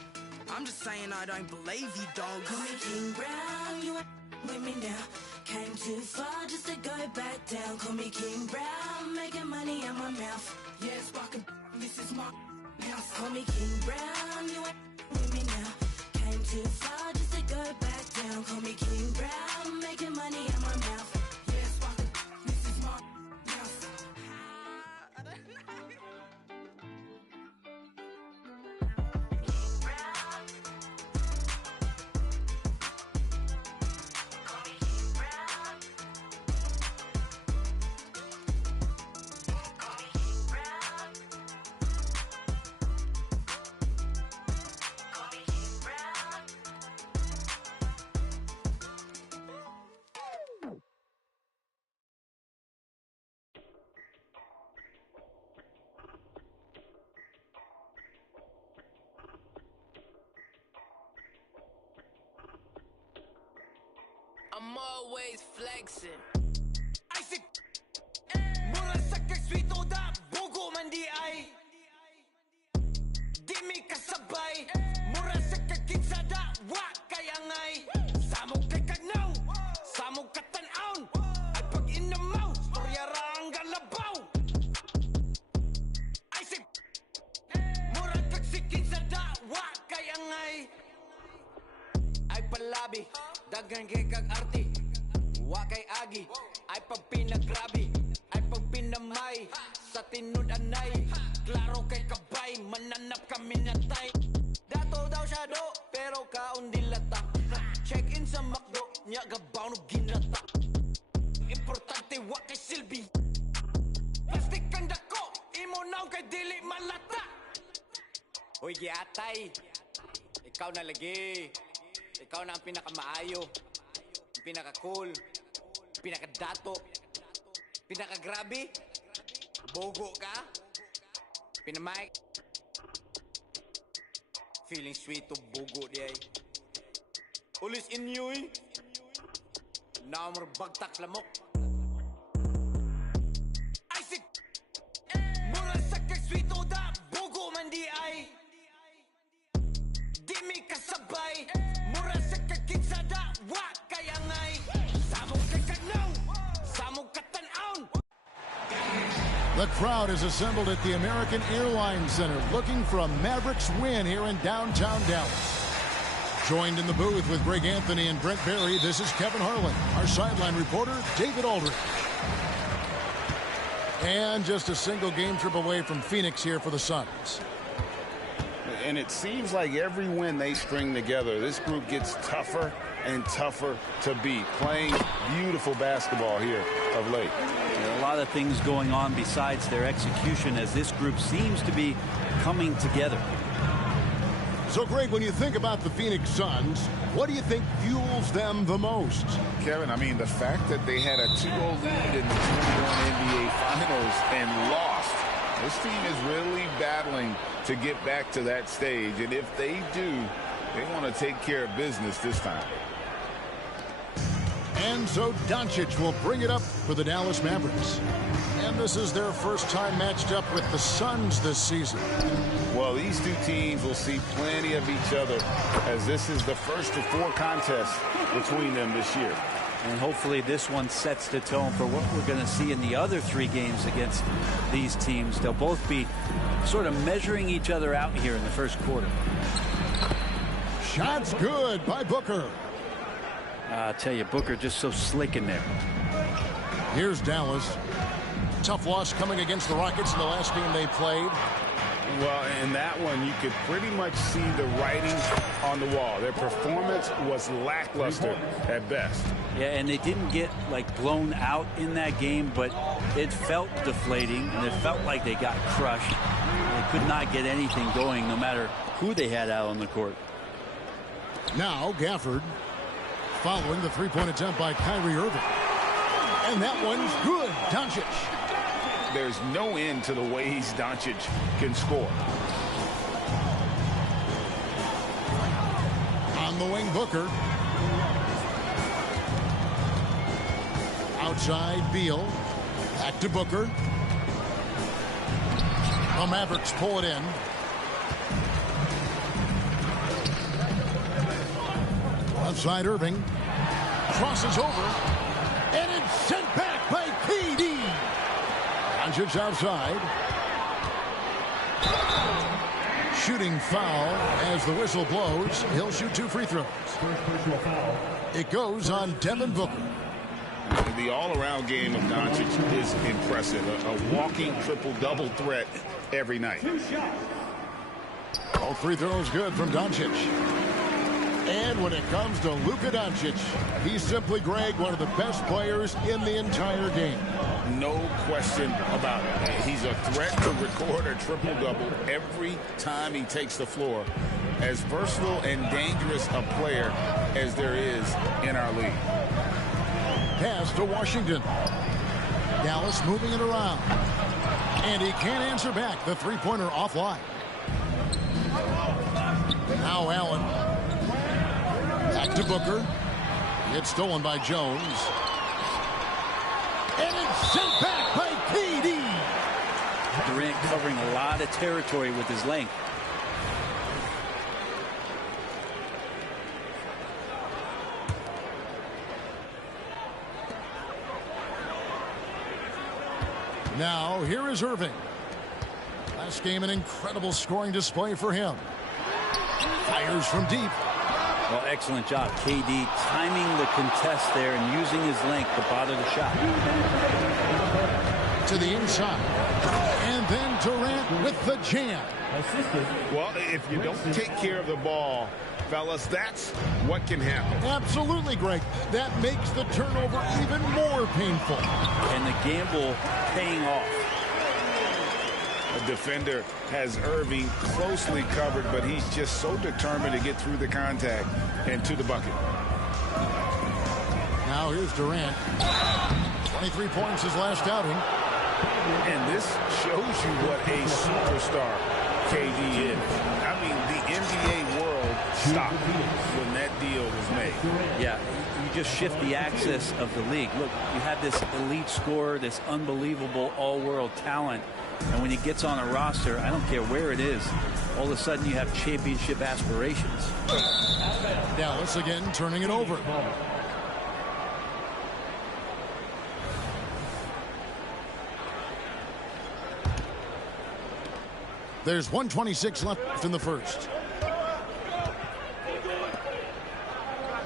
I'm just saying I don't believe you, dog. Call me King Brown, you ain't with me now. Came too far just to go back down. Call me King Brown, making money in my mouth. Yes, rockin', this is my house. Call me King Brown, you ain't with me now. Came too far just to go back down. Call me King Brown, making money in my mouth. Yes, rockin', this is my house. I'm always flexing. I see. Mura sa kagswito da, bugo man di ay. Di mi kasabay. Mura sa kagkitsa da, wa kayangay. Samog kay kagnaw, samog katanaon. Ay pag inamaw, storya ra ang galabaw. I see. Mura kagsikitsa da, wa kayangay. Ay palabi, dagan kay kag arti. Wa kay agi, ay pag pinagrabi. Ay pag pinamay, sa tinud anay. Klaro kay kabay, mananap kami natay. Dato daw siya do, pero kaon dilata. Check-in sa McDo, niya gabaw no ginata. Importante wa kay silbi. Plastic kang dako, imo naw kay dili malata. Hoy giatay, ikaw na lagi. Ikaw na ang pinakamaayo, pinaka-cool, pinaka-dato, pinaka-grabe, bogo ka, pinamay. Feeling sweet to bogo di ay. Ulis inyoy, naamor bagtak lamok. Ay si, mura sa kag-sweet to da, bogo man di ay. Di mi kasabay. Mura sa kagkitsa da, wa kayangay. Samog kay kagnaw, samog katanaon. The crowd is assembled at the American Airlines Center looking for a Mavericks win here in downtown Dallas. Joined in the booth with Greg Anthony and Brent Barry, this is Kevin Harlan. Our sideline reporter, David Aldridge. And just a single game trip away from Phoenix here for the Suns. And it seems like every win they string together, this group gets tougher and tougher to beat. Playing beautiful basketball here of late. There are a lot of things going on besides their execution as this group seems to be coming together. So, Greg, when you think about the Phoenix Suns, what do you think fuels them the most? Kevin, I mean, the fact that they had a 2-0 lead in the 21 NBA Finals and lost. This team is really battling to get back to that stage, and if they do, they want to take care of business this time. And so Doncic will bring it up for the Dallas Mavericks. And this is their first time matched up with the Suns this season. Well, these two teams will see plenty of each other as this is the first of 4 contests between them this year. And hopefully this one sets the tone for what we're going to see in the other 3 games against these teams. They'll both be sort of measuring each other out here in the first quarter. Shots good by Booker. I tell you, Booker just so slick in there. Here's Dallas. Tough loss coming against the Rockets in the last game they played. Well, in that one, you could pretty much see the writing on the wall. Their performance was lackluster at best. Yeah, and they didn't get, like, blown out in that game, but it felt deflating, and it felt like they got crushed. They could not get anything going, no matter who they had out on the court. Now, Gafford, following the three-point attempt by Kyrie Irving. And that one's good. Doncic. There's no end to the ways Doncic can score. On the wing, Booker. Outside, Beal. Back to Booker. The Mavericks pull it in. Outside, Irving. Crosses over. And it's sent back by KD. Doncic outside. Shooting foul as the whistle blows. He'll shoot 2 free throws. It goes on Devin Booker. The all-around game of Doncic is impressive. A walking triple-double threat every night. All free throws good from Doncic. And when it comes to Luka Doncic, he's simply, Greg, one of the best players in the entire game. No question about it. He's a threat to record a triple-double every time he takes the floor. As versatile and dangerous a player as there is in our league. Pass to Washington. Dallas moving it around. And he can't answer back. The three-pointer offline. Now Allen. Back to Booker. It's stolen by Jones. And it's sent back by KD. Durant covering a lot of territory with his length. Now, here is Irving. Last game, an incredible scoring display for him. Fires from deep. Well, excellent job. KD timing the contest there and using his length to bother the shot. To the inside. And then Durant with the jam. Well, if you don't take care of the ball, fellas, that's what can happen. Absolutely, Greg. That makes the turnover even more painful. And the gamble paying off. The defender has Irving closely covered, but he's just so determined to get through the contact and to the bucket. Now here's Durant. 23 points his last outing. And this shows you what a superstar KD is. I mean, the NBA world stopped when that deal was made. Yeah, you just shift the axis of the league. Look, you have this elite scorer, this unbelievable all-world talent, and when he gets on a roster, I don't care where it is, all of a sudden you have championship aspirations. Dallas again turning it over. There's 1:26 left in the first.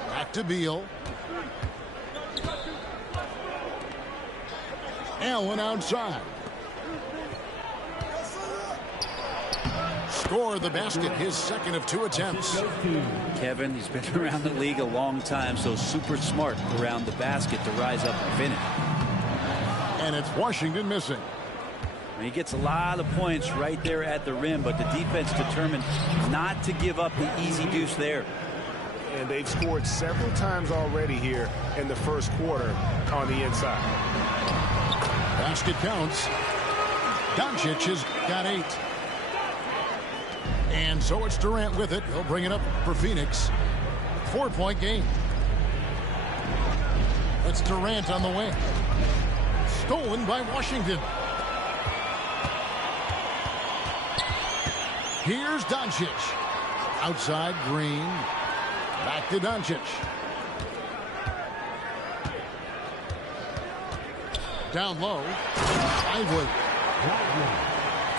Back to Beal. Allen outside. Score the basket, his second of 2 attempts. Kevin, he's been around the league a long time, so super smart around the basket to rise up and finish. And it's Washington missing. He gets a lot of points right there at the rim, but the defense determined not to give up the easy deuce there. And they've scored several times already here in the first quarter on the inside. Basket counts. Doncic has got 8. And so it's Durant with it. He'll bring it up for Phoenix. 4-point game. It's Durant on the wing. Stolen by Washington. Here's Doncic. Outside, Green. Back to Doncic. Down low. Lively.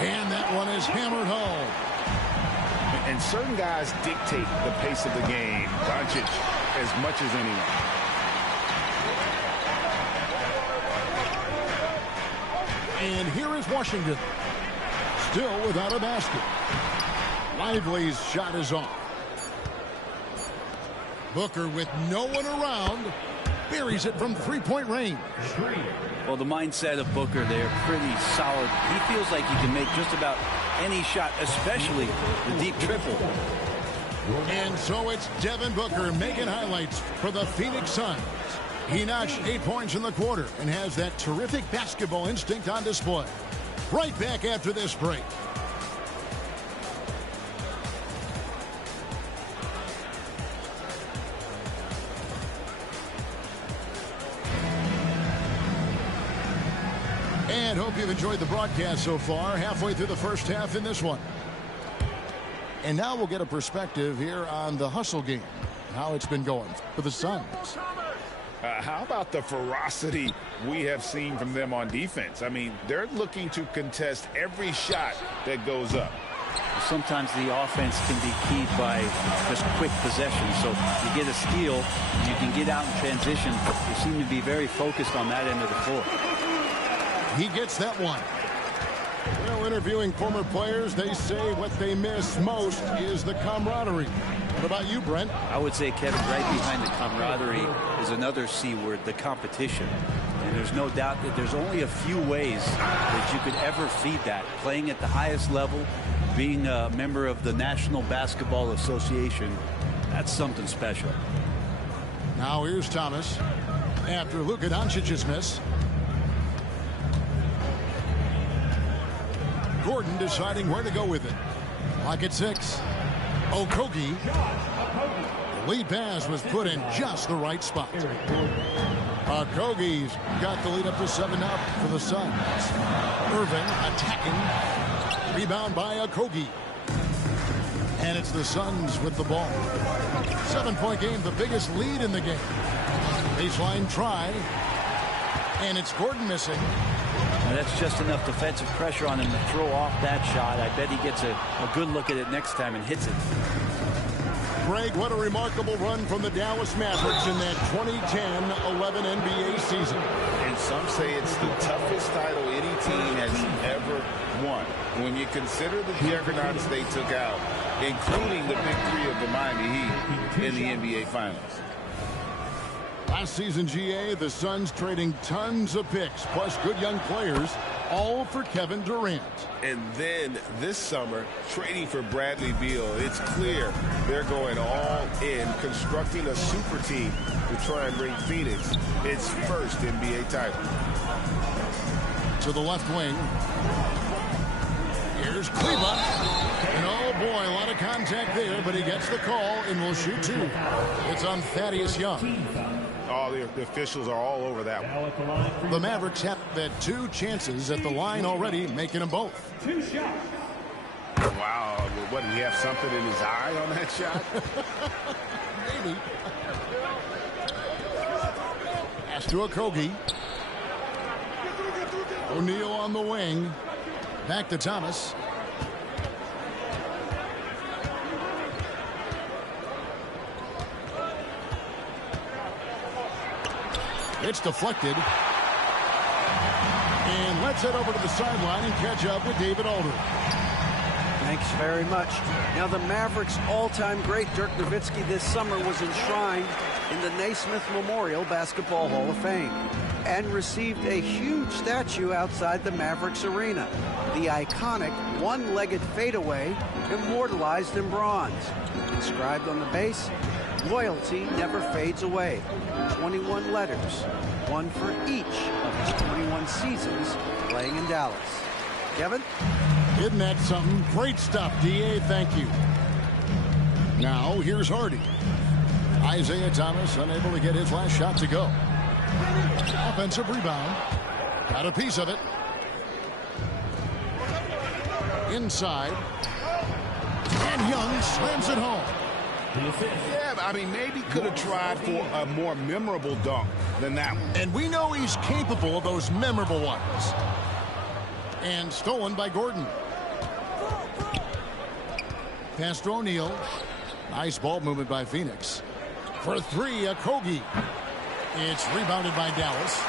And that one is hammered home. And certain guys dictate the pace of the game. Doncic as much as anyone. And here is Washington. Still without a basket. Lively's shot is off. Booker with no one around. Buries it from 3-point range. Well, the mindset of Booker there, pretty solid. He feels like he can make just about any shot, especially the deep triple. And so it's Devin Booker making highlights for the Phoenix Suns. He notched 8 points in the quarter and has that terrific basketball instinct on display. Right back after this break. And hope you've enjoyed the broadcast so far. Halfway through the first half in this one. And now we'll get a perspective here on the hustle game. How it's been going for the Suns. How about the ferocity we have seen from them on defense? I mean, they're looking to contest every shot that goes up. Sometimes the offense can be keyed by just quick possession. So you get a steal, you can get out in transition. They seem to be very focused on that end of the floor. He gets that one. Well, interviewing former players, they say what they miss most is the camaraderie. What about you, Brent? I would say, Kevin, right behind the camaraderie is another C word, the competition. And there's no doubt that there's only a few ways that you could ever feed that. Playing at the highest level, being a member of the National Basketball Association, that's something special. Now here's Thomas after Luka Doncic's miss. Gordon deciding where to go with it. Lock at 6. Okogie. The lead pass was put in just the right spot. Okogie's got the lead up to 7 now for the Suns. Irving attacking. Rebound by Okogie. And it's the Suns with the ball. 7-point game, the biggest lead in the game. Baseline try. And it's Gordon missing. Now that's just enough defensive pressure on him to throw off that shot. I bet he gets a good look at it next time and hits it. Greg, what a remarkable run from the Dallas Mavericks in that 2010-11 NBA season. And some say it's the toughest title any team has ever won. When you consider the juggernauts they took out, including the big three of the Miami Heat in the NBA Finals. Last season, GA, the Suns trading tons of picks, plus good young players, all for Kevin Durant. And then this summer, trading for Bradley Beal. It's clear they're going all in, constructing a super team to try and bring Phoenix its first NBA title. To the left wing. Here's Kleber. And oh boy, a lot of contact there, but he gets the call and will shoot 2. It's on Thaddeus Young. All the officials are all over that one. The Mavericks have had 2 chances at the line already, making them both. 2 shots. Wow, what, did he have something in his eye on that shot? Maybe. Pass to Okogie. O'Neal on the wing. Back to Thomas. It's deflected. And let's head over to the sideline and catch up with David Aldridge. Thanks very much. Now, the Mavericks' all-time great Dirk Nowitzki this summer was enshrined in the Naismith Memorial Basketball Hall of Fame and received a huge statue outside the Mavericks arena. The iconic one-legged fadeaway immortalized in bronze. Inscribed on the base, "Loyalty never fades away." 21 letters, one for each of his 21 seasons playing in Dallas. Kevin? Isn't that something? Great stuff, DA. Thank you. Now, here's Hardy. Isaiah Thomas unable to get his last shot to go. Offensive rebound. Got a piece of it. Inside. And Young slams it home. Yeah, I mean, maybe could have tried for a more memorable dunk than that one. And we know he's capable of those memorable ones. And stolen by Gordon. Pass to O'Neal. Nice ball movement by Phoenix. For 3, Okogie. It's rebounded by Dallas.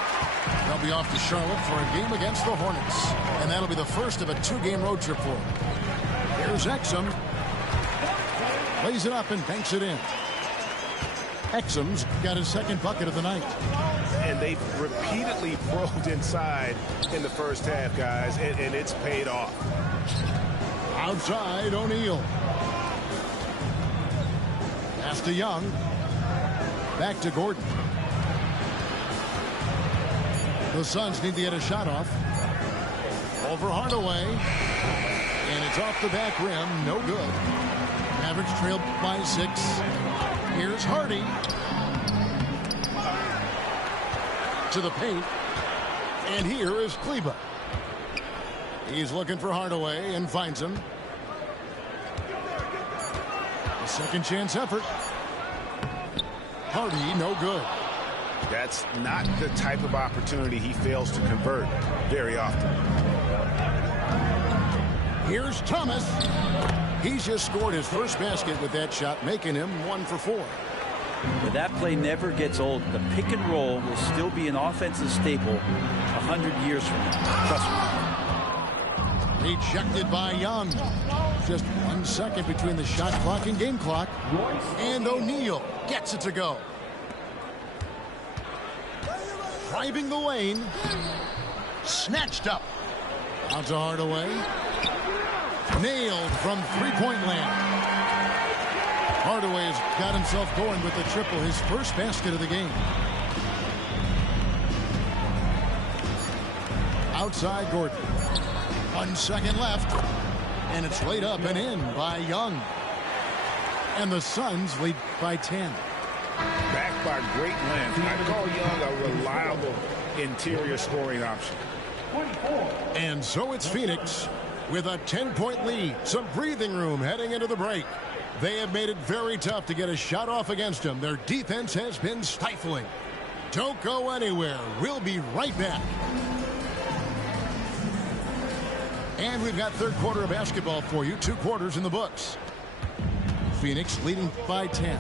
They'll be off to Charlotte for a game against the Hornets. And that'll be the first of a 2-game road trip for them. Here's Exum. Lays it up and banks it in. Exum's got his 2nd bucket of the night. And they've repeatedly probed inside in the first half, guys, and it's paid off. Outside, O'Neal. Pass to Young. Back to Gordon. The Suns need to get a shot off. Over Hardaway. And it's off the back rim. No good. Mavericks trailed by 6. Here's Hardy. To the paint. And here is Kleber. He's looking for Hardaway and finds him. A second chance effort. Hardy, no good. That's not the type of opportunity he fails to convert very often. Here's Thomas. He's just scored his first basket with that shot, making him 1 for 4. But that play never gets old. The pick and roll will still be an offensive staple 100 years from now. Trust me. Rejected by Young. Just 1 second between the shot clock and game clock. And O'Neal gets it to go. Driving the lane. Snatched up. Out to Hardaway. Nailed from 3-point land. Hardaway has got himself going with the triple, his first basket of the game. Outside Gordon. 1 second left. And it's laid up and in by Young. And the Suns lead by 10. Backed by great length. I'd call Young a reliable interior scoring option. And so it's Phoenix with a 10-point lead. Some breathing room heading into the break. They have made it very tough to get a shot off against them. Their defense has been stifling. Don't go anywhere. We'll be right back. And we've got third quarter of basketball for you. 2 quarters in the books. Phoenix leading by 10.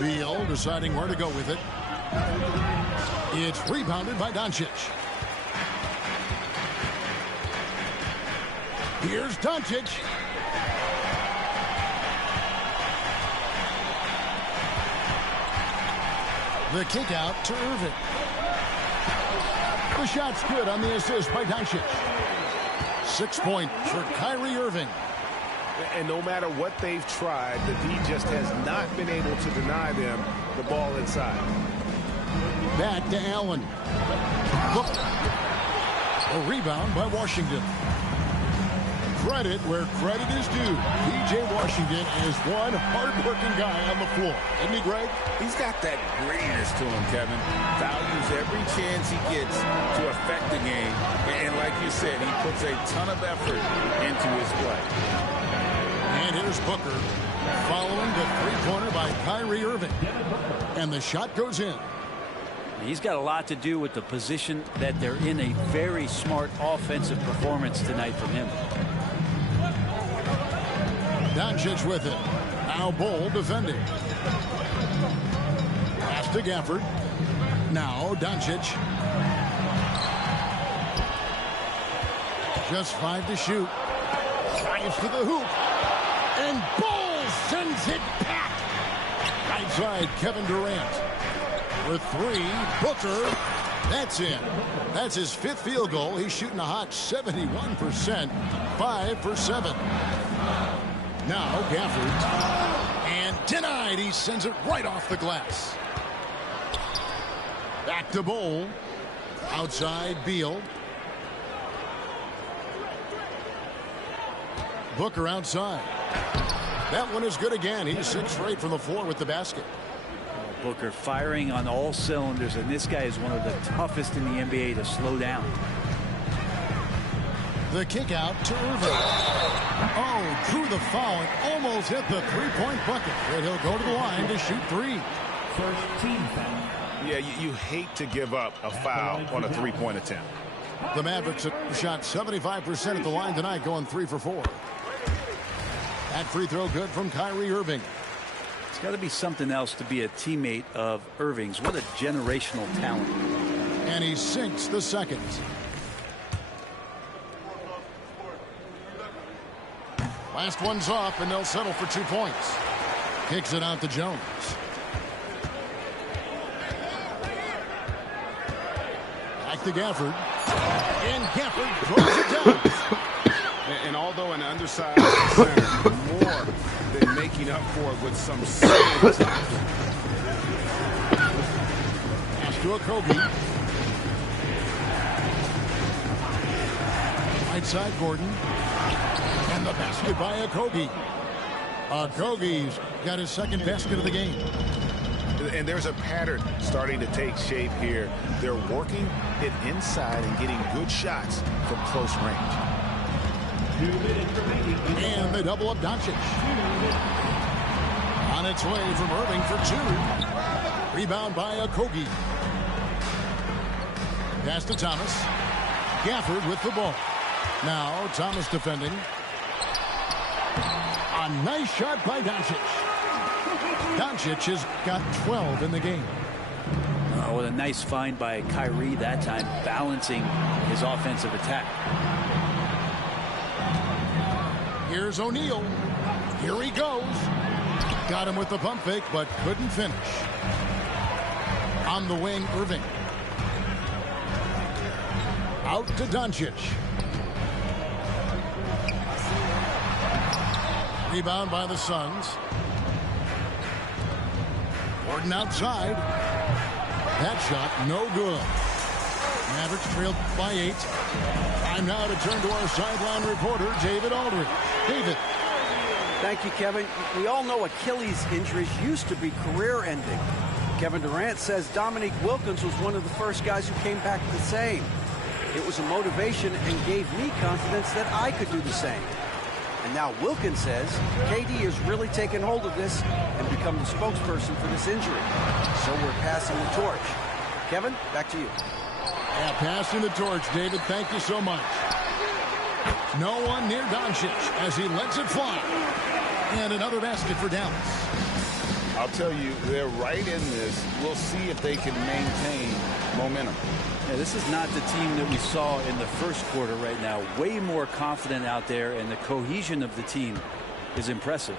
Beal deciding where to go with it. It's rebounded by Doncic. Here's Doncic. The kick out to Irving. The shot's good on the assist by Doncic. 6 points for Kyrie Irving. And no matter what they've tried, the D just has not been able to deny them the ball inside. Back to Allen. A rebound by Washington. Credit where credit is due. P.J. Washington is one hard-working guy on the floor. Isn't he, Greg? He's got that grittiness to him, Kevin. Values every chance he gets to affect the game. And like you said, he puts a ton of effort into his play. And here's Booker following the three-pointer by Kyrie Irving. And the shot goes in. He's got a lot to do with the position that they're in. A very smart offensive performance tonight from him. Doncic with it. Now Bol defending. Pass to Gafford. Now Doncic. Just 5 to shoot. Drives to the hoop. And Bol sends it back. Right side, Kevin Durant. For 3, Booker. That's in. That's his 5th field goal. He's shooting a hot 71%. 5 for 7. Now Gafford. And denied. He sends it right off the glass. Back to Bol. Outside Beal. Booker outside. That one is good again. He's 6 for 8 from the floor with the basket. Booker firing on all cylinders, and this guy is one of the toughest in the NBA to slow down. The kick out to Irving. Oh, drew the foul and almost hit the three-point bucket. But he'll go to the line to shoot 3. First team foul. Yeah, you hate to give up a foul on a three-point attempt. The Mavericks have shot 75% at the line tonight, going 3 for 4. That free throw good from Kyrie Irving. It's got to be something else to be a teammate of Irving's. What a generational talent. And he sinks the second. Last one's off, and they'll settle for 2 points. Kicks it out to Jones. Back to Gafford. And Gafford throws it down. And although an undersized center, more than making up for it with some serious tops. Pass to Kobe. Right side, Gordon. And the basket by Kobe. Kobe's got his second basket of the game. And there's a pattern starting to take shape here. They're working it inside and getting good shots from close range. And they double up Doncic. On its way from Irving for 2. Rebound by Okogie. Pass to Thomas. Gafford with the ball. Now Thomas defending. A nice shot by Doncic. Doncic has got 12 in the game. Oh, what a nice find by Kyrie that time, balancing his offensive attack. Here's O'Neal. Here he goes. Got him with the pump fake, but couldn't finish. On the wing, Irving. Out to Doncic. Rebound by the Suns. Gordon outside. That shot no good. Mavericks trailed by 8. Time now to turn to our sideline reporter, David Aldridge. David. Thank you, Kevin. We all know Achilles injuries used to be career-ending. Kevin Durant says Dominique Wilkins was one of the first guys who came back the same. It was a motivation and gave me confidence that I could do the same. And now Wilkins says KD has really taken hold of this and become the spokesperson for this injury. So we're passing the torch. Kevin, back to you. Yeah, passing the torch, David. Thank you so much. No one near Doncic as he lets it fly. And another basket for Dallas. I'll tell you, they're right in this. We'll see if they can maintain momentum. Yeah, this is not the team that we saw in the first quarter right now. Way more confident out there, and the cohesion of the team is impressive.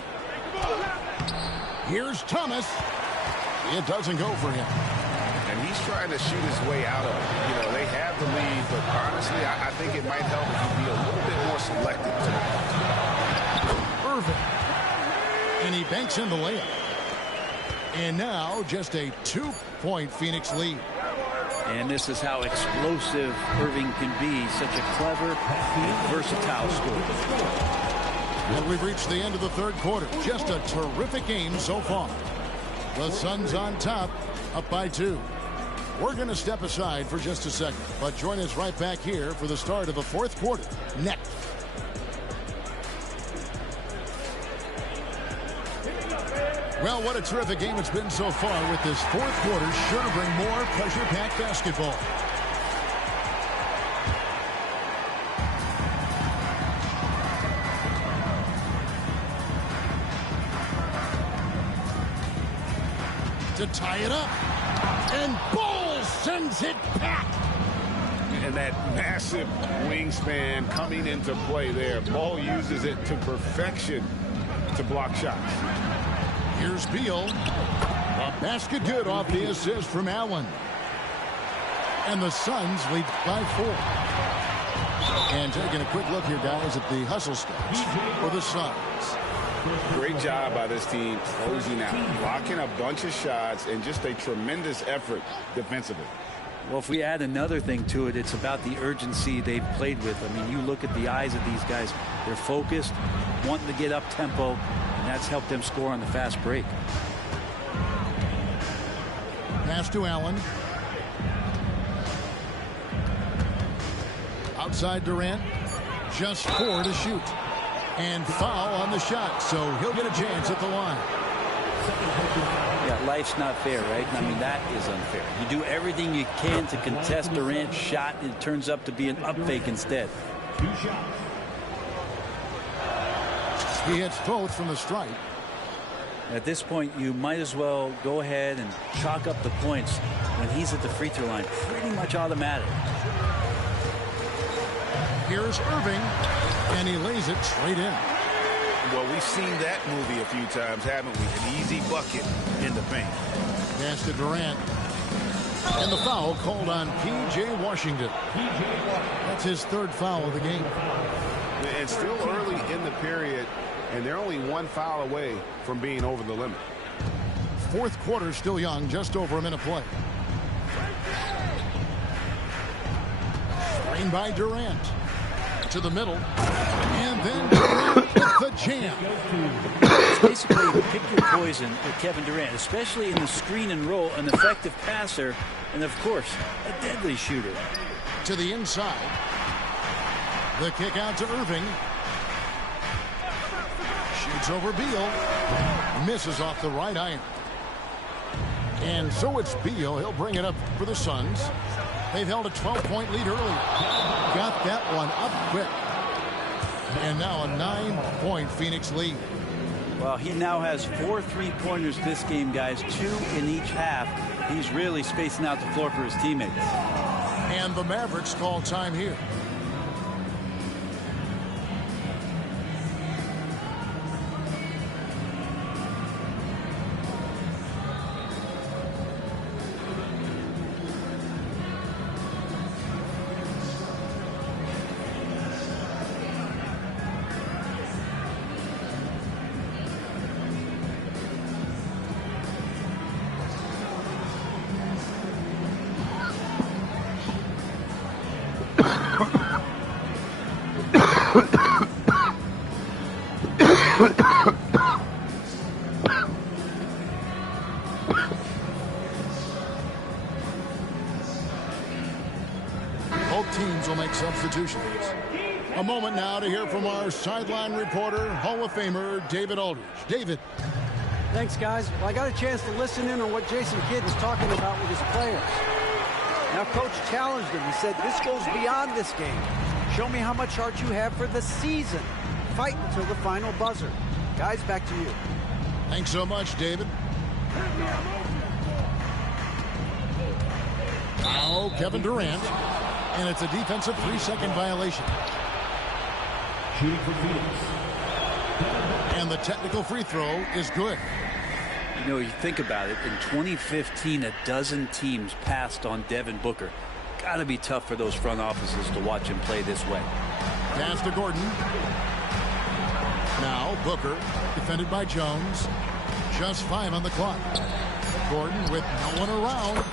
Here's Thomas. It doesn't go for him. And he's trying to shoot his way out of it. You know, they have the lead, but honestly, I think it might help if you be a little bit more selective tonight. Irving. And he banks in the layup. And now just a 2-point Phoenix lead. And this is how explosive Irving can be. Such a clever, versatile scorer. And we've reached the end of the third quarter. Just a terrific game so far. The Suns on top, up by 2. We're going to step aside for just a second, but join us right back here for the start of the fourth quarter next. Well, what a terrific game it's been so far, with this fourth quarter sure to bring more pressure-packed basketball. To tie it up. And Ball sends it back. And that massive wingspan coming into play there. Ball uses it to perfection to block shots. Here's Beal. A basket good off the assist from Allen. And the Suns lead by 4. And taking a quick look here, guys, at the hustle stats for the Suns. Great job by this team closing out, blocking a bunch of shots, and just a tremendous effort defensively. Well, if we add another thing to it, it's about the urgency they've played with. I mean, you look at the eyes of these guys. They're focused, wanting to get up tempo, and that's helped them score on the fast break. Pass to Allen. Outside Durant. Just 4 to shoot. And foul on the shot, so he'll get a chance at the line. Yeah, life's not fair, right? I mean, that is unfair. You do everything you can to contest Durant's shot, and it turns up to be an up fake instead. He hits both from the stripe. At this point, you might as well go ahead and chalk up the points when he's at the free throw line. Pretty much automatic. Here's Irving, and he lays it straight in. Well, we've seen that movie a few times, haven't we? An easy bucket in the paint. Pass to Durant. And the foul called on P.J. Washington. That's his third foul of the game. And still early in the period, and they're only 1 foul away from being over the limit. Fourth quarter still young, just over a minute play. Screen by Durant. To the middle. And then Durant with the jam. It's basically pick your poison with Kevin Durant, especially in the screen and roll, an effective passer, and of course, a deadly shooter. To the inside. The kick out to Irving. Shoots over Beal. Misses off the right iron. And so it's Beal. He'll bring it up for the Suns. They've held a 12-point lead earlier. Got that one up quick. And now a 9-point Phoenix lead. Well, he now has 4 3-pointers this game, guys. 2 in each half. He's really spacing out the floor for his teammates. And the Mavericks call time here. Both teams will make substitutions. A moment now to hear from our sideline reporter, Hall of Famer David Aldridge. David. Thanks, guys. Well, I got a chance to listen in on what Jason Kidd was talking about with his players. Now, Coach challenged him. He said, this goes beyond this game. Show me how much heart you have for the season. Fight until the final buzzer. Guys, back to you. Thanks so much, David. Now, Kevin Durant. And it's a defensive 3-second violation. Shooting for Phoenix. And the technical free throw is good. You know, you think about it, in 2015, a dozen teams passed on Devin Booker. Got to be tough for those front offices to watch him play this way. Pass to Gordon. Now Booker, defended by Jones. Just 5 on the clock. Gordon with no one around.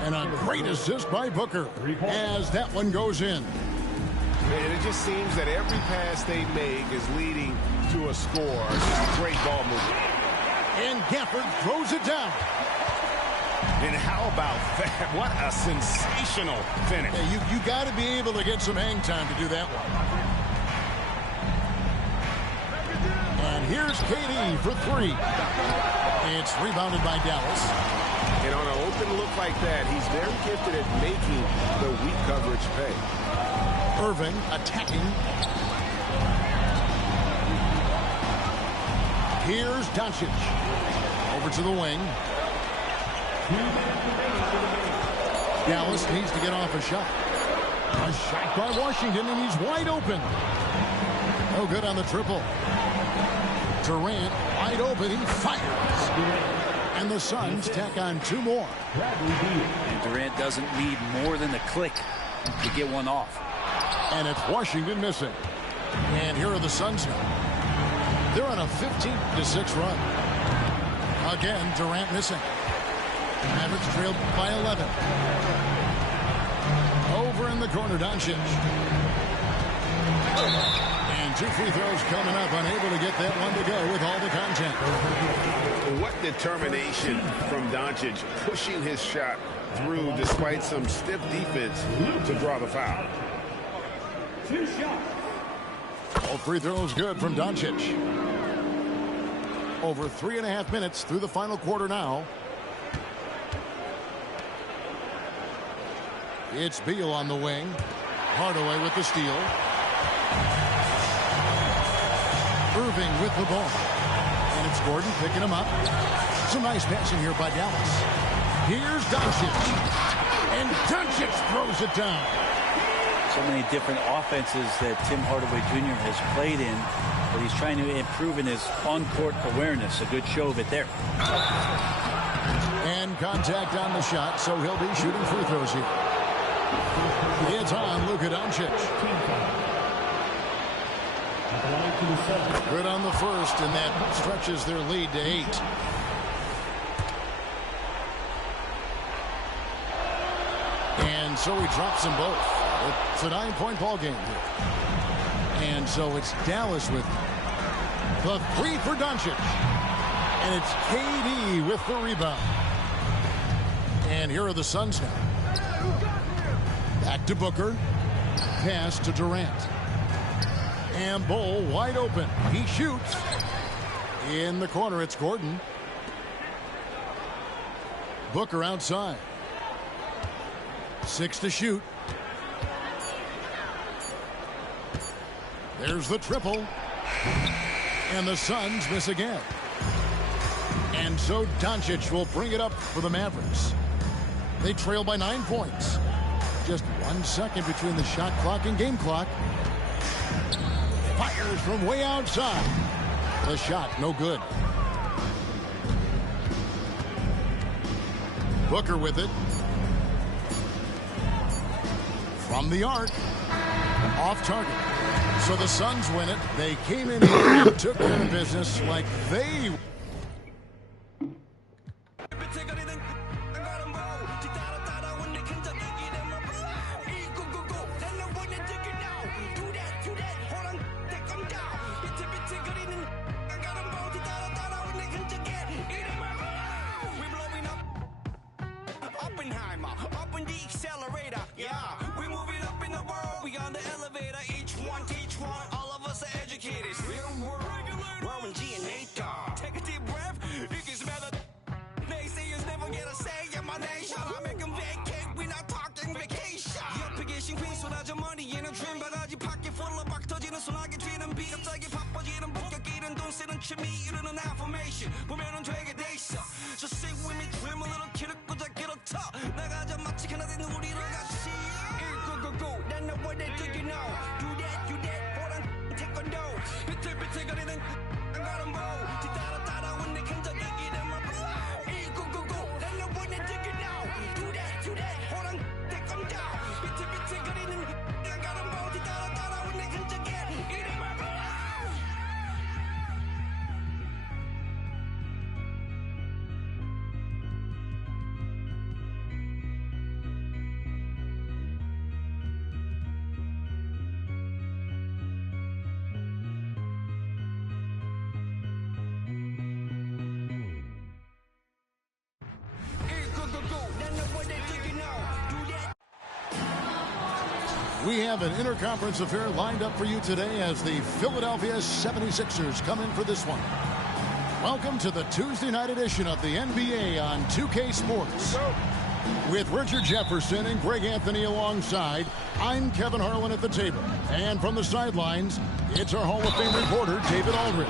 And a great assist by Booker as that one goes in. And it just seems that every pass they make is leading to a score. Just great ball movement. And Gafford throws it down. And how about that? What a sensational finish. Yeah, you got to be able to get some hang time to do that one. And here's KD for 3. It's rebounded by Dallas. And on an open look like that, he's very gifted at making the weak coverage pay. Irving attacking. Here's Doncic. Over to the wing. Dallas needs to get off a shot. A shot by Washington, and he's wide open. No good on the triple. Durant wide open. He fires. And the Suns tack on 2 more. And Durant doesn't need more than a click to get one off. And it's Washington missing. And here are the Suns now. They're on a 15-6 run. Again, Durant missing. Mavericks trailed by 11. Over in the corner, Doncic. And 2 free throws coming up, unable to get that one to go with all the contact. What determination from Doncic, pushing his shot through despite some stiff defense to draw the foul. 2 shots. All free throws good from Doncic. Over 3.5 minutes through the final quarter now. It's Beal on the wing. Hardaway with the steal. Irving with the ball. And it's Gordon picking him up. Some nice passing here by Dallas. Here's Doncic. And Doncic throws it down. So many different offenses that Tim Hardaway Jr. has played in, but he's trying to improve in his on-court awareness. A good show of it there. And contact on the shot, so he'll be shooting free throws here. It's on Luka Doncic. Good on the first, and that stretches their lead to 8. And so he drops them both. It's a 9-point ball game here. And so it's Dallas with the 3 for Doncic. And it's KD with the rebound. And here are the Suns now. Back to Booker. Pass to Durant. And Bull wide open. He shoots. In the corner, it's Gordon. Booker outside. 6 to shoot. There's the triple. And the Suns miss again. And so Doncic will bring it up for the Mavericks. They trail by 9 points. Just 1 second between the shot clock and game clock. Fires from way outside. The shot, no good. Booker with it. From the arc. Off target. So the Suns win it. They came in here and took care of business like they... Each one, all of us are educated. Real world, Warren G and Nate Dogg. Take a deep breath, you can smell the naysayers never get a say in my nation. I make them vacate, we not talking vacation. 옆에 계신 queen 쏟아져 머리에는 dream 바가지 pocket full of 막 터지는 소나기 튀는 비 갑자기 바빠지는 본격끼는 돈 쓰는 취미 이루는 affirmation 보면은 되게 돼 있어. Just sing with me, dream a little kid 꽂아 get a top 나가자 마치 하나 된 우리를 같이 go then the way they do you know do that 보란 태권도 비틀비틀거리는 안 가는 보 뒤따라 따라온 내 흔적이 이름을 불러 go then the way they do you know do that 보란 태권도 비틀비틀거리는 안 가는 보 뒤따라 따라온 내 흔적이 이름을 불러. We have an interconference affair lined up for you today as the Philadelphia 76ers come in for this one. Welcome to the Tuesday night edition of the NBA on 2K Sports. With Richard Jefferson and Greg Anthony alongside, I'm Kevin Harlan at the table. And from the sidelines, it's our Hall of Fame reporter, David Aldridge.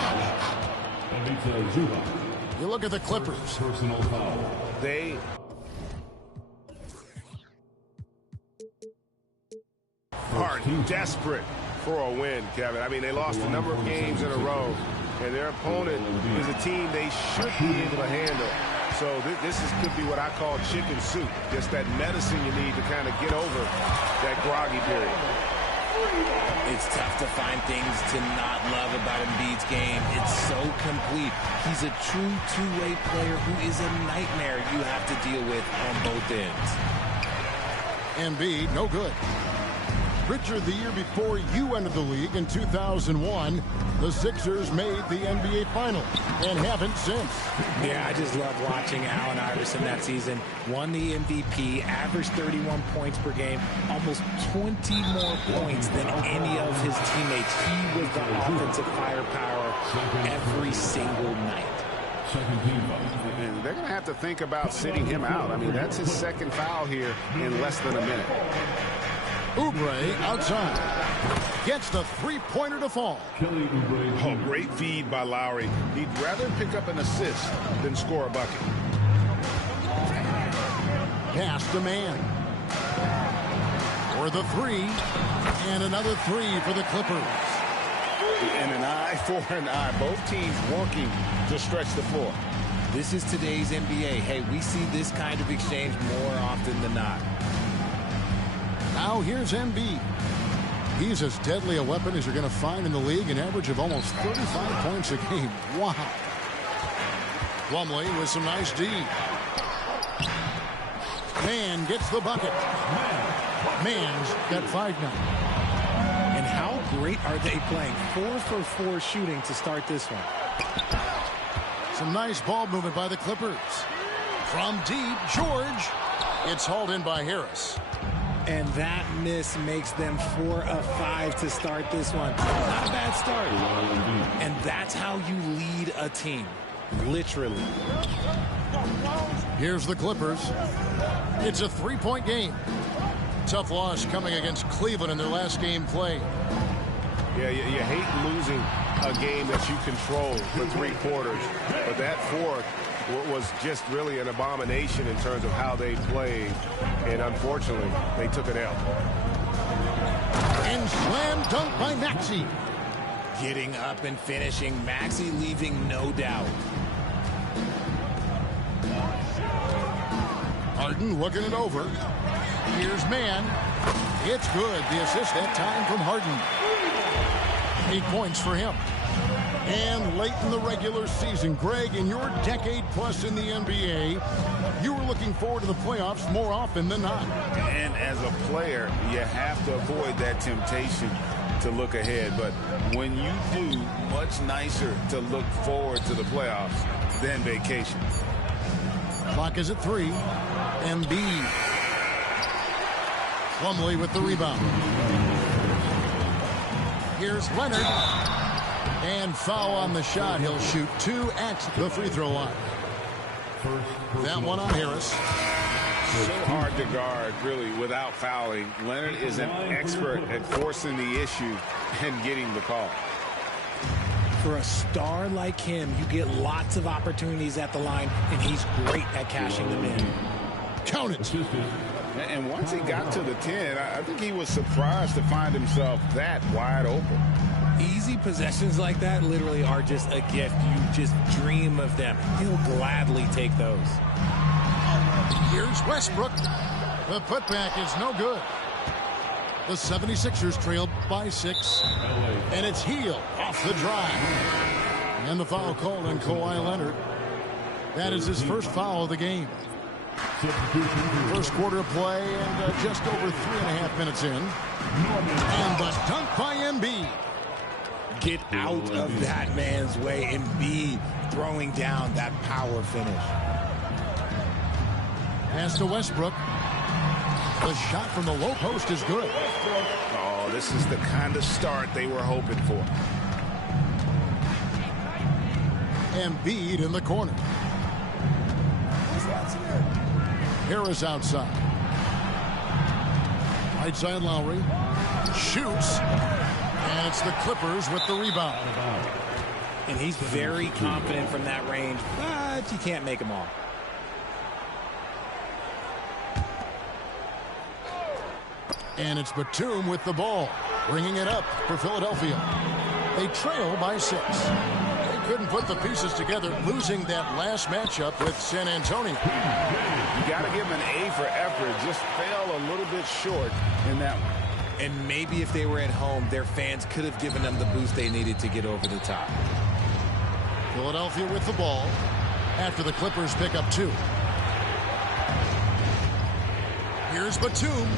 You look at the Clippers. They are desperate for a win, Kevin. I mean, they lost a number of games in a row, and their opponent is a team they should be able to handle. So this could be what I call chicken soup, just that medicine you need to kind of get over that groggy period. It's tough to find things to not love about Embiid's game. It's so complete. He's a true two-way player who is a nightmare you have to deal with on both ends. Embiid, no good. Richard, the year before you entered the league in 2001, the Sixers made the NBA Finals and haven't since. Yeah, I just love watching Allen Iverson that season. Won the MVP, averaged 31 points per game, almost 20 more points than any of his teammates. He was the offensive firepower every single night. And they're going to have to think about sitting him out. I mean, that's his second foul here in less than a minute. Oubre outside. Gets the three-pointer to fall. Oh, great feed by Lowry. He'd rather pick up an assist than score a bucket. Pass to man. For the three. And another three for the Clippers. And an eye for an eye. Both teams working to stretch the floor. This is today's NBA. Hey, we see this kind of exchange more often than not. Now here's Embiid. He's as deadly a weapon as you're going to find in the league, an average of almost 35 points a game. Wow. Plumlee with some nice D. Man gets the bucket. Man's got 5 now. And how great are they playing? 4 for 4 shooting to start this one. Some nice ball movement by the Clippers. From deep, George. It's hauled in by Harris. And that miss makes them 4 of 5 to start this one. Not a bad start. And that's how you lead a team. Literally. Here's the Clippers. It's a 3-point game. Tough loss coming against Cleveland in their last game played. Yeah, you hate losing a game that you control for 3 quarters. But that fourth was just really an abomination in terms of how they played. And unfortunately, they took an L. And slam dunk by Maxey. Getting up and finishing. Maxey leaving no doubt. Harden looking it over. Here's man. It's good. The assist that time from Harden. 8 points for him. And late in the regular season, Greg, in your decade plus in the NBA, you were looking forward to the playoffs more often than not. And as a player, you have to avoid that temptation to look ahead. But when you do, much nicer to look forward to the playoffs than vacation. Clock is at 3. Embiid. Plumlee with the rebound. Here's Leonard. And foul on the shot. He'll shoot 2 at the free throw line. That one on Harris. So hard to guard, really, without fouling. Leonard is an expert at forcing the issue and getting the call. For a star like him, you get lots of opportunities at the line, and he's great at cashing them in. Count it. And once he got to the 10, I think he was surprised to find himself that wide open. Easy possessions like that literally are just a gift. You just dream of them. He'll gladly take those. Here's Westbrook. The putback is no good. The 76ers trailed by 6. And it's Heel off the drive. And the foul called on Kawhi Leonard. That is his first foul of the game. First quarter of play and just over 3.5 minutes in. And the dunk by Embiid. Get out of that man's way. Embiid throwing down that power finish. Pass to Westbrook. The shot from the low post is good. Oh, this is the kind of start they were hoping for. Embiid in the corner. Harris outside. Right side Lowry. Shoots. And it's the Clippers with the rebound. And he's very confident from that range, but you can't make them all. And it's Batum with the ball, bringing it up for Philadelphia. They trail by 6. They couldn't put the pieces together, losing that last matchup with San Antonio. You got to give him an A for effort. Just fell a little bit short in that one. And maybe if they were at home, their fans could have given them the boost they needed to get over the top. Philadelphia with the ball after the Clippers pick up 2. Here's Batum.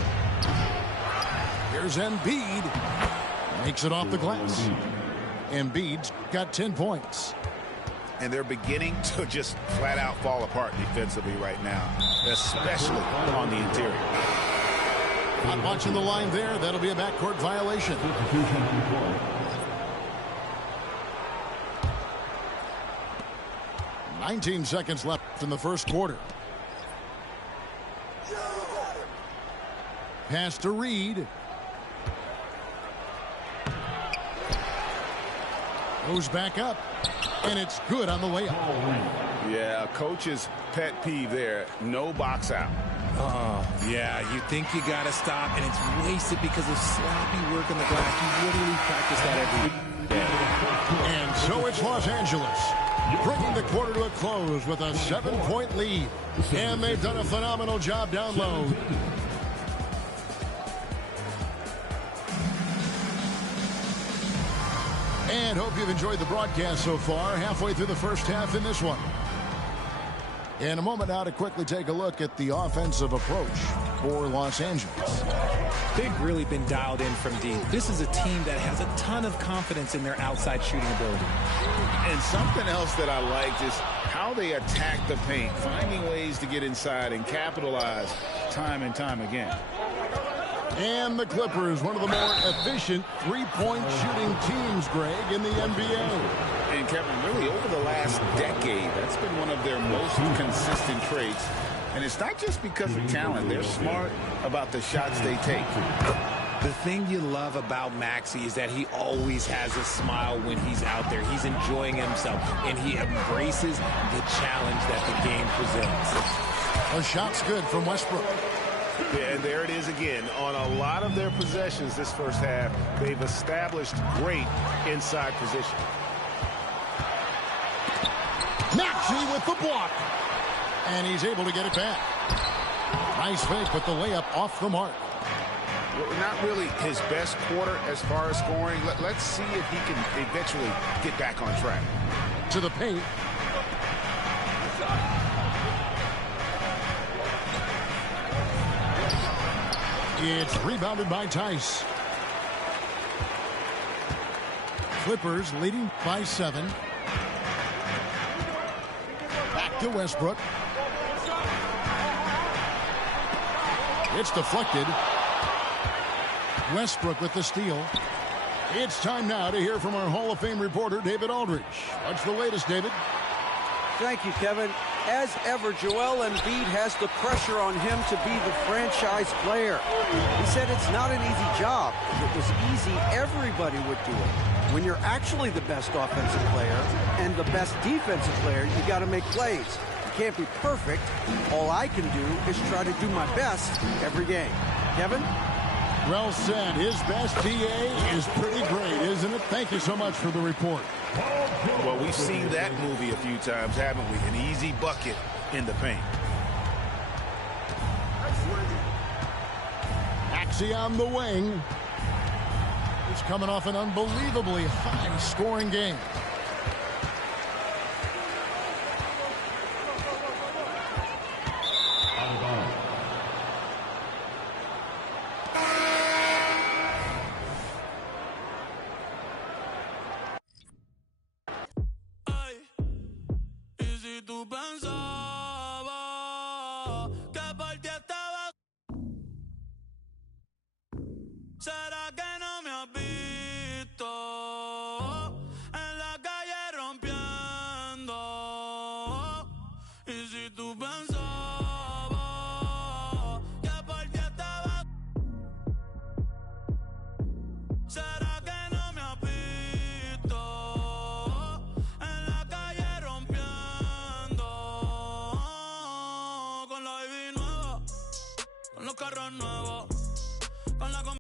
Here's Embiid. Makes it off the glass. Embiid's got 10 points. And they're beginning to just flat out fall apart defensively right now, especially on the interior. Not watching the line there. That'll be a backcourt violation. $19 seconds left in the first quarter. Pass to Reed. Goes back up. And it's good on the way up. Yeah, coach's pet peeve there. No box out. Yeah, you think you got to stop, and it's wasted because of sloppy work on the glass. You literally practice that every day. And so it's Los Angeles, bringing the quarter to a close with a 7-point lead. And they've done a phenomenal job down low. And hope you've enjoyed the broadcast so far. Halfway through the first half in this one. In a moment now to quickly take a look at the offensive approach for Los Angeles. They've really been dialed in from deep. This is a team that has a ton of confidence in their outside shooting ability. And something else that I liked is how they attack the paint, finding ways to get inside and capitalize time and time again. And the Clippers, one of the more efficient three-point shooting teams, Greg, in the NBA. And Kevin, really over the last decade, that's been one of their most consistent traits. And it's not just because of talent. They're smart about the shots they take. The thing you love about Maxey is that he always has a smile when he's out there. He's enjoying himself, and he embraces the challenge that the game presents. A shot's good from Westbrook. Yeah, and there it is again. On a lot of their possessions this first half, they've established great inside position. Maxey with the block. And he's able to get it back. Nice fake, but the layup off the mark. Well, not really his best quarter as far as scoring. Let's see if he can eventually get back on track. To the paint. It's rebounded by Tice. Clippers leading by 7. Back to Westbrook. It's deflected. Westbrook with the steal. It's time now to hear from our Hall of Fame reporter, David Aldridge. What's the latest, David? Thank you, Kevin. As ever, Joel Embiid has the pressure on him to be the franchise player. He said it's not an easy job. If it was easy, everybody would do it. When you're actually the best offensive player and the best defensive player, you got to make plays. You can't be perfect. All I can do is try to do my best every game. Kevin? Well said. His best DA is pretty great, isn't it? Thank you so much for the report. Well, we've seen that movie a few times, haven't we? An easy bucket in the paint. Maxey on the wing. He's coming off an unbelievably high-scoring game. ¿Será que no me has visto? En la calle rompiendo. Y si tú pensabas que por ti estaba. ¿Será que no me has visto? En la calle rompiendo. Con la baby nueva, con los carros nuevos.